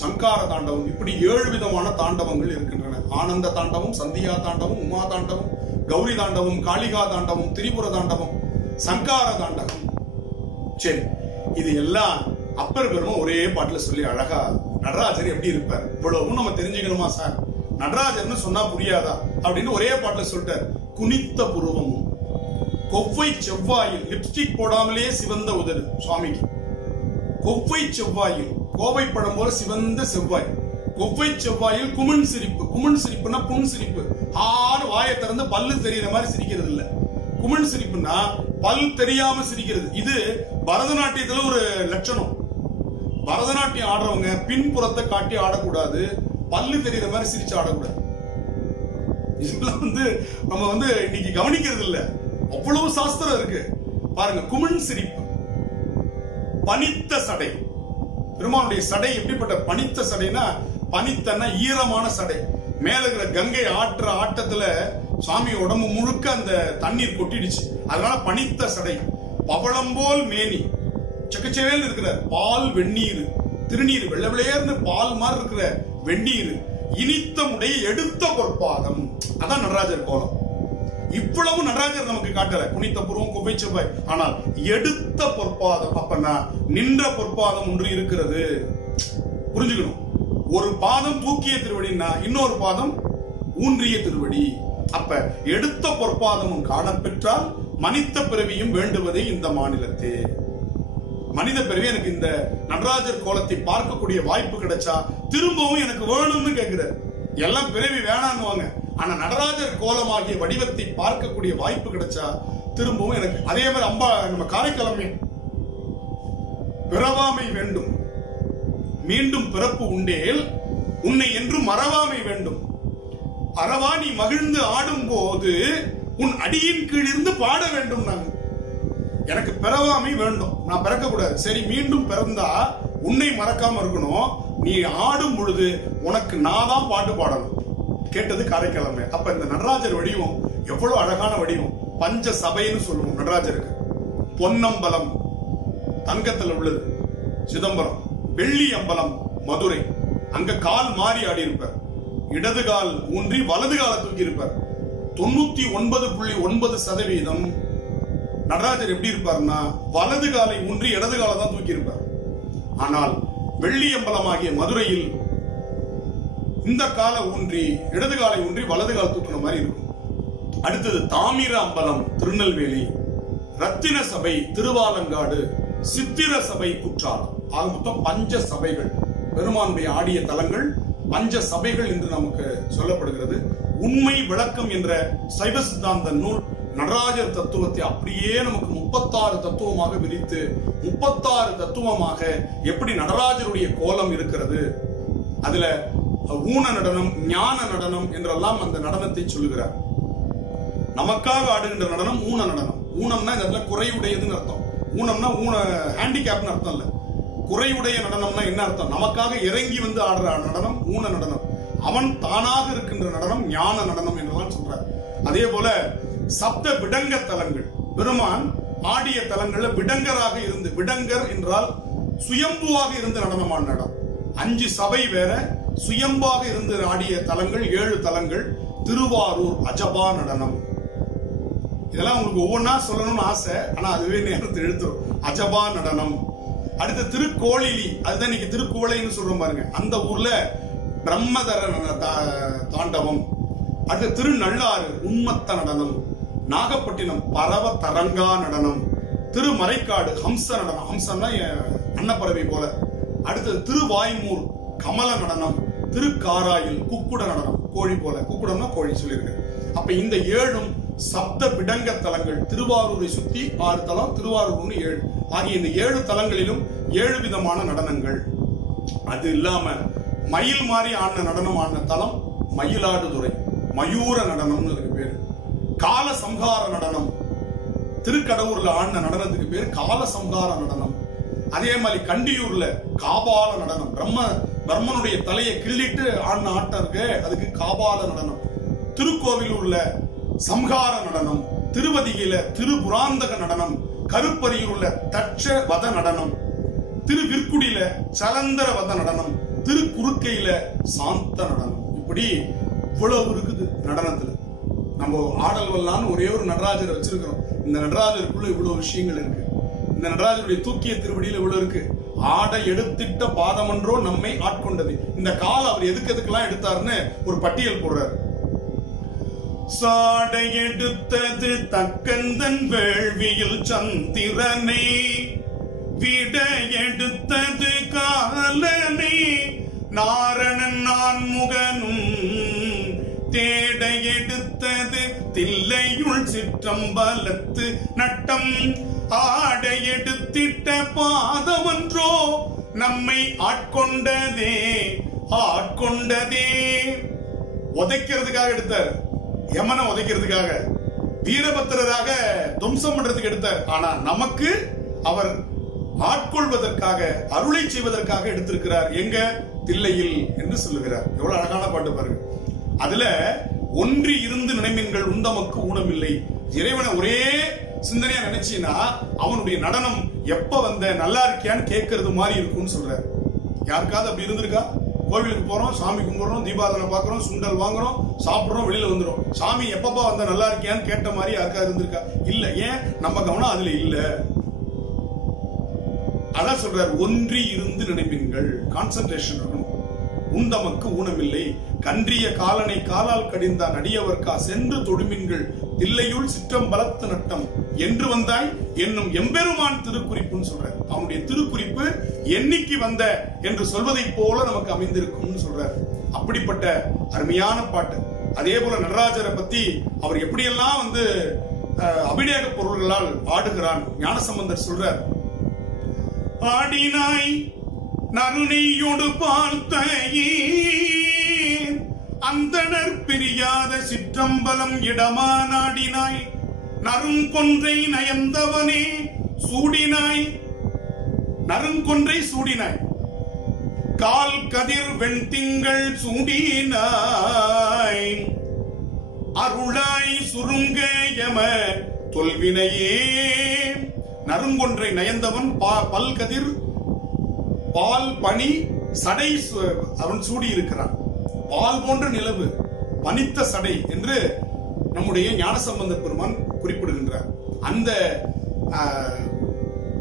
சங்கார தாண்டவம். இப்படி 7 விதமான தாண்டவங்கள் இருக்கின்றன. ஆனந்த தாண்டவம், சந்தியா தாண்டவம், உமா தாண்டவம், கௌரி தாண்டவம், காளிகா தாண்டவம், திரிபுர தாண்டவம், சங்கார தாண்டவம். சரி, இது எல்லாம் அப்பர் பெருமை ஒரே பாட்டுல சொல்லி அழகா நடராஜர் எப்படி இருப்பார் இவ்வளவும் நம்ம தெரிஞ்சுக்கணுமா சார்? நடராஜர்னு சொன்னா புரியாதா அப்படின்னு ஒரே பாட்டுல சொல்லிட்டார். குனித்த புருவமும் கொவ்வை செவ்வாயில், லிப்ஸ்டிக் போடாமலே சிவந்த உதடு சுவாமிக்கு. கொவ்வை செவ்வாயில், கோவைப்படம் போல சிவந்த செவ்வாய். கொவ்வை செவ்வாயில் குமிழ் சிரிப்பு. குமிழ் சிரிப்புனா புன் சிரிப்பு. ஆறு வாயை திறந்து பல்லு தெரியற மாதிரி சிரிக்கிறது இல்ல. குமிழ் சிரிப்புனா பல் தெரியாம சிரிக்கிறது. இது பரதநாட்டியத்துல ஒரு லட்சணம். பரதநாட்டியம் ஆடுறவங்க பின்புறத்தை காட்டி ஆடக்கூடாது, பல்லு தெரியற மாதிரி சிரிச்சு ஆடக்கூடாது. இதெல்லாம் நம்ம இன்னைக்கு கவனிக்கிறது இல்ல. அவ்வளவு சாஸ்திரம் இருக்கு பாருங்க. குமிழ் சிரிப்பு. பனித்த சடை. பெருமானுடைய சடை எப்படிப்பட்ட பனித்த சடைனா, பனித்தன்னா ஈரமான சடை. மேல இருக்கிற கங்கை ஆற்ற ஆட்டத்துல சுவாமி உடம்பு முழுக்க அந்த தண்ணீர் கொட்டிடுச்சு, அதனால பனித்த சடை. பவளம்போல் மேனி, செக்கச்சேல் இருக்கிற பால் வெந்நீர், திருநீர் வெள்ளை வெள்ளையர்னு பால் மாதிரி இருக்கிற வெந்நீர், இனித்த முடைய எடுத்த பொற்பாதம். அதான் நடராஜர் கோலம். இவ்வளவு நடராஜர் நமக்கு காட்டல. குனித்த புருவம், கொவ்வை செவ்வாய், ஆனால் எடுத்த பொற்பாதம். அப்பனா நின்ற பொற்பாதம் ஒன்று இருக்கிறது. புரிஞ்சுக்கணும். ஒரு பாதம் தூக்கிய திருவடினா இன்னொரு பாதம் ஊன்றிய திருவடி. அப்ப எடுத்த பொற்பாதமும் காணப்பெற்றால் மனித பிறவியும் வேண்டுவதே இந்த மாநிலத்தே. மனித பிறவி எனக்கு இந்த நடராஜர் கோலத்தை பார்க்கக்கூடிய வாய்ப்பு கிடைச்சா திரும்பவும் எனக்கு வேணும்னு கேட்கிறார். எல்லாம் பிறவி வேணான்னுவாங்க, ஆனா நடராஜர் கோலமாகிய வடிவத்தை பார்க்கக்கூடிய வாய்ப்பு கிடைச்சா திரும்பவும் எனக்கு. அதே மாதிரி அம்பா நம்ம காரைக்கிழமை பிறவாமை வேண்டும், மீண்டும் பிறப்பு உண்டேல் உன்னை என்றும் மறவாமை வேண்டும். அறவா நீ மகிழ்ந்து ஆடும் போது உன் அடியின் கீழ் இருந்து பாட வேண்டும். நாங்க எனக்கு பிறவாமை வேண்டும், நான் பிறக்க கூடாது. சரி, மீண்டும் பிறந்தா உன்னை மறக்காம இருக்கணும். நீ ஆடும் பொழுது உனக்கு நான் தான் பாட்டு பாடணும். கேட்டது காரைக்கிழமை. அப்ப இந்த நடராஜர் வடிவம் எவ்வளவு அழகான வடிவம். பஞ்ச சபைன்னு சொல்லுவோம் நடராஜருக்கு. பொன்னம்பலம் தங்கத்தில் உள்ளது சிதம்பரம், வெள்ளி அம்பலம் மதுரை. அங்க கால் மாறி ஆடி இருப்பார், இடது கால் ஊன்றி வலது கால தூக்கி இருப்பார். 99.9% நடராஜர் எப்படி இருப்பார்னா வலது காலை ஊன்றி இடது காலை தான் தூக்கி இருப்பார். ஆனால் வெள்ளி அம்பலமாகிய மதுரையில் இந்த காலை ஊன்றி இடது காலை ஊன்றி வலது கால் தூக்குன மாதிரி இருக்கும். அடுத்தது தாமிர அம்பலம் திருநெல்வேலி, ரத்தின சபை திருவாலங்காடு, சித்திர சபை குற்றாலம். ஆக மொத்தம் பஞ்ச சபைகள். பெருமானுடைய ஆடிய தலங்கள் பஞ்ச சபைகள் என்று நமக்கு சொல்லப்படுகிறது. உண்மை விளக்கம் என்ற சைவ சித்தாந்த நூல் நடராஜர் தத்துவத்தை அப்படியே நமக்கு 36 தத்துவமாக விரித்து 36 தத்துவமாக எப்படி நடராஜருடைய கோலம் இருக்கிறது, அதுல ஊன நடனம், ஞான நடனம் என்றெல்லாம் அந்த நடனத்தை சொல்லுகிறார். நமக்காக ஆடுகின்ற நடனம் ஊன நடனம். ஊனம்னா இந்த இடத்துல குறையுடையதுன்னு அர்த்தம். ஊனம்னா ஹேண்டிகேப்னு அர்த்தம் இல்ல. குறையுடைய நடனம்னா என்ன அர்த்தம்? நமக்காக இறங்கி வந்து ஆடுற நடனம் ஊன நடனம். அவன் தானாக இருக்கின்ற நடனம் ஞான நடனம் என்றுதான் சொல்றார். அதே போல சப்த விடங்க தலங்கள். பெருமான் ஆடிய தலங்கள்ல விடங்கராக இருந்து, விடங்கர் என்றால் சுயம்புவாக இருந்து நடனமான இடம். 5 சபை வேற, சுயம்பாக இருந்து ஆடிய தலங்கள் 7 தலங்கள். திருவாரூர் அஜபா நடனம். இதெல்லாம் உங்களுக்கு ஒவ்வொன்னா சொல்லணும்னு ஆசை, ஆனா அதுவே நேரத்தை எழுத்துரும். அஜபா நடனம். அடுத்த திருக்கோளிலி, அதுதான் இன்னைக்கு திருக்குவளைன்னு சொல்றோம் பாருங்க, அந்த ஊர்ல பிரம்மதர தாண்டவம். அடுத்த திருநள்ளாறு உன்மத்த நடனம். நாகப்பட்டினம் பரவ தரங்கா நடனம். திருமறைக்காடு ஹம்ச நடனம். ஹம்சன்னா அன்னப்பறவை போல. அடுத்தது திருவாய்மூர் கமல நடனம். திருக்காராயில் குக்குட நடனம், கோழி போல. குக்குடம்னா கோழி சொல்லியிருக்கு. அப்ப இந்த 7 சப்த விடங்க தலங்கள். திருவாரூரை சுத்தி 6 தலம், திருவாரூர் 7 ஆகிய இந்த 7 தலங்களிலும் 7 விதமான நடனங்கள். அது இல்லாம மயில் மாறி ஆடின நடனம் ஆடின தலம் மயிலாடுதுறை, மயூர நடனம்னு அதுக்கு பேரு. கால சம்ஹார நடனம். திருக்கடவுர்ல ஆடின நடனத்துக்கு பேரு கால சம்ஹார நடனம். அதே மாதிரி கண்டியூர்ல காபால நடனம். பிரம்மனுடைய தலையை கிள்ளிட்டு ஆடின ஆட்டம் இருக்கு, அதுக்கு காபால நடனம். திருக்கோவிலூர்ல சம்ஹார நடனம். திருவதியில திருபுராந்தக நடனம். கருப்பரியூர்ல தட்ச வத நடனம். திருவிற்குடியில சலந்தர வத நடனம். திருக்குறுக்கையில சாந்த நடனம். இப்படி இவ்வளவு இருக்குது நடனத்துல. நம்ம ஆடல் வல்லான்னு ஒரே ஒரு நடராஜரை வச்சிருக்கிறோம். இந்த நடராஜருக்குள்ள இவ்வளவு விஷயங்கள் இருக்கு. இந்த நடராஜருடைய தூக்கிய திருவடியில இவ்வளவு இருக்கு. ஆட எடுத்திட்ட பாதமன்றோ நம்மை ஆட்கொண்டது. இந்த கால் அவர் எதுக்கெல்லாம் எடுத்தாருன்னு ஒரு பட்டியல் போடுறாரு. சாடை எடுத்தது தக்கந்தன் வேள்வியில் சந்திரனே, விட எடுத்தது காலனே, நாரணன் நான் முகனும் தேட எடுத்தது தில்லையுள் சிற்றம்பலத்து நட்டம் ஆட எடுத்திட்ட பாதமன்றோ நம்மை ஆட்கொண்டதே ஆட்கொண்டதே. உதைக்கிறதுக்காக எடுத்தார், யமனை உதைக்கிறதுக்காக, வீரபத்திரராக துவம்சம் பண்றதுக்கு எடுத்தார். ஆனா நமக்கு அவர் ஆட்கொள்வதற்காக, அருளை செய்வதற்காக எடுத்திருக்கிறார். எங்க? தில்லையில் என்று சொல்லுகிறார். எவ்வளவு அழகான பாட்டு பாருங்க. அதுல ஒன்றி இருந்து நினைமீன்கள் உண்டமக்கு ஊனமில்லை. இறைவனை ஒரே சிந்தனையா நினைச்சீன்னா அவனுடைய நடனம் எப்ப வந்த நல்லா இருக்கியான்னு கேட்கறது மாதிரி இருக்கும்னு சொல்றாரு. யாருக்காவது அப்படி இருந்திருக்கா? கோவிலுக்கு போறோம், சாமி கும்பிடுறோம், தீபாவளி பாக்குறோம், சுண்டல் வாங்குறோம், சாப்பிடுறோம், வெளியில வந்துடும். சாமி எப்பப்பா வந்த நல்லா இருக்கியான்னு கேட்ட மாதிரி யாருக்காவது இருந்திருக்கா? இல்ல. ஏன்? நம்ம கவனம் அதுல இல்ல. அதான் சொல்றாரு, ஒன்றி இருந்து நினைப்பீர்கள், கான்சென்ட்ரேஷன் இருக்கணும். உண்டமக்கு ஊனமில்லை, கன்றிய காலனை காலால் கடிந்தான் அடியவர்க்கா சென்று தொடுமின்கள் தில்லையுள் சிற்றம்பலத்து நட்டம் என்று வந்தாய் என்னும் எம்பெருமான் திருக்குறிப்புன்னு சொல்றார். அவனுடைய திருக்குறிப்பு என்னைக்கு வந்த என்று சொல்வதை போல நமக்கு அமைந்திருக்கும் சொல்றார். அப்படிப்பட்ட அருமையான பாட்டு. அதே போல நடராஜரை பத்தி அவர் எப்படியெல்லாம் அபிடேக பொருள்களால் ஆடுகிறான் ஞானசம்பந்தர் சொல்றார். ஆடினாய் நறுநெய்யோடு பார்த்தையே அந்தனர் பிரியாத சிற்றம்பலம் இடமா நாடினாய் நறுங்கொன்றை நயந்தவனே சூடினாய் நறுங்கொன்றை சூடினாய் கால் கதிர் வெண்திங்கள் சூடினாய் அருளாய் சுருங்க யம தொல்வினையே. நறுங்கொன்றை நயந்தவன் பல்கதிர் பால் பனி சடை அவன் சூடி இருக்கிறான். பால் போன்ற நிலவு பனித்த சடை என்று நம்முடைய ஞானசம்பந்த பெருமான் குறிப்பிடுகின்றார். அந்த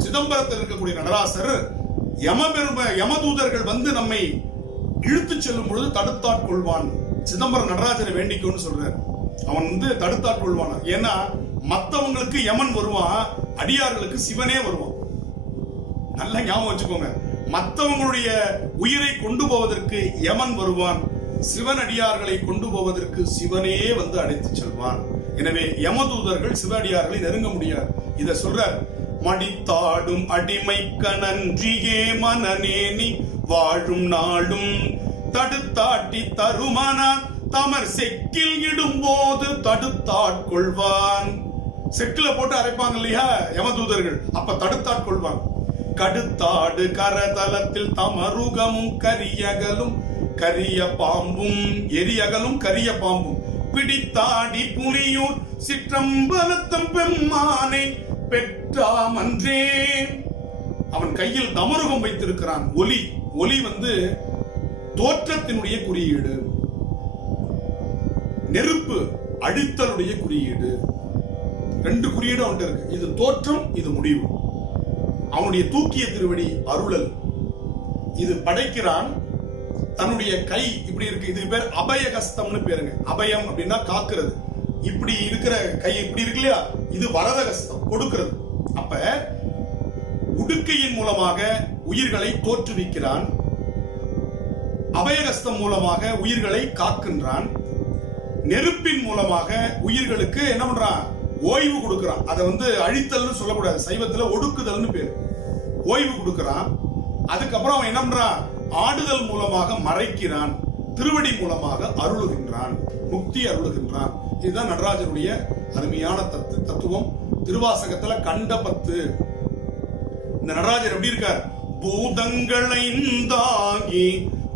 சிதம்பரத்தில் இருக்கக்கூடிய நடராசர் யமதூதர்கள் நம்மை இழுத்து செல்லும் பொழுது தடுத்தாட்கொள்வான். சிதம்பரம் நடராஜரை வேண்டிக்கோன்னு சொல்றார். அவன் தடுத்தாட்கொள்வான். ஏன்னா மத்தவங்களுக்கு யமன் வருவான், அடியார்களுக்கு சிவனே வருவான். நல்லா ஞாபகம் வச்சுக்கோங்க. மற்றவங்களுடைய உயிரை கொண்டு போவதற்கு யமன் வருவான், சிவன் அடியார்களை கொண்டு போவதற்கு சிவனே அழைத்து செல்வான். எனவே யமதூதர்கள் சிவ அடியார்களை நெருங்க முடியாது. இத சொல்றார். மடித்தாடும் அடிமைக்க நன்றியே மனநேனி வாழும் நாளும் தடுத்தாட்டி தருமனா தமர் செக்கில் இடும்போது தடுத்தாட்கொள்வான். செக்கில போட்டு அரைப்பாங்க இல்லையா யமதூதர்கள், அப்ப தடுத்தாட்கொள்வான். கடுத்தாடு கரதலத்தில் தமருகமும் கரியகலும் கரிய பாம்பும் எரியகலும் கரிய பாம்பும் பிடித்தாடி புலியூர் சிற்றம்பலத்தம் பெம்மானை பெற்றாமன்றே. அவன் கையில் தமருகம் வைத்திருக்கிறான். ஒலி தோற்றத்தினுடைய குறியீடு, நெருப்பு அழித்தலுடைய குறியீடு. ரெண்டு குறியீடு அவன்கிட்ட இருக்கு. இது தோற்றம், இது முடிவு. அவனுடைய தூக்கிய திருவடி அருளல். இது படைக்கிறான். தன்னுடைய கை இப்படி இருக்கு. இது பேர் அபயகஸ்தம்னு பேருங்க. அபயம் அப்படின்னா காக்குறது. இப்படி இருக்கிற கை இப்படி இருக்கு இல்லையா, இது வரதகஸ்தம், கொடுக்கிறது. அப்ப உடுக்கையின் மூலமாக உயிர்களை தோற்றுவிக்கிறான், அபயகஸ்தம் மூலமாக உயிர்களை காக்கின்றான், நெருப்பின் மூலமாக உயிர்களுக்கு என்ன பண்றான், ஓய்வு கொடுக்கிறான். அதை அழித்தல்னு சொல்லக்கூடாது, சைவத்துல ஒடுக்குதல்னு பேரு. ஓய்வு கொடுக்கிறான். அதுக்கப்புறம் அவன் என்ன பண்றான், ஆடுதல் மூலமாக மறைக்கிறான், திருவடி மூலமாக அருளுகின்றான், முக்தி அருளுகின்றான். இதுதான் நடராஜனுடைய அருமையான தத்துவம். திருவாசகத்துல கண்ட 10. இந்த நடராஜர் எப்படி இருக்கார்? பூதங்களைந்தாகி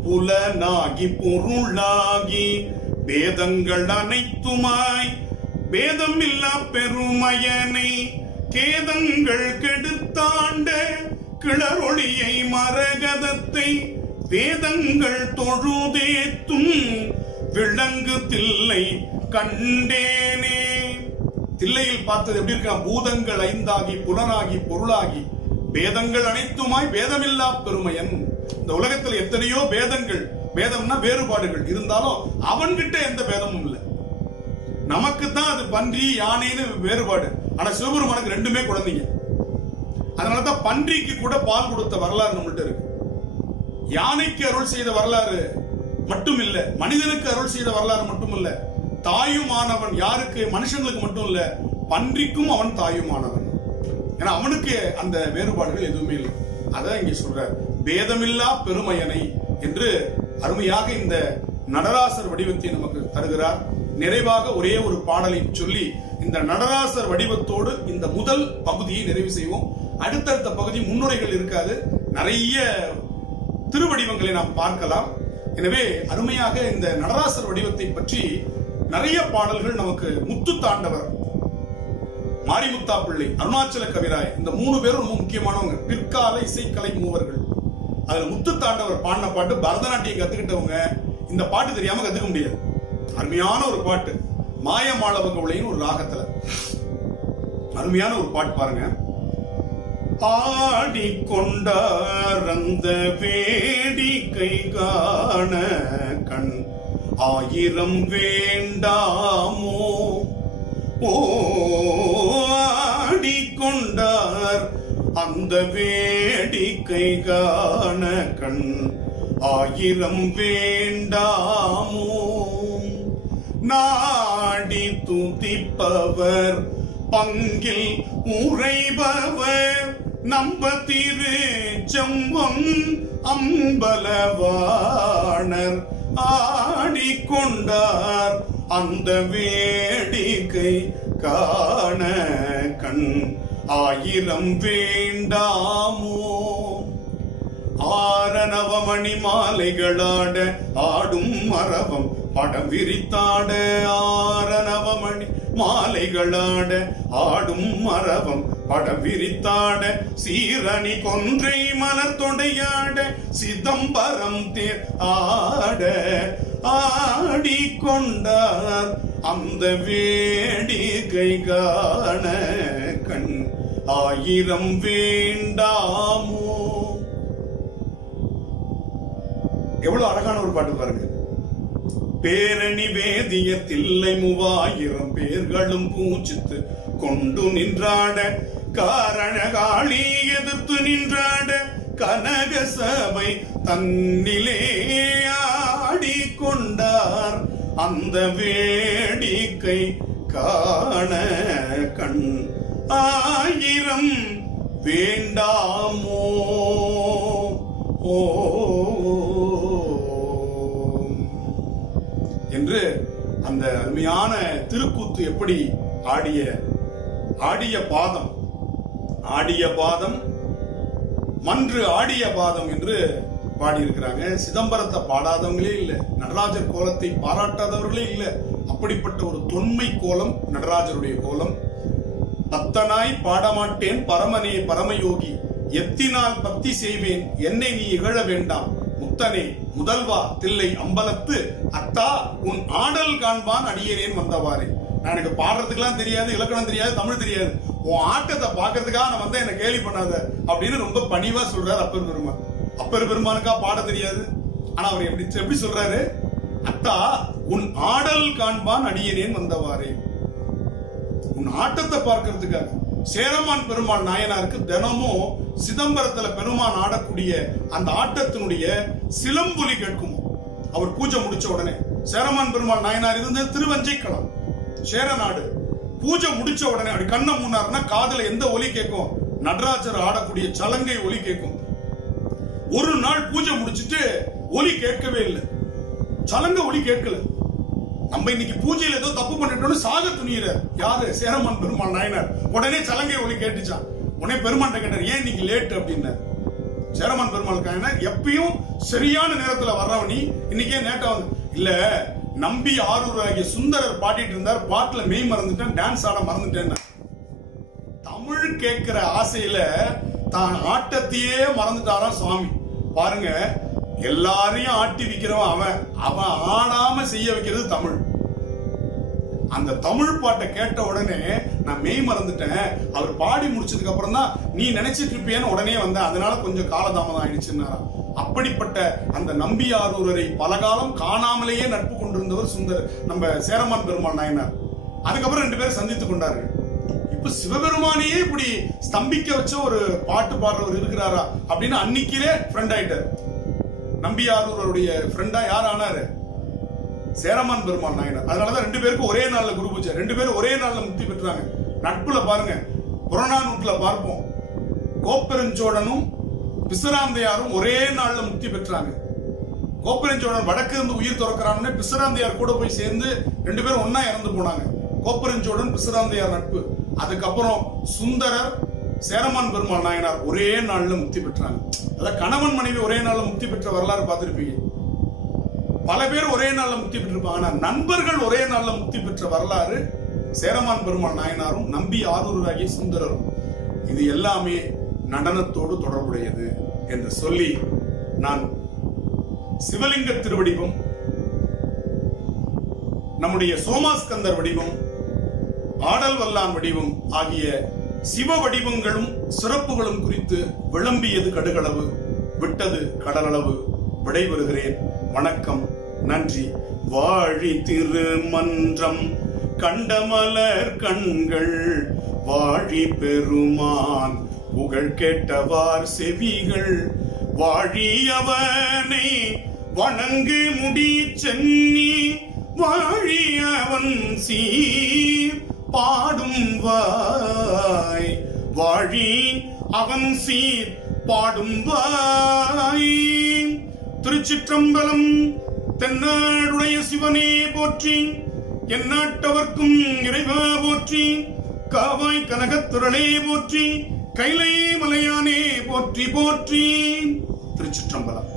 புலனாகி பொருளாகி வேதங்கள் அனைத்துமாய் வேதம் இல்லா பெருமையனை கேதங்கள் கெடுத்தாண்ட கிளரொளியை மரகதத்தை வேதங்கள் தொழுதேத்தும் விளங்கு தில்லை கண்டேனே. தில்லையில் பார்த்தது எப்படி இருக்கா? பூதங்கள் ஐந்தாகி புலனாகி பொருளாகி வேதங்கள் அனைத்துமாய் வேதமில்லா பெருமையன். இந்த உலகத்தில் எத்தனையோ வேதங்கள், வேதம்னா வேறுபாடுகள் இருந்தாலும் அவன்கிட்ட எந்த வேதமும் இல்லை. நமக்கு தான் அது பன்றி யானைன்னு வேறுபாடு. ஆனா சிவபெருமானுக்கு ரெண்டுமே குழந்தைங்க. அதனாலதான் பன்றிக்கு கூட பால் கொடுத்த வரலாறு நம்மள்ட்ட இருக்கு. யானைக்கு அருள் செய்த வரலாறு மட்டும் இல்ல, மனிதனுக்கு அருள் செய்த வரலாறு மட்டும் இல்ல, தாயுமானவன் யாருக்கு? மனுஷங்களுக்கு மட்டும் இல்ல, பன்றிக்கும் அவன் தாயுமானவன். ஏன்னா அவனுக்கு அந்த வேறுபாடுகள் எதுவுமே இல்லை. அதான் இங்க சொல்ற பேதமில்லா பெருமையனை என்று அருமையாக இந்த நடராசர் வடிவத்தை நமக்கு தருகிறார். நிறைவாக ஒரே ஒரு பாடலை சொல்லி இந்த நடராசர் வடிவத்தோடு இந்த முதல் பகுதியை நிறைவு செய்வோம். அடுத்தடுத்த பகுதி முன்னுரைகள் இருக்காது, நிறைய திருவடிவங்களை நாம் பார்க்கலாம். எனவே அருமையாக இந்த நடராசர் வடிவத்தை பற்றி நிறைய பாடல்கள் நமக்கு முத்து தாண்டவர், மாரிமுத்தா பிள்ளை, அருணாச்சல கவிராய், இந்த 3 பேரும் ரொம்ப முக்கியமானவங்க, பிற்கால இசைக்கலை மூவர்கள். அதுல முத்து தாண்டவர் பாடின பாட்டு பரதநாட்டியம் கத்துக்கிட்டவங்க இந்த பாட்டு தெரியாம கத்துக்க முடியாது. அருமையான ஒரு பாட்டு, மாயமாளவகவுளையின் ஒரு ராகத்துல அருமையான ஒரு பாட்டு பாருங்க. ஆடிக்கொண்டார் அந்த வேடிக்கை காண கண் ஆயிரம் வேண்டாமோ, ஆடிக்கொண்டார் அந்த வேடிக்கை காண கண் ஆயிரம் வேண்டாமோ, நாடி துதிப்பவர் பங்கில் உறைபவர் நம்ப திரு செம்பொன் அம்பலவாணர் ஆடிக்கொண்டார் அந்த வேடிக்கை காண கண் ஆயிரம் வேண்டாமோ, ஆரணவமணி மாலைகளாட ஆடும் மரபம் படம் விரித்தாட, ஆரணவமணி மாலைகளாட ஆடும் மரபம் படம் விரித்தாட, சீரணி கொன்றை மலர் தொடையாட சிதம்பரம் தேர் ஆட, ஆடிக்கொண்டார் அந்த வேடிக்கை காண கண் ஆயிரம் வேண்டாமோ. எவ்வளவு அழகான ஒரு பாட்டு பாருங்க. பேரணி வேதிய தில்லை 3000 பேர்களும் பூச்சித்து கொண்டு நின்றாட, காரண காளி எதிர்த்து நின்றாட, கனக சபை தன்னிலே ஆடிக்கொண்டார் அந்த வேடிக்கை காண கண் ஆயிரம் வேண்டாமோ. என்று அந்த அருமையான திருக்கூத்து எப்படி ஆடிய பாதம், ஆடிய பாதம் மன்று ஆடிய பாதம் என்று பாடியிருக்கிறாங்க. சிதம்பரத்தை பாடாதவங்களே இல்ல, நடராஜர் கோலத்தை பாராட்டாதவர்களே இல்ல. அப்படிப்பட்ட ஒரு தொன்மை கோலம் நடராஜருடைய கோலம். பத்தனாய் பாடமாட்டேன் பரமனே பரமயோகி, எத்தினால் பக்தி செய்வேன் என்னை நீ இகழ வேண்டாம், முத்தனே முதல்வா தில்லை அம்பலத்து அத்தா உன் ஆடல் காண்பான் அடியேனேன் வந்தவாறே. நான் எனக்கு பாடுறதுக்கெல்லாம் தெரியாது, இலக்கணம் தெரியாது, தமிழ் தெரியாது, உன் ஆட்டத்தை பாக்குறதுக்காக நான் வந்தா என்ன கேலி பண்ணாத அப்படின்னு ரொம்ப பணிவா சொல்றாரு அப்பர் பெருமான். அப்பர் பெருமானுக்கா பாட தெரியாது, ஆனா அவர் எப்படி சொல்றாரு, அத்தா உன் ஆடல் காண்பான் அடியேனேன் வந்தவாறே. உன் ஆட்டத்தை பார்க்கறதுக்காக. சேரமான் பெருமாள் நாயனாருக்கு தினமும் சிதம்பரத்துல பெருமான் ஆடக்கூடிய அந்த ஆட்டத்தினுடைய சிலம்பொலி கேட்கும். அவர் பூஜை முடிச்ச உடனே, சேரமான் பெருமாள் நாயனார் இருந்த திருவஞ்சைக்களம் சேரநாடு, பூஜை முடிச்ச உடனே அப்படி கண்ணை மூணாருன்னா காதுல எந்த ஒலி கேட்கும்? நடராஜர் ஆடக்கூடிய சலங்கை ஒலி கேட்கும். ஒரு நாள் பூஜை முடிச்சிட்டு ஒலி கேட்கவே இல்லை, சலங்க ஒலி கேட்கல. நம்ம இன்னைக்கு பூஜையில ஏதோ தப்பு பண்ணிட்டோம்னு சாக துணியிற யாரு? சேரமான் பெருமாள் நாயனார். உடனே சலங்கை ஒலி கேட்டுச்சான். உடனே பெருமான் கேட்டார், ஏன் இன்னைக்கு லேட் அப்படின்னு. சேரமான் பெருமாள் நாயனார் எப்பயும் சரியான நேரத்துல வர்றவனி இன்னைக்கே லேட்டா வந்து இல்ல, நம்பி ஆரூர் ஆகிய சுந்தரர் பாடிட்டு இருந்தார், பாட்டுல மெய் மறந்துட்டேன், டான்ஸ் ஆட மறந்துட்டேன். தமிழ் கேட்கிற ஆசையில தான் ஆட்டத்தையே மறந்துட்டாரா சுவாமி. பாருங்க, எல்லாரையும் ஆட்டி வைக்கிறவன் அவன், அவன் ஆடாம செய்ய வைக்கிறது தமிழ். அந்த தமிழ் பாட்டை கேட்ட உடனே நான் மெய் மறந்துட்டேன். அவர் பாடி முடிச்சதுக்கு அப்புறம் தான் நீ நினைச்சிட்டு இருப்பியன்னு உடனே வந்த, அதனால கொஞ்சம் காலதாமதம் ஆயிடுச்சுன்னாரா. அப்படிப்பட்ட அந்த நம்பியாரூரரை பலகாலம் காணாமலேயே நட்பு கொண்டிருந்தவர் சுந்தர் நம்ம சேரமான் பெருமாள் நாயனார். அதுக்கப்புறம் 2 பேரும் சந்தித்துக் கொண்டார்கள். இப்ப சிவபெருமானையே இப்படி ஸ்தம்பிக்க வச்ச ஒரு பாட்டு பாடுறவர் இருக்கிறாரா அப்படின்னு அன்னைக்கிலே ஃப்ரெண்ட் ஆயிட்டார். நம்பியாரூருடைய ஃப்ரெண்டா யார் ஆனாரு? சேரமான் பெருமாள் நாயனார். அதனாலதான் 2 பேருக்கும் ஒரே நாள்ல குரு பூஜை, 2 பேரும் ஒரே நாள்ல முக்தி பெற்றாங்க. நட்புல பாருங்க, புறநானூற்றுல பார்ப்போம், கோப்பெருஞ்சோழனும் பிசிராந்தையாரும் ஒரே நாள்ல முக்தி பெற்றாங்க. கோப்பெருஞ்சோழன் வடக்கு இருந்து உயிர் துறக்கிறான்னு பிசிராந்தையார் கூட போய் சேர்ந்து 2 பேரும் ஒன்னா இறந்து போனாங்க. கோப்பெருஞ்சோழன் பிசிராந்தையார் நட்பு. அதுக்கப்புறம் சுந்தரர் சேரமான் பெருமாள் நாயனார் ஒரே நாள்ல முக்தி பெற்றாங்க. அதாவது கணவன் மனைவி ஒரே நாள்ல முக்தி பெற்ற வரலாறு பார்த்திருப்பீங்க. பல பேர் ஒரே நாள்ல முக்தி பெற்றிருப்பாங்க. ஆனா நண்பர்கள் ஒரே நாள்ல முக்தி பெற்ற வரலாறு சேரமான் பெருமாள் நாயனாரும் நம்பி ஆரூராகிய சுந்தரரும். இது எல்லாமே நடனத்தோடு தொடர்புடையது என்று சொல்லி நான் சிவலிங்க திருவடிவம், நம்முடைய சோமாஸ்கந்தர் வடிவம், ஆடல் வல்லான் வடிவம் ஆகிய சிவ வடிவங்களும் சிறப்புகளும் குறித்து விளம்பியது கடுகளவு, விட்டது கடலளவு. விடைபெறுகிறேன். வணக்கம், நன்றி. வாழி திருமன்றம் கண்டமலர் கண்கள், வாழி பெருமான் புகழ் கேட்டவார் செவிகள், வாழியவனை வணங்கு முடி சென்னி, வாழியவன் சீர் பாடும் வாய், வாழி அவன் சீர் பாடும் வாய். திருச்சிற்றம்பலம். தென்னாடுடைய சிவனே போற்றி, எந்நாட்டவர்க்கும் இறைவா போற்றி, காவாய் கனகத்துரளே போற்றி, கைலை மலையானே போற்றி போற்றி. திருச்சிற்றம்பலம்.